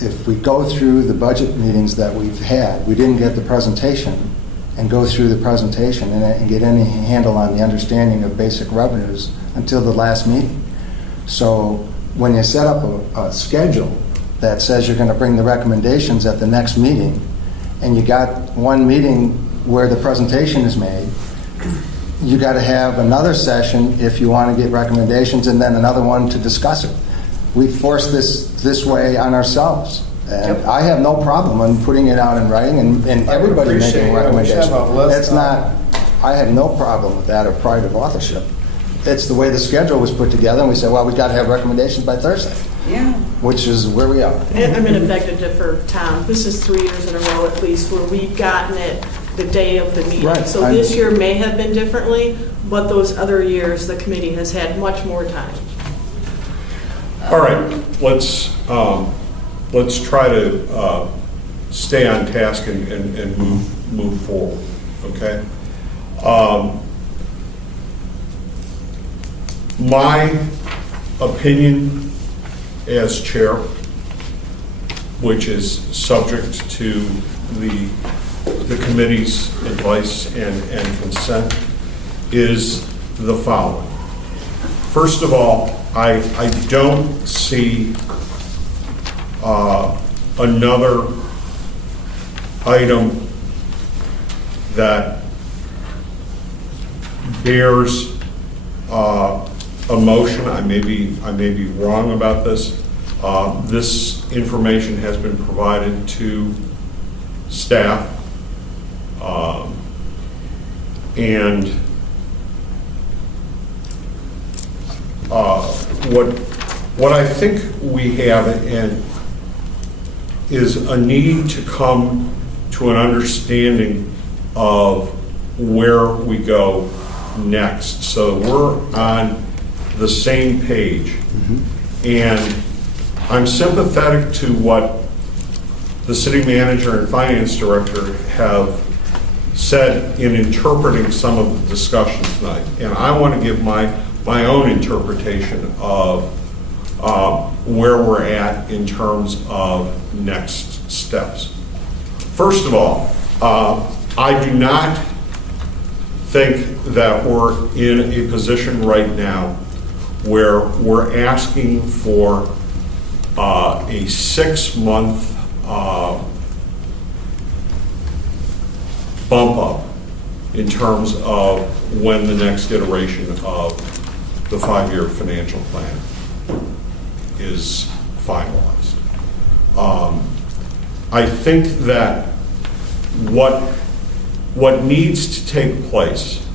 If we go through the budget meetings that we've had, we didn't get the presentation, and go through the presentation and get any handle on the understanding of basic revenues until the last meeting. So when you set up a schedule that says you're going to bring the recommendations at the next meeting, and you got one meeting where the presentation is made, you got to have another session if you want to get recommendations, and then another one to discuss it. We forced this way on ourselves. And I have no problem in putting it out in writing and everybody making recommendations. That's not, I have no problem with that or pride of authorship. It's the way the schedule was put together, and we said, well, we've got to have recommendations by Thursday. Yeah. Which is where we are. And I'm going to beg to differ, Tom. This is 3 years in a row at least where we've gotten it the day of the meeting. Right. So this year may have been differently, but those other years, the committee has had much more time. All right, let's try to stay on task and move forward, okay? My opinion as chair, which is subject to the committee's advice and consent, is the following. First of all, I don't see another item that bears a motion. I may be wrong about this. This information has been provided to staff, and what I think we have is a need to come to an understanding of where we go next. So we're on the same page. And I'm sympathetic to what the city manager and finance director have said in interpreting some of the discussion tonight. And I want to give my own interpretation of where we're at in terms of next steps. First of all, I do not think that we're in a position right now where we're asking for a 6-month bump up in terms of when the next iteration of the 5-year financial plan is finalized. I think that what needs to take place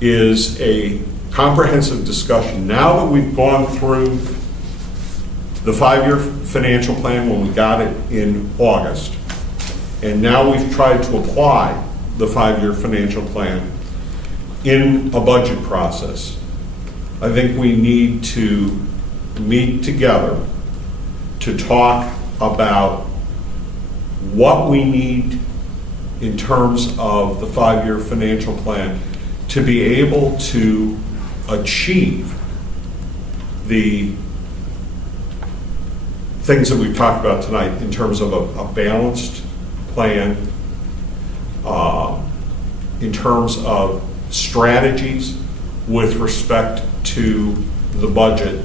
is a comprehensive discussion. Now that we've gone through the 5-year financial plan when we got it in August, and now we've tried to apply the 5-year financial plan in a budget process, I think we need to meet together to talk about what we need in terms of the 5-year financial plan to be able to achieve the things that we've talked about tonight in terms of a balanced plan, in terms of strategies with respect to the budget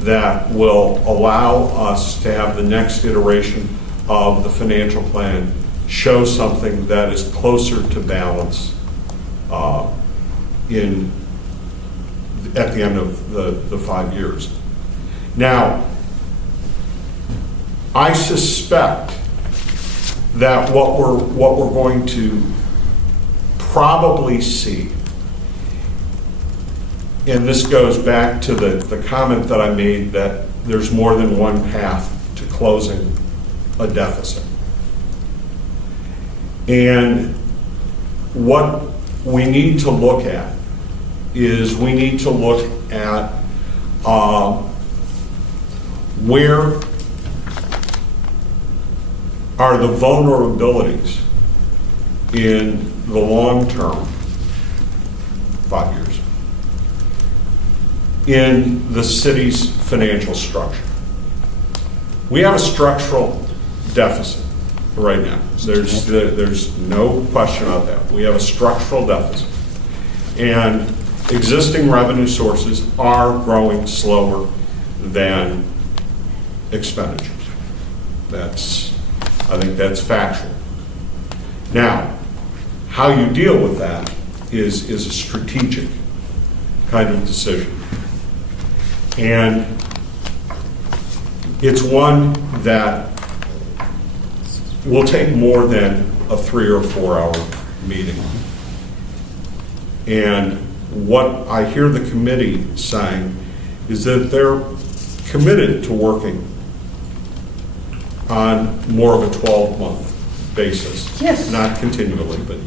that will allow us to have the next iteration of the financial plan show something that is closer to balance at the end of the 5 years. Now, I suspect that what we're going to probably see, and this goes back to the comment that I made that there's more than one path to closing a deficit. And what we need to look at is we need to look at where are the vulnerabilities in the long term, 5 years, in the city's financial structure. We have a structural deficit right now. There's no question about that. We have a structural deficit. And existing revenue sources are growing slower than expenditures. I think that's factual. Now, how you deal with that is a strategic kind of decision. And it's one that will take more than a 3 or 4 hour meeting. And what I hear the committee saying is that they're committed to working on more of a 12-month basis. Yes. Not continually, but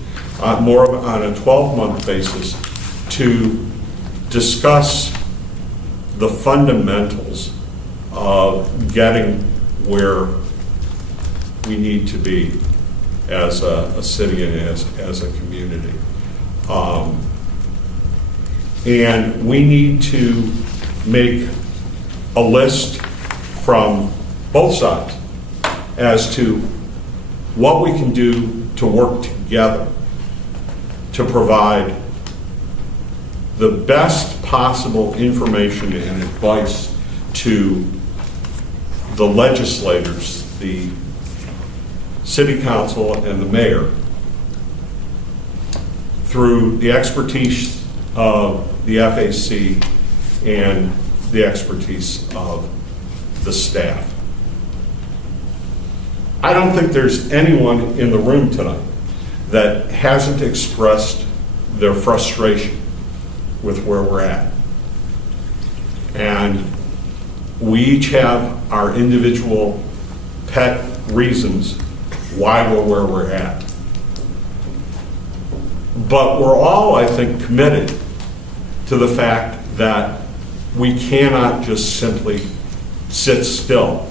more of on a 12-month basis to discuss the fundamentals of getting where we need to be as a city and as a community. And we need to make a list from both sides as to what we can do to work together to provide the best possible information and advice to the legislators, the city council and the mayor, through the expertise of the FAC and the expertise of the staff. I don't think there's anyone in the room tonight that hasn't expressed their frustration with where we're at. And we each have our individual pet reasons why we're where we're at. But we're all, I think, committed to the fact that we cannot just simply sit still,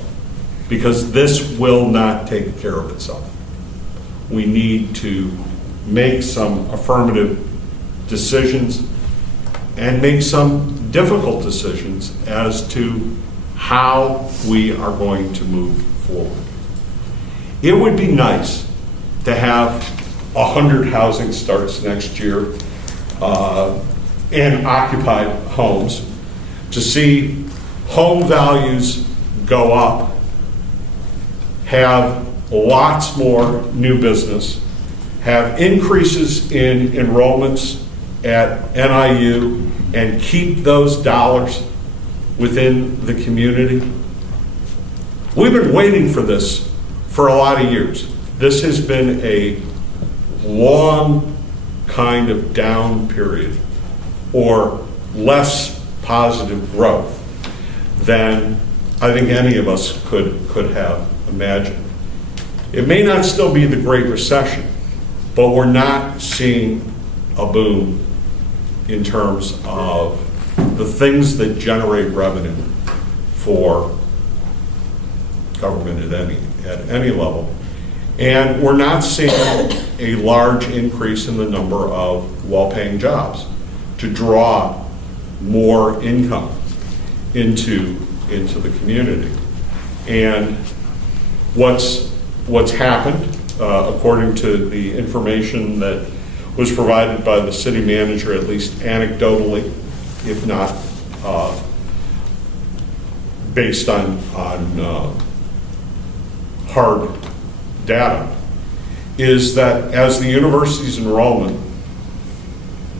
because this will not take care of itself. We need to make some affirmative decisions and make some difficult decisions as to how we are going to move forward. It would be nice to have 100 housing starts next year and occupied homes, to see home values go up, have lots more new business, have increases in enrollments at NIU, and keep those dollars within the community. We've been waiting for this for a lot of years. This has been a long kind of down period, or less positive growth than I think any of us could have imagined. It may not still be the Great Recession, but we're not seeing a boom in terms of the things that generate revenue for government at any level. And we're not seeing a large increase in the number of well-paying jobs to draw more income into the community. And what's happened, according to the information that was provided by the city manager, at least anecdotally, if not based on hard data, is that as the university's enrollment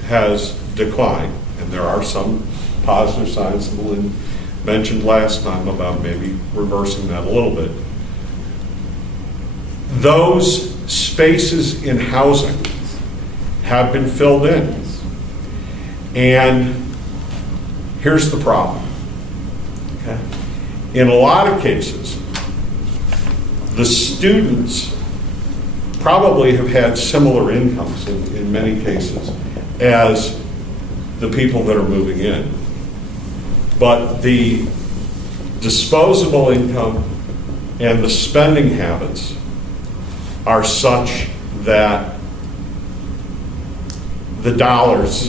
has declined, and there are some positive signs that Lynn mentioned last time about maybe reversing that a little bit, those spaces in housing have been filled in. And here's the problem. Okay? In a lot of cases, the students probably have had similar incomes in many cases as the people that are moving in. But the disposable income and the spending habits are such that the dollars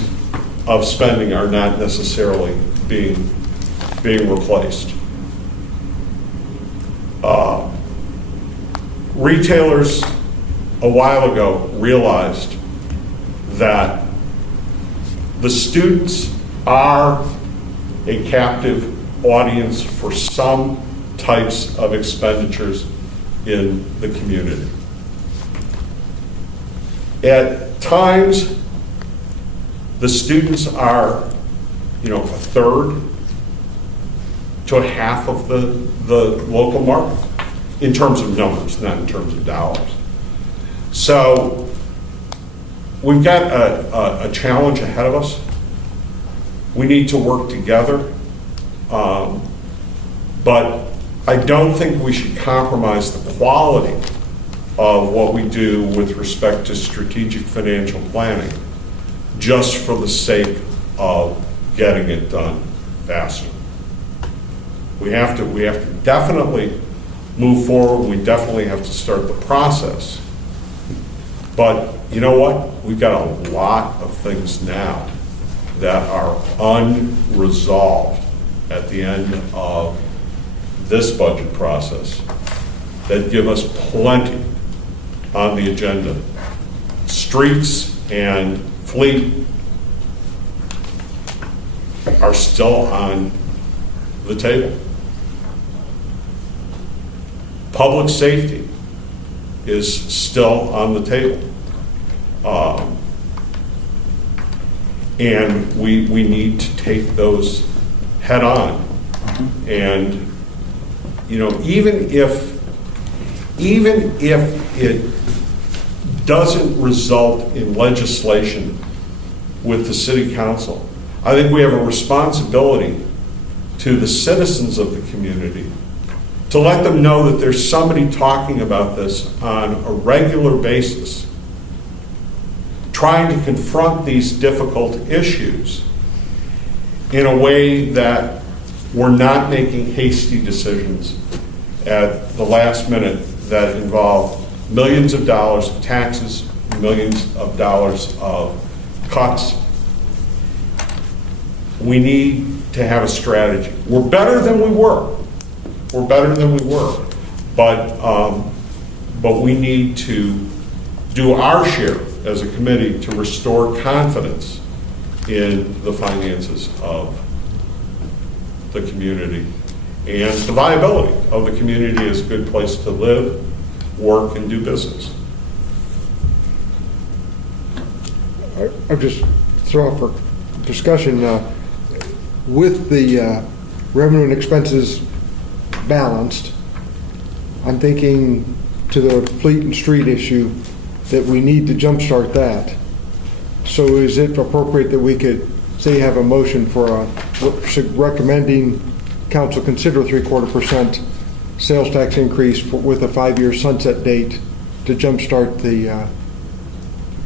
of spending are not necessarily being replaced. Retailers a while ago realized that the students are a captive audience for some types of expenditures in the community. At times, the students are, a third to a half of the local market in terms of numbers, not in terms of dollars. So we've got a challenge ahead of us. We need to work together, but I don't think we should compromise the quality of what we do with respect to strategic financial planning just for the sake of getting it done faster. We have to definitely move forward. We definitely have to start the process. But you know what? We've got a lot of things now that are unresolved at the end of this budget process that give us plenty on the agenda. Streets and fleet are still on the table. Public safety is still on the table. And we need to take those head on. And, even if it doesn't result in legislation with the city council, I think we have a responsibility to the citizens of the community to let them know that there's somebody talking about this on a regular basis, trying to confront these difficult issues in a way that we're not making hasty decisions at the last minute that involve millions of dollars of taxes, millions of dollars of cuts. We need to have a strategy. We're better than we were. But we need to do our share as a committee to restore confidence in the finances of the community and the viability of the community as a good place to live, work, and do business. I'll just throw out for discussion, with the revenue and expenses balanced, I'm thinking to the fleet and street issue that we need to jumpstart that. So is it appropriate that we could, say, have a motion for recommending council consider a 3/4% sales tax increase with a 5-year sunset date to jumpstart the,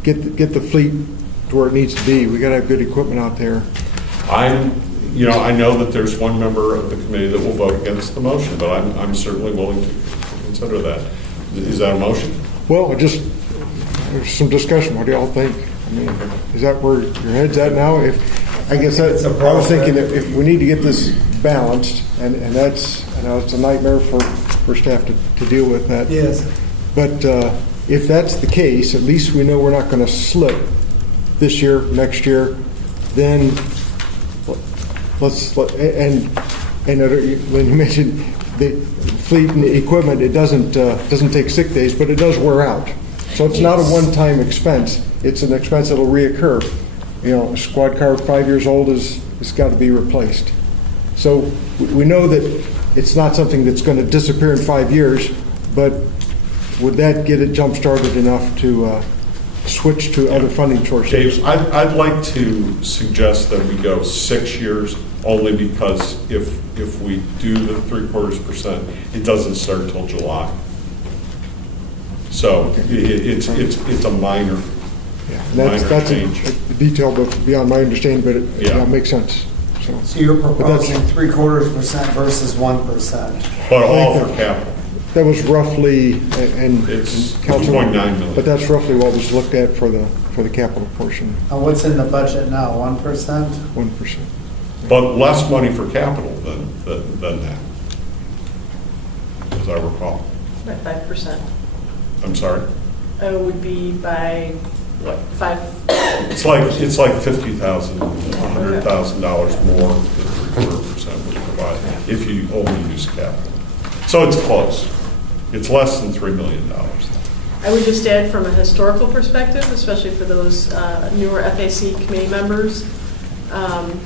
get the fleet to where it needs to be? We got to have good equipment out there. I know that there's one member of the committee that will vote against the motion, but I'm certainly willing to consider that. Is that a motion? Well, just there's some discussion. What do y'all think? I mean, is that where your head's at now? I was thinking that if we need to get this balanced, and that's, it's a nightmare for staff to deal with that. Yes. But if that's the case, at least we know we're not going to slip this year, next year, then and when you mentioned the fleet and the equipment, it doesn't take sick days, but it does wear out. So it's not a one-time expense. It's an expense that'll reoccur. You know, a squad car 5 years old has got to be replaced. So we know that it's not something that's going to disappear in 5 years, but would that get it jump-started enough to switch to other funding sources? Dave, I'd like to suggest that we go 6 years, only because if we do the 0.75%, it doesn't start until July. So it's a minor That's change. a detail beyond my understanding, but Yeah. it makes sense. So you're that's- proposing 0.75% versus 1%. But all for capital. That was roughly, and It's Council- 2.9 million. But that's roughly what was looked at for the capital portion, And what's in the budget now, 1%? 1%. But less money for capital than that, as I recall. By 5%. I'm sorry? Would be by, what, 5? It's like $50,000, $100,000 more than 0.75% would provide if you only use capital. So it's close. It's less than $3 million. I would just add from a historical perspective, especially for those newer FAC committee members,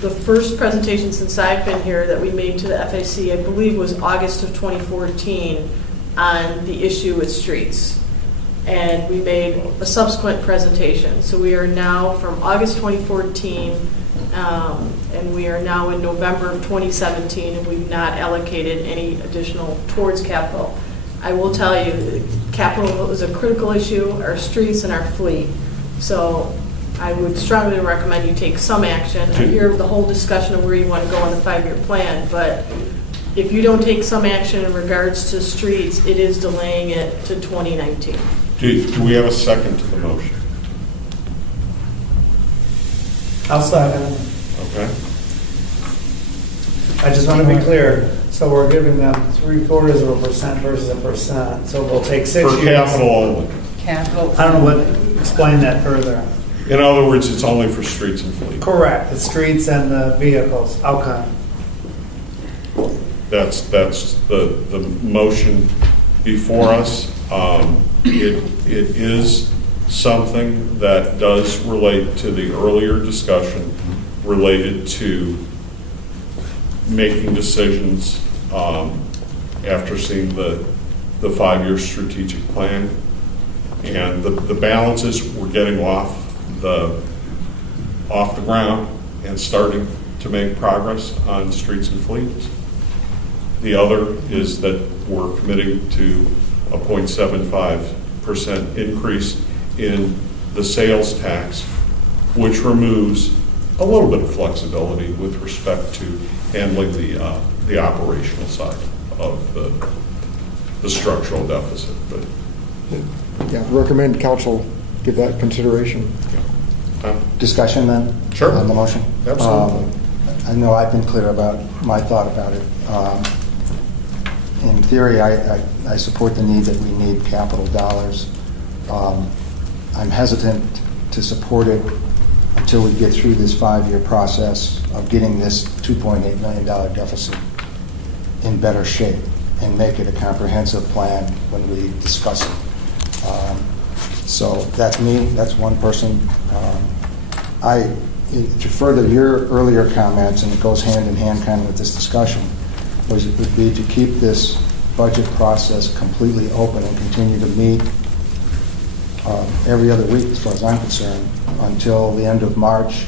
the first presentation since I've been here that we made to the FAC, I believe, was August of 2014 on the issue with streets. And we made a subsequent presentation. So we are now from August 2014, and we are now in November of 2017, and we've not allocated any additional towards capital. I will tell you, capital is a critical issue, our streets and our fleet. So I would strongly recommend you take some action. I hear the whole discussion of where you want to go on the 5-year plan, but if you don't take some action in regards to streets, it is delaying it to 2019. Do we have a second to the motion? I'll second. Okay. I just want to be clear, so we're giving them 0.75% versus 1%, so we'll take 6 years. For capital only. Capital. I don't know explain that further. In other words, it's only for streets and fleet. Correct, the streets and the vehicles, okay. That's the motion before us. It is something that does relate to the earlier discussion related to making decisions after seeing the 5-year strategic plan. And the balances we're getting off the ground and starting to make progress on streets and fleets. The other is that we're committing to a 0.75% increase in the sales tax, which removes a little bit of flexibility with respect to handling the operational side of the structural deficit. But Yeah, recommend council give that consideration. Discussion then? Sure. On the motion? Absolutely. I know I've been clear about my thought about it. In theory, I support the need that we need capital dollars. I'm hesitant to support it until we get through this 5-year process of getting this $2.8 million deficit in better shape and make it a comprehensive plan when we discuss it. So that's me, that's one person. To further your earlier comments, and it goes hand in hand kind of with this discussion, would be to keep this budget process completely open and continue to meet every other week, as far as I'm concerned, until the end of March,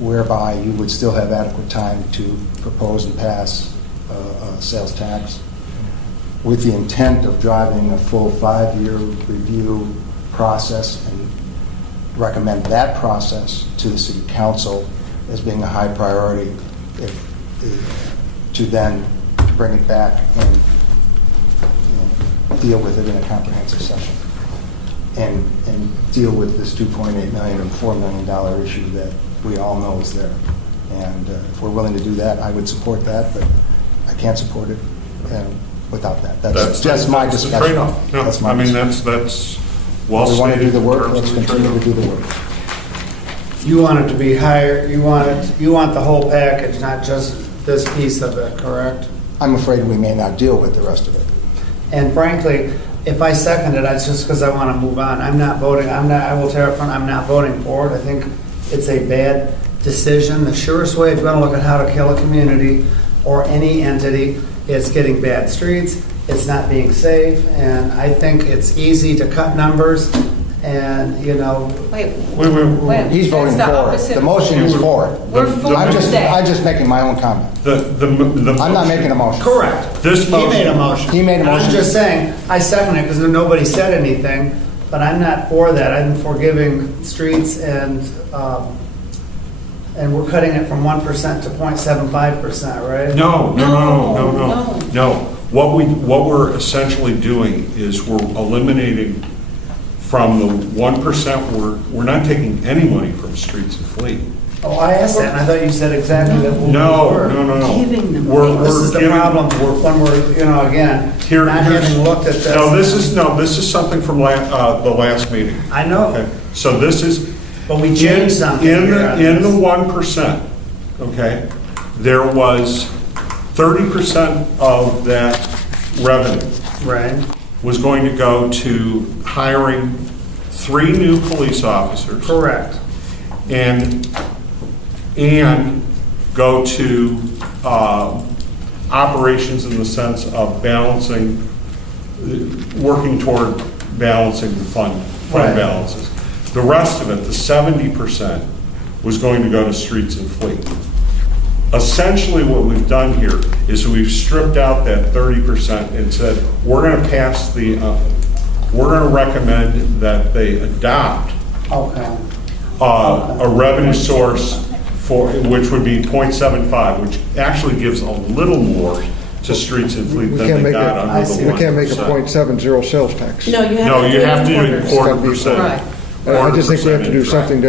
whereby you would still have adequate time to propose and pass a sales tax, with the intent of driving a full 5-year review process and recommend that process to the city council as being a high priority to then bring it back and deal with it in a comprehensive session and deal with this $2.8 million and $4 million issue that we all know is there. And if we're willing to do that, I would support that, but I can't support it without that. That's just my that's the discussion. trade-off. No, That's my I mean, discussion. that's well We want to do stated the in work, terms let's of the continue to trade-off. do the work. you want it to be higher, you want the whole package, not just this piece of it, correct? I'm afraid we may not deal with the rest of it. And frankly, if I second it, it's just because I want to move on. I'm not voting, I will tear up front, I'm not voting for it. I think it's a bad decision. The surest way, if you're going to look at how to kill a community or any entity, is getting bad streets, it's not being safe, and I think it's easy to cut numbers and, you know, Wait, He's voting that's the for it. opposite. The motion is for it. We're for I'm that. just making my own comment. I'm not making a motion. correct. This He made a motion- motion. He made a And I'm motion. just saying, I second it because nobody said anything, but I'm not for that. I'm for giving streets and we're cutting it from 1% to 0.75%, right? No. No. What we're essentially doing is we're eliminating from the 1%, we're not taking any money from streets and fleet. Oh, I asked that, and I thought you said exactly that. No. Giving them This is the problem when we're, you know, again, not having looked at this. No, this is something from the last meeting. I know, Okay, so this is. but we changed something. In here on the this. 1%, okay, there was 30% of that revenue Right, was going to go to hiring 3 new police officers correct. and go to operations in the sense of balancing, working toward balancing the fund Right. balances. The rest of it, the 70%, was going to go to streets and fleet. Essentially, what we've done here is we've stripped out that 30% and said, we're going to pass we're going to recommend that they adopt Okay. a revenue source for, which would be 0.75, which actually gives a little more to streets and fleet We than can't they make got a, under the 1%. we can't make a .70 sales tax. No, you have No, to do you it have to do in it quarters. quarter It's percent. Right. I just think we have to do 1% something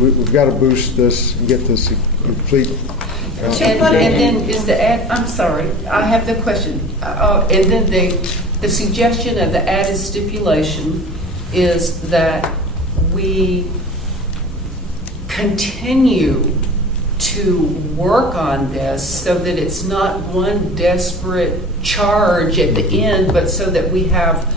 we've got to boost this and get this fleet. And then is the add, I'm sorry, I have the question. And then the suggestion of the added stipulation is that we continue to work on this so that it's not one desperate charge at the end, but so that we have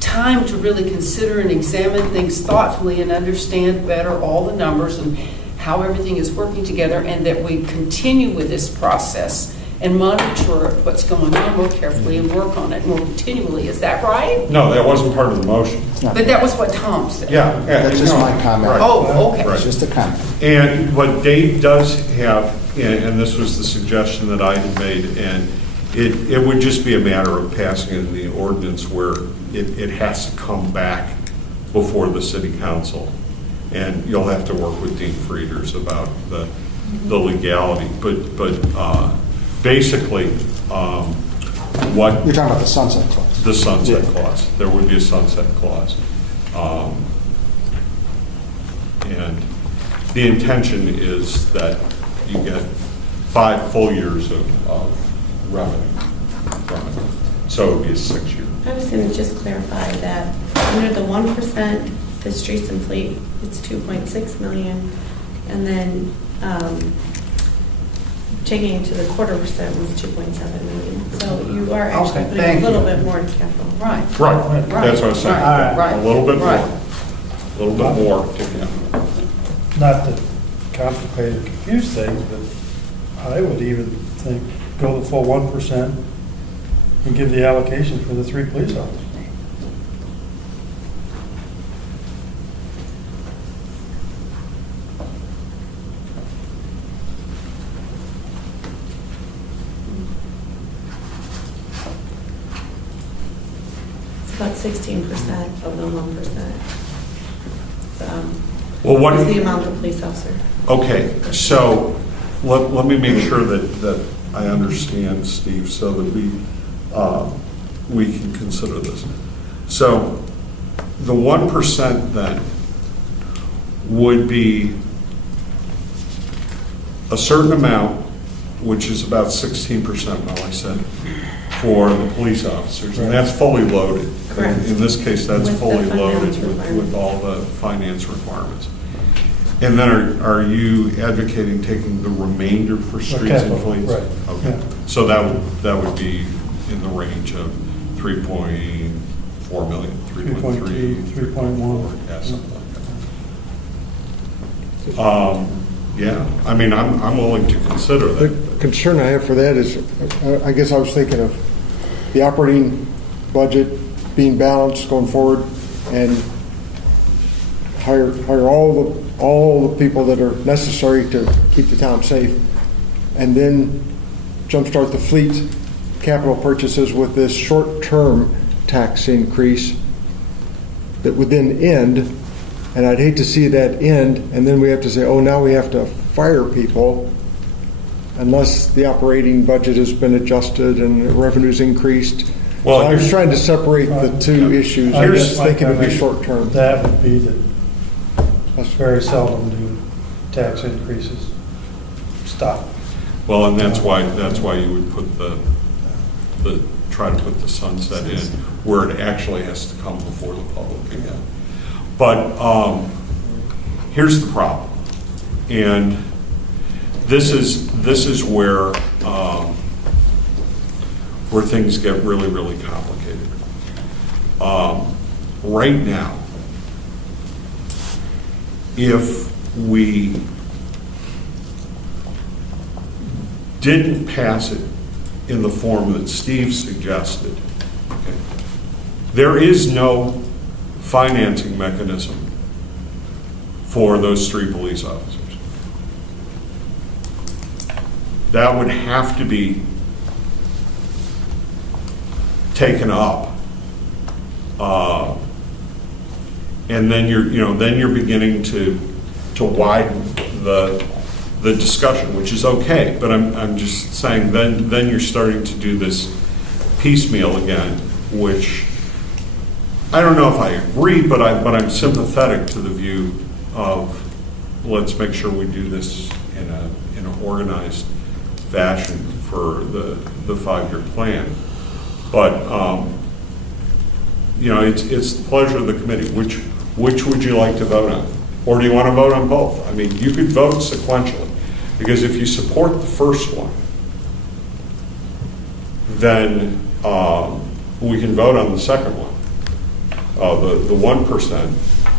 time to really consider and examine things thoughtfully and understand better all the numbers and how everything is working together, and that we continue with this process and monitor what's going on more carefully and work on it more continually. Is that right? No, that wasn't part of the motion. But that was what Tom said. Yeah. That's just no, my comment. right. Oh, okay. It's just a comment. And what Dave does have, and this was the suggestion that I had made, and it would just be a matter of passing in the ordinance where it has to come back before the city council. And you'll have to work with Dean Frieders about the legality. But basically, what You're talking about the sunset clause. the sunset clause, there would be a sunset clause. And the intention is that you get 5 full years of revenue from it. So it would be a 6-year. I was going to just clarify that under the 1%, the streets and fleet, it's 2.6 million. And then taking it to the 1/4% was 2.7 million. So you are actually Okay, putting thank a little you. bit more in capital. Right. Right, that's what I'm saying. Right, right, A little bit more, right. a little bit more to count. Not to complicate or confuse things, but I would even think go the full 1% and give the allocation for the 3 police officers. It's about 16% of the 1%. Well, what? Is the amount of police officer. Okay, so let me make sure that I understand, Steve, so that we can consider this. So the 1% then would be a certain amount, which is about 16%, Molly said, for the police officers, and that's fully loaded. Correct. In this case, that's With the fully finance loaded with requirements. all the finance requirements. And then are you advocating taking the remainder for streets and capital, fleets? right, Okay. yeah. So that would be in the range of 3.4 million, 3.3, 3.1. yeah, something like that. Yeah, I mean, I'm willing to consider The that. concern I have for that is, I guess I was thinking of the operating budget being balanced going forward and hire all the people that are necessary to keep the town safe, and then jumpstart the fleet capital purchases with this short-term tax increase that would then end, and I'd hate to see that end, and then we have to say, oh, now we have to fire people unless the operating budget has been adjusted and the revenue's increased. Well, So I was here's- trying to separate the two issues. I was thinking it'd be short-term. That would be that very seldom do tax increases stop. Well, and that's why you would put try to put the sunset in where it actually has to come before the public again. But here's the problem, and this is where things get really, really complicated. Right now, if we didn't pass it in the form that Steve suggested, okay, there is no financing mechanism for those 3 police officers. That would have to be taken up. And then you're beginning to widen the discussion, which is okay, but I'm just saying then you're starting to do this piecemeal again, which I don't know if I agree, but I'm sympathetic to the view of let's make sure we do this in an organized fashion for the 5-year plan. But it's the pleasure of the committee. Which would you like to vote on? Or do you want to vote on both? I mean, you could vote sequentially, because if you support the first one, then we can vote on the second one, the 1%,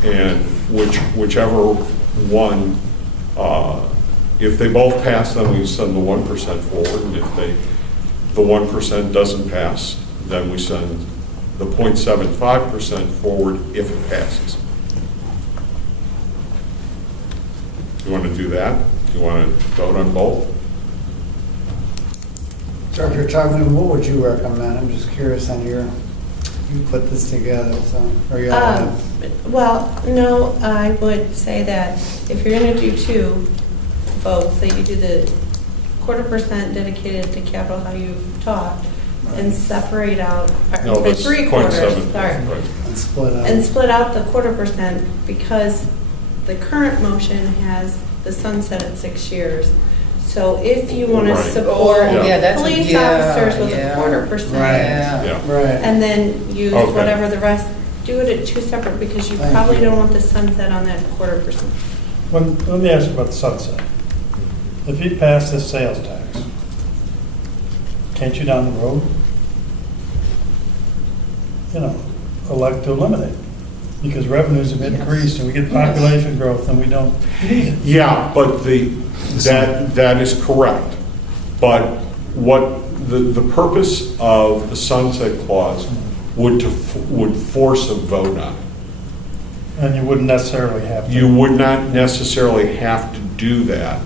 and whichever one, if they both pass, then we send the 1% forward, and if the 1% doesn't pass, then we send the 0.75% forward if it passes. You want to do that? You want to vote on both? Director Tugman, what would you recommend? I'm just curious on you put this together, so, or you all Well, no, I would say that if you're going to do 2 votes, that you do the 0.25% dedicated to capital, how you've talked, and separate out, No, or that's 3/4, 0.7. sorry. Right. and split up. And split out the 0.25%, because the current motion has the sunset at 6 years. So if you want to Right. support Oh, yeah, that's a- police yeah, officers with yeah. a 0.25%, Yeah. Yeah. Right. and then use Okay. whatever the rest, do it at 2 separate, because you Thank probably you. don't want the sunset on that 0.25%. Let me ask you about the sunset. If you pass this sales tax, can't you down the road, elect to eliminate it? Because revenues have increased and we get population growth and we don't need it. Yeah, but that is correct. But what the purpose of the sunset clause would force a vote on it. And you wouldn't necessarily have to. You would not necessarily have to do that.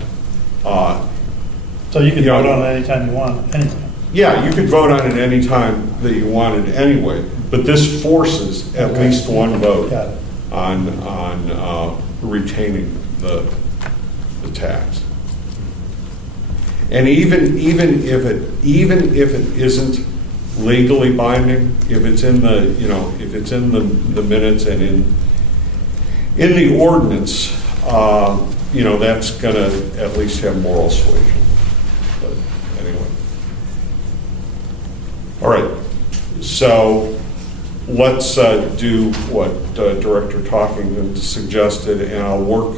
So you can Yeah. vote on it anytime you want, anyway. Yeah, you could vote on it any time that you wanted anyway, but this forces at Okay. least one vote Got it. on retaining the tax. And even if it isn't legally binding, if it's in the minutes and in the ordinance, that's gonna at least have moral suasion. But anyway. All right, so let's do what Director Talking suggested, and I'll work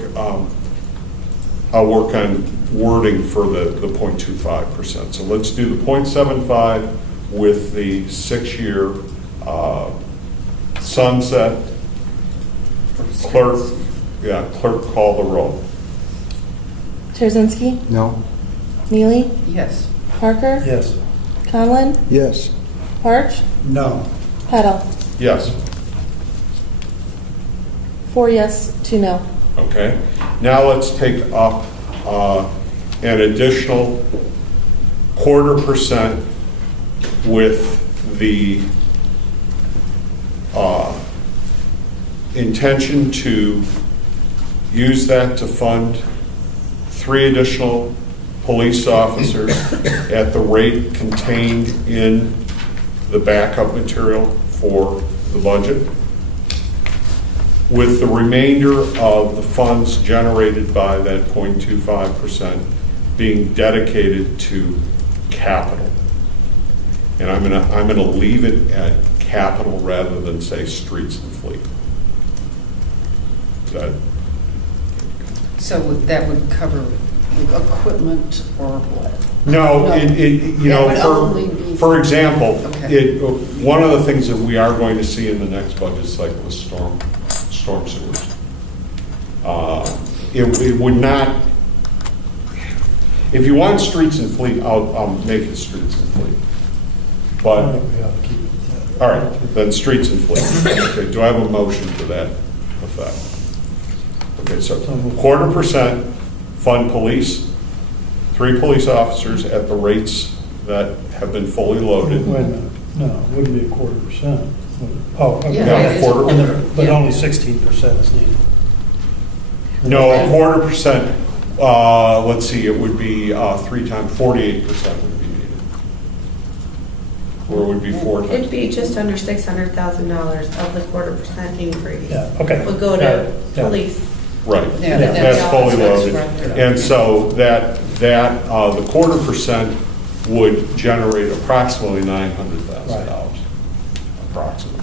I'll work on wording for the 0.25%. So let's do the 0.75 with the 6-year sunset. Clerk, clerk call the roll. Terzinski, No? Neely, Yes. Parker, Yes. Conlon, Yes. Parch, No. Pedal. Yes. 4 yes, 2 no. Okay. Now let's take up an additional 0.25% with the intention to use that to fund 3 additional police officers at the rate contained in the backup material for the budget, with the remainder of the funds generated by that 0.25% being dedicated to capital. And I'm gonna leave it at capital rather than say streets and fleet. That, So that would cover equipment or what? no, No. That would only be- for example, Okay. one of the things that we are going to see in the next budget cycle is storm sewers. It would not, if you want streets and fleet, I'll make it streets and fleet. I But, think we ought to keep it. all right, then streets and fleet. Okay, do I have a motion to that effect? Okay, so 0.25% fund police, 3 police officers at the rates that have been fully loaded. Wait a minute, no, it wouldn't be 0.25%. would it? Oh, okay. Yeah, Yeah, it is a quarter. quarter. But Yeah. only 16% is needed. No, 0.25%, let's see, it would be 3 times, 48% would be needed. Or it would be 4 times. It'd be just under $600,000 of the 0.25% increase. Yeah, okay. Would go Got to it. Yeah. police. Right, Yeah, that's fully that's loaded. right. And so the 0.25% would generate approximately $900,000, approximately.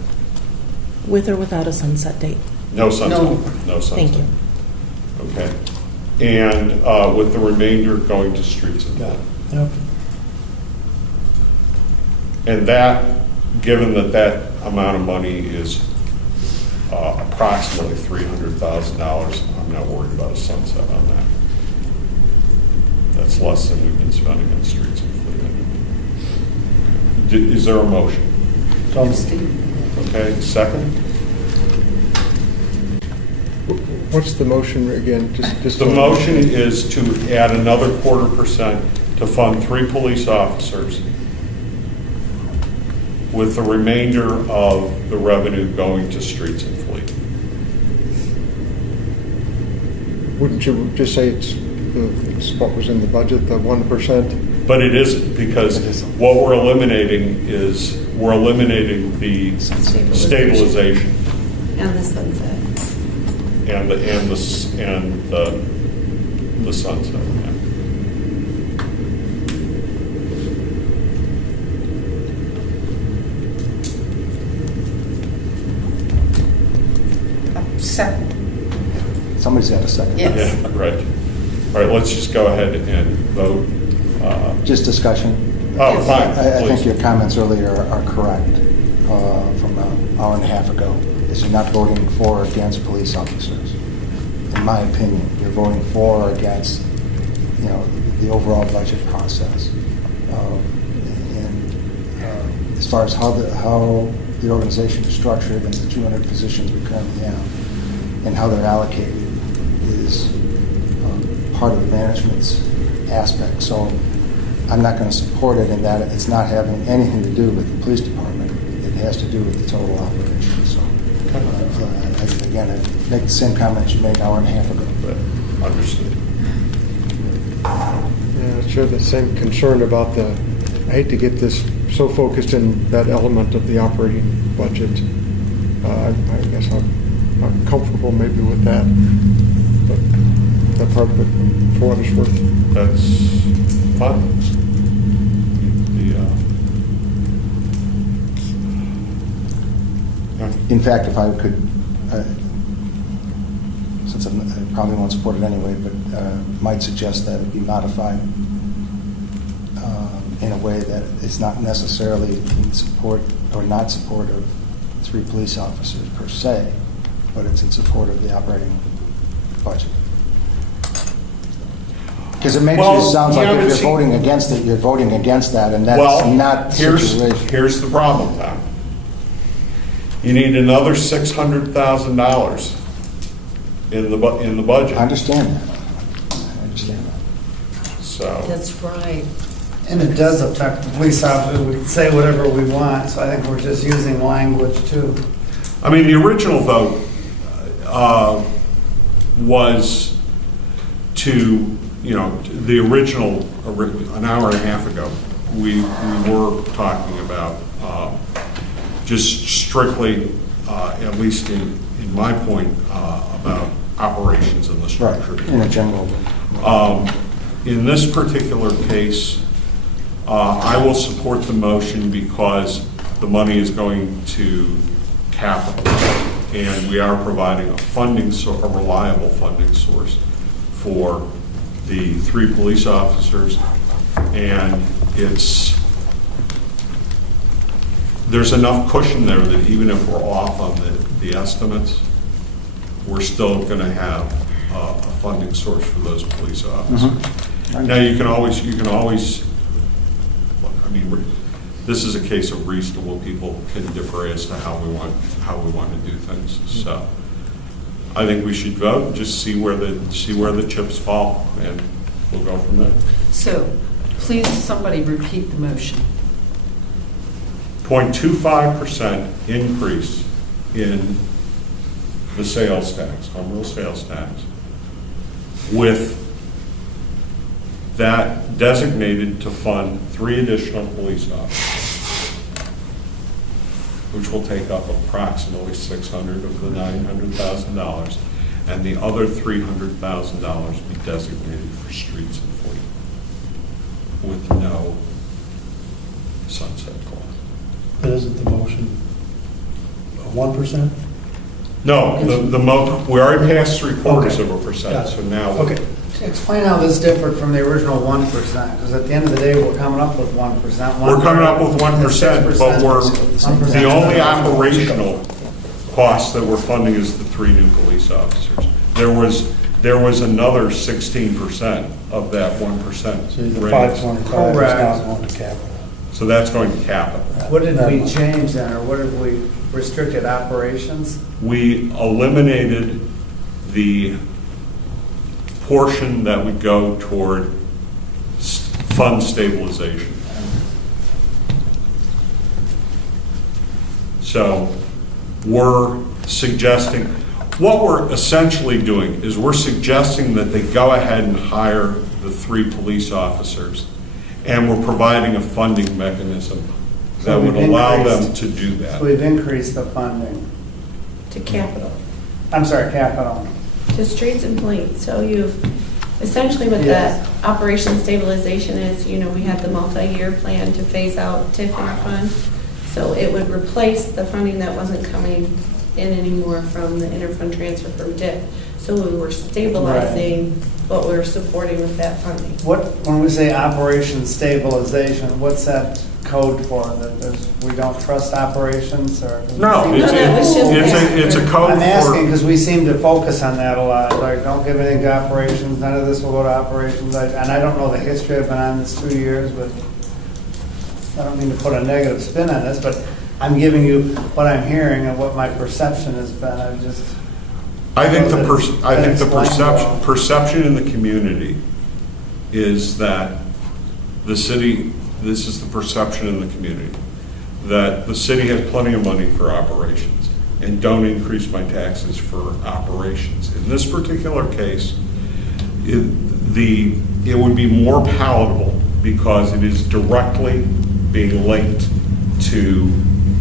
With or without a sunset date? No sunset, No. no sunset. Thank you. Okay. And with the remainder going to streets and Got fleet. it. Yep. And that, given that amount of money is approximately $300,000, I'm not worried about a sunset on that. That's less than we've been spending on streets and fleet. Is there a motion? So, Okay, second? What's the motion again? Just The motion is to add another 0.25% to fund 3 police officers, with the remainder of the revenue going to streets and fleet. Wouldn't you just say it's what was in the budget, the 1%? But it isn't, because what we're eliminating is, we're eliminating the stabilization And the sunset. and the sunset. yeah. Second. Somebody's got a second. Yes. Yeah, right. All right, let's just go ahead and vote. Just discussion. Oh, fine, I think please. your comments earlier are correct from an hour and a half ago, is you're not voting for or against police officers. In my opinion, you're voting for or against, the overall budget process. And as far as how the organization is structured and the 200 positions we currently have and how they're allocated is part of the management's aspect. So I'm not going to support it in that it's not having anything to do with the police department. It has to do with the total operation. So, again, I make the same comments you made an hour and a half ago. But understood. Yeah, I share the same concern about I hate to get this so focused in that element of the operating budget. I guess I'm comfortable maybe with that, but that part of it, for what it's worth. That's fine. In fact, if I could, since I've and probably won't support it anyway, but might suggest that it be modified in a way that is not necessarily in support or not support of 3 police officers per se, but it's in support of the operating budget. Because it makes Well, it sound yeah, like but if you're see- voting against it, you're voting against that, and that's Well, not the situation. here's the problem, Tom. You need another $600,000 in the budget. I understand that. I understand that. So, That's right. And it does affect the police officers. We can say whatever we want, so I think we're just using language too. I mean, the original vote was to, the original, an hour and a half ago, we were talking about just strictly, at least in my point, about operations and the Right, structure. in a general way. In this particular case, I will support the motion because the money is going to capital, and we are providing a a reliable funding source for the 3 police officers, and there's enough cushion there that even if we're off on the estimates, we're still going to have a funding source for those police officers. Now, you can always, look, I mean, this is a case of reasonable people can differ as to how we want to do things. So I think we should vote and just see where the chips fall, and we'll go from there. So, please, somebody repeat the motion. 0.25% increase in the sales tax, home rule sales tax, with that designated to fund 3 additional police officers, which will take up approximately $600 of the $900,000, and the other $300,000 be designated for streets and fleet, with no sunset clause. But isn't the motion 1%? No, we already passed 0.75%, so now. Okay. Explain how this differed from the original 1%, because at the end of the day, we're coming up with 1%. We're coming up with 1%, but the only operational cost that we're funding is the 3 new police officers. There was another 16% of that 1%. So the raise. 525 is Correct. now going to capital. So that's going to capital. What did we change then, or what have we restricted operations? We eliminated the portion that would go toward fund stabilization. So we're suggesting, what we're essentially doing is we're suggesting that they go ahead and hire the 3 police officers, and we're providing a funding mechanism that So would we've allow them increased- to do that. We've increased the funding. To capital, I'm sorry, capital. to streets and fleet. So you've, essentially what Yes. the operation stabilization is, we had the multi-year plan to phase out TIF interfund. So it would replace the funding that wasn't coming in anymore from the interfund transfer from DIP. So we were stabilizing what we were supporting with that funding. When we say operation stabilization, what's that code for? We don't trust operations, or? No, that was just- it's a code I'm asking for, because we seem to focus on that a lot, like, don't give anything to operations, none of this will go to operations. And I don't know the history, I've been on this 2 years, but I don't mean to put a negative spin on this, but I'm giving you what I'm hearing and what my perception has been. I think the Explain perception in the community is that the city, this is the perception in the community, that the city has plenty of money for operations, and don't increase my taxes for operations. In this particular case, it would be more palatable because it is directly being linked to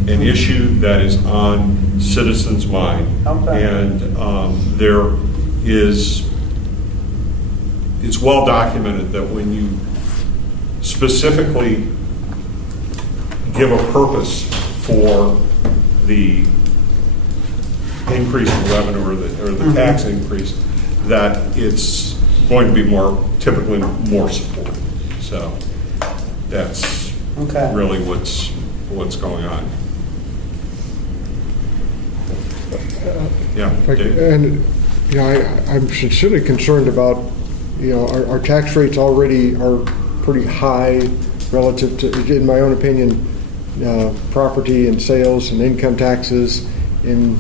an issue that is on citizens' mind. Okay. And it's well documented that when you specifically give a purpose for the increase in revenue or the tax increase, that it's going to be typically more support. So that's Okay. really what's going on. Yeah, Dave? And, I'm sincerely concerned about, our tax rates already are pretty high relative to, in my own opinion, property and sales and income taxes in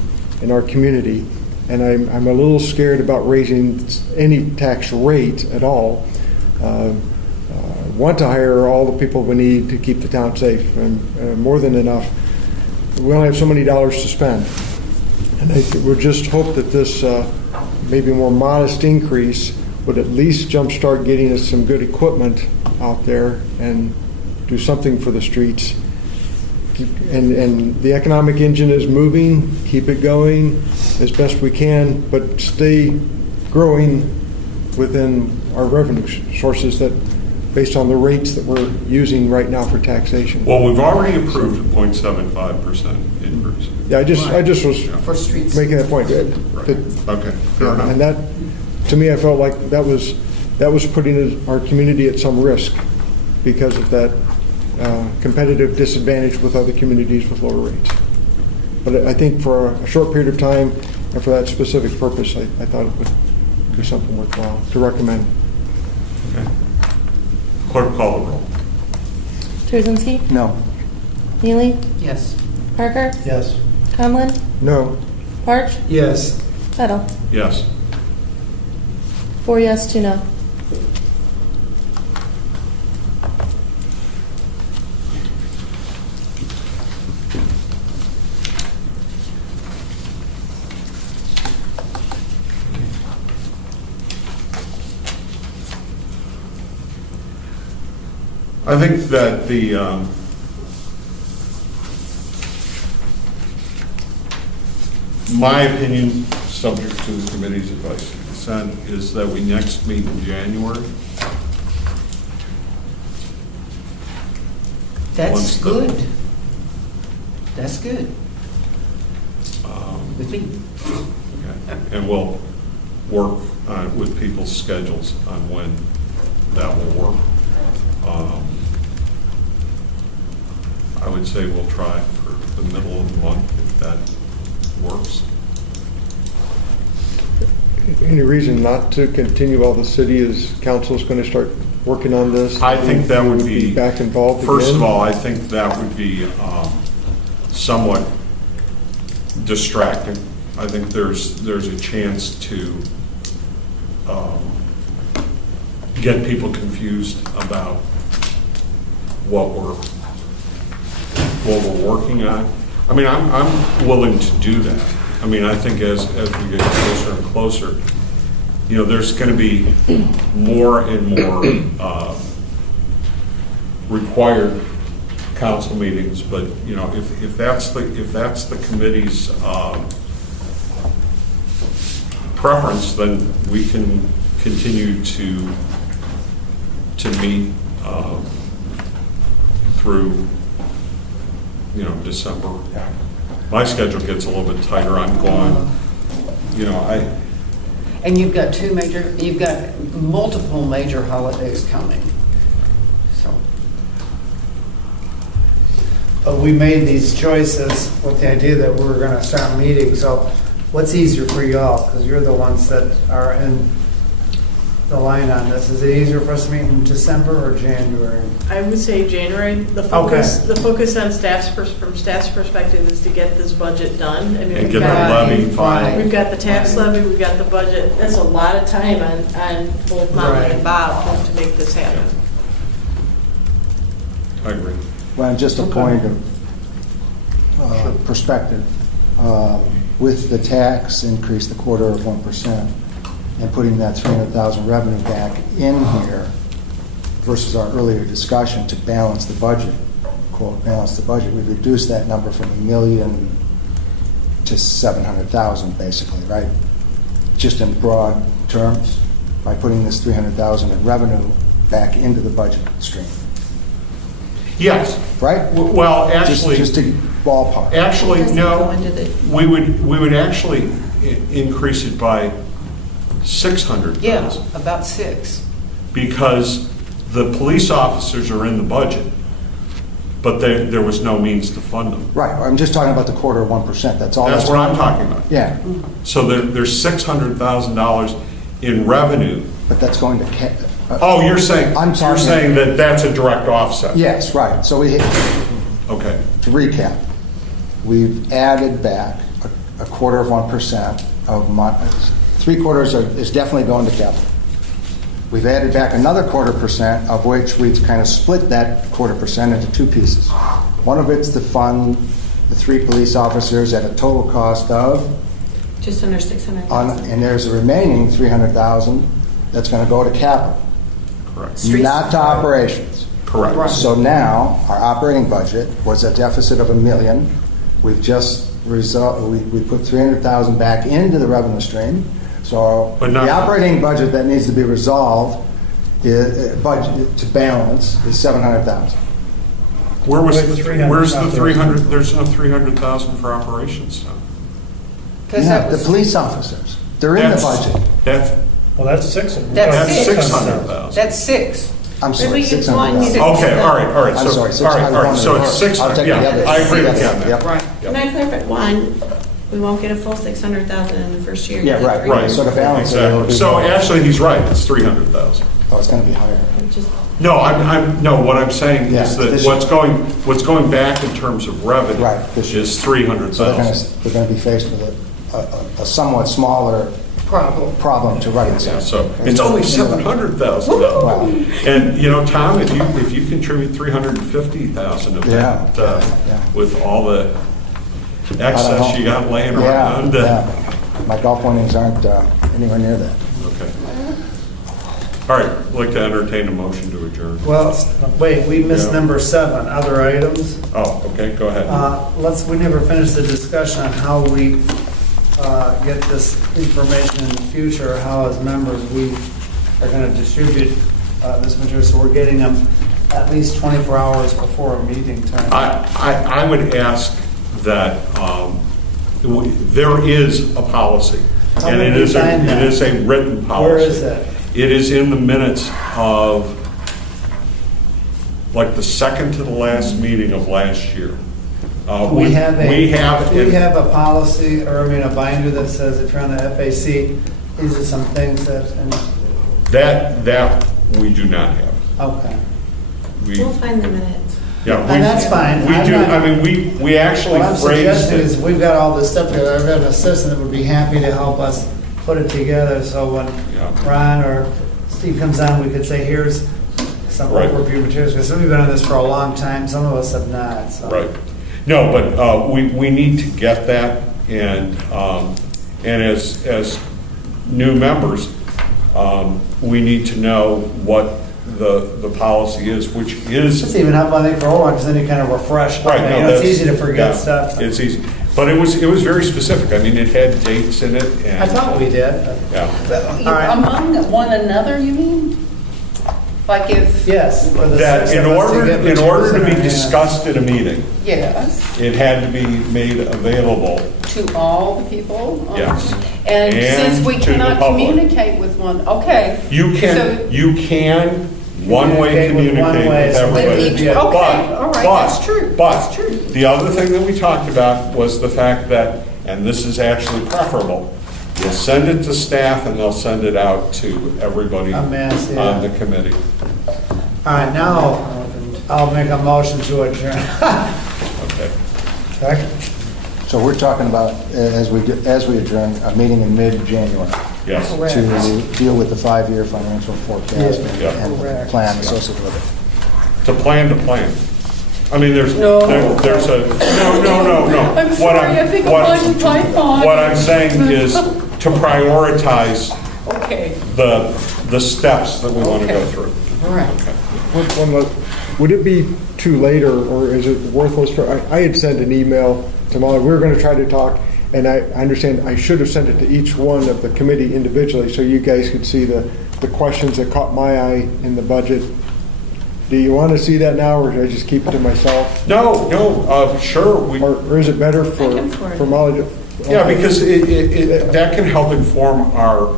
our community. And I'm a little scared about raising any tax rate at all. Want to hire all the people we need to keep the town safe, and more than enough. We only have so many dollars to spend. And I would just hope that this maybe more modest increase would at least jumpstart getting us some good equipment out there and do something for the streets. And the economic engine is moving, keep it going as best we can, but stay growing within our revenue sources that, based on the rates that we're using right now for taxation. Well, we've already approved a 0.75% increase. Yeah, I just was For streets. making that point. Right. Okay, fair enough. And that, to me, I felt like that was putting our community at some risk because of that competitive disadvantage with other communities with lower rates. But I think for a short period of time and for that specific purpose, I thought it would be something worthwhile to recommend. Okay. Clerk, call the roll. Turzinski, No. Neely, Yes. Parker, Yes. Conlon, No. Parch, Yes. Pettle. Yes. 4 yes, 2 no. I think that my opinion, subject to the committee's advice and consent, is that we next meet in January. That's Once the- good. That's good. With me. Okay. And we'll work with people's schedules on when that will work. I would say we'll try for the middle of the month if that works. Any reason not to continue while the city council's going to start working on this? I think that would be, back involved first again? of all, I think that would be somewhat distracting. I think there's a chance to get people confused about what we're working on. I mean, I'm willing to do that. I mean, I think as we get closer and closer, there's going to be more and more required council meetings. But if that's the committee's preference, then we can continue to meet through December. My schedule gets a little bit tighter. I'm going, And you've got multiple major holidays coming. So, But we made these choices with the idea that we were going to start meeting. So what's easier for you all? Because you're the ones that are in the line on this. Is it easier for us to meet in December or January? I would say January. The focus on from staff's perspective is to get this budget done. I mean, and we've get the got, levy final. we've got the tax levy, we've got the budget. That's a lot of time on both Molly and Bob to make this happen. I agree. Well, just a point of perspective, with the tax increase, the 1/4%, and putting that 300,000 revenue back in here versus our earlier discussion to balance the budget, quote, balance the budget, we've reduced that number from $1 million to 700,000, basically, right? Just in broad terms, by putting this 300,000 in revenue back into the budget stream, Yes. right? Well, actually, Just to ballpark. actually, Doesn't no. go into the- We would actually increase it by 600,000. Yeah, about 6. Because the police officers are in the budget, but there was no means to fund them. Right, I'm just talking about the quarter of 1%, that's all. That's what I'm talking about. Yeah, So there's $600,000 in revenue. but that's going to, Oh, you're saying, I'm you're talking- saying that that's a direct offset? yes, right, so we, Okay. to recap, we've added back a quarter of 1% of my, 3/4 is definitely going to capital. We've added back another 1/4%, of which we've kind of split that 1/4% into two pieces. One of it's to fund the 3 police officers at a total cost of, Just under 600,000. and there's a remaining 300,000 that's going to go to capital, Correct. not to operations. Correct. So now, our operating budget was a deficit of $1 million. We've just we put 300,000 back into the revenue stream. So But not- the operating budget that needs to be resolved, budget to balance, is 700,000. Where's With the 300,000. 300, there's no 300,000 for operations now. Because No, that the was, police officers, they're in the budget. That's Well, that's 6. That's that's 600,000. 600,000. That's 6. I'm sorry, we could want you to- 600,000. Okay, all right. I'm sorry, So, all right. So it's 600. I'll 600, take the yeah, other. I agree with you Yes, on that. yep. Right. Can I clarify? One, we won't get a full 600,000 in the first year. Yeah, You get right, three Right. years. So the balance of it will Exactly. be So more. actually, he's right, it's 300,000. Oh, it's going to be higher. Just- No, no, what I'm saying Yeah, is that this- what's going back in terms of revenue Right, this year. is So they're going 300,000. to be faced with a somewhat smaller problem to reconcile. Yeah, so it's only $700,000. Wow. And, you know, Tom, if you contribute 350,000 of that, Yeah. with all the I don't know. excess you got laying Yeah, around. yeah. My golf winnings aren't anywhere near that. Okay. All right, I'd like to entertain a motion to adjourn. Well, wait, we missed Yeah. number 7, other items. Oh, okay, go ahead. We never finished the discussion on how we get this information in the future, how as members we are going to distribute this material, so we're getting them at least 24 hours before a meeting time. I would ask that there is a policy, How and would it we is find that? a written policy. Where is that? It is in the minutes of, like, the second to the last meeting of last year. We have We have a policy, or I mean, a binder that says if you're on the FAC, these are some things that, that we do not have. okay. We, We'll find the minutes. yeah, And that's fine. we I'm do, not- I mean, we actually What I'm phrased suggesting is, it. we've got all this stuff together, I've got an assistant that would be happy to help us put it together, so when Yeah. Ron or Steve comes on, we could say, here's some Right. overview materials, because we've been on this for a long time, some of us have not, so. Right. No, but we need to get that, and as new members, we need to know what the policy is, which is. It's even helpful, I think, for Owen, because then you kind of refresh. Right, You no, know, it's that's- easy to forget yeah, stuff. It's easy, but it was very specific. I mean, it had dates in it, and. I thought we did. Yeah, All right. Among one another, you mean? Like if, Yes. for the that six in of us order, get in materials order to in be our hands. discussed at a meeting, yes, it had to be made available. to all the people? Yes. And since And we to the cannot public. communicate with one, okay. You can one-way Communicate with one communicate way, with so everybody. With each- Yeah. okay, all right, that's true, But that's true. the other thing that we talked about was the fact that, and this is actually preferable, you'll send it to staff and they'll send it out to everybody A mass, yeah. on the committee. All right, now, I'll make a motion to adjourn. Okay. Second. So we're talking about, as we adjourn, a meeting in mid-January Yes. to deal with the 5-year financial forecast Yeah. and the plan associated with it. To plan. I mean, there's No. there's a, no. I'm What sorry, I think I'm on Python. What I'm saying is to prioritize Okay, the steps that we want to go Okay. through. all right. Would it be too late, or is it worthless for, I had sent an email to Molly, we were going to try to talk, and I understand I should have sent it to each one of the committee individually, so you guys could see the questions that caught my eye in the budget. Do you want to see that now, or should I just keep it to myself? No, sure, Or is it better for Molly to? yeah, because that can help inform our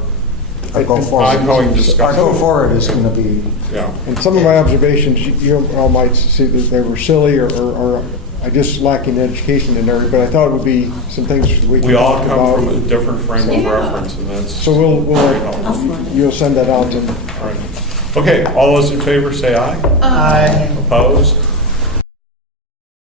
our go forward. Ongoing Our discussion. go forward is going to be, Yeah. And some of my observations, you all might see that they were silly or I just lacking education in there, but I thought it would be some things we can We all talk come from a about. different frame of reference, and that's. So very helpful. you'll send that out and All right. Okay, all those in favor say aye. Aye. Opposed?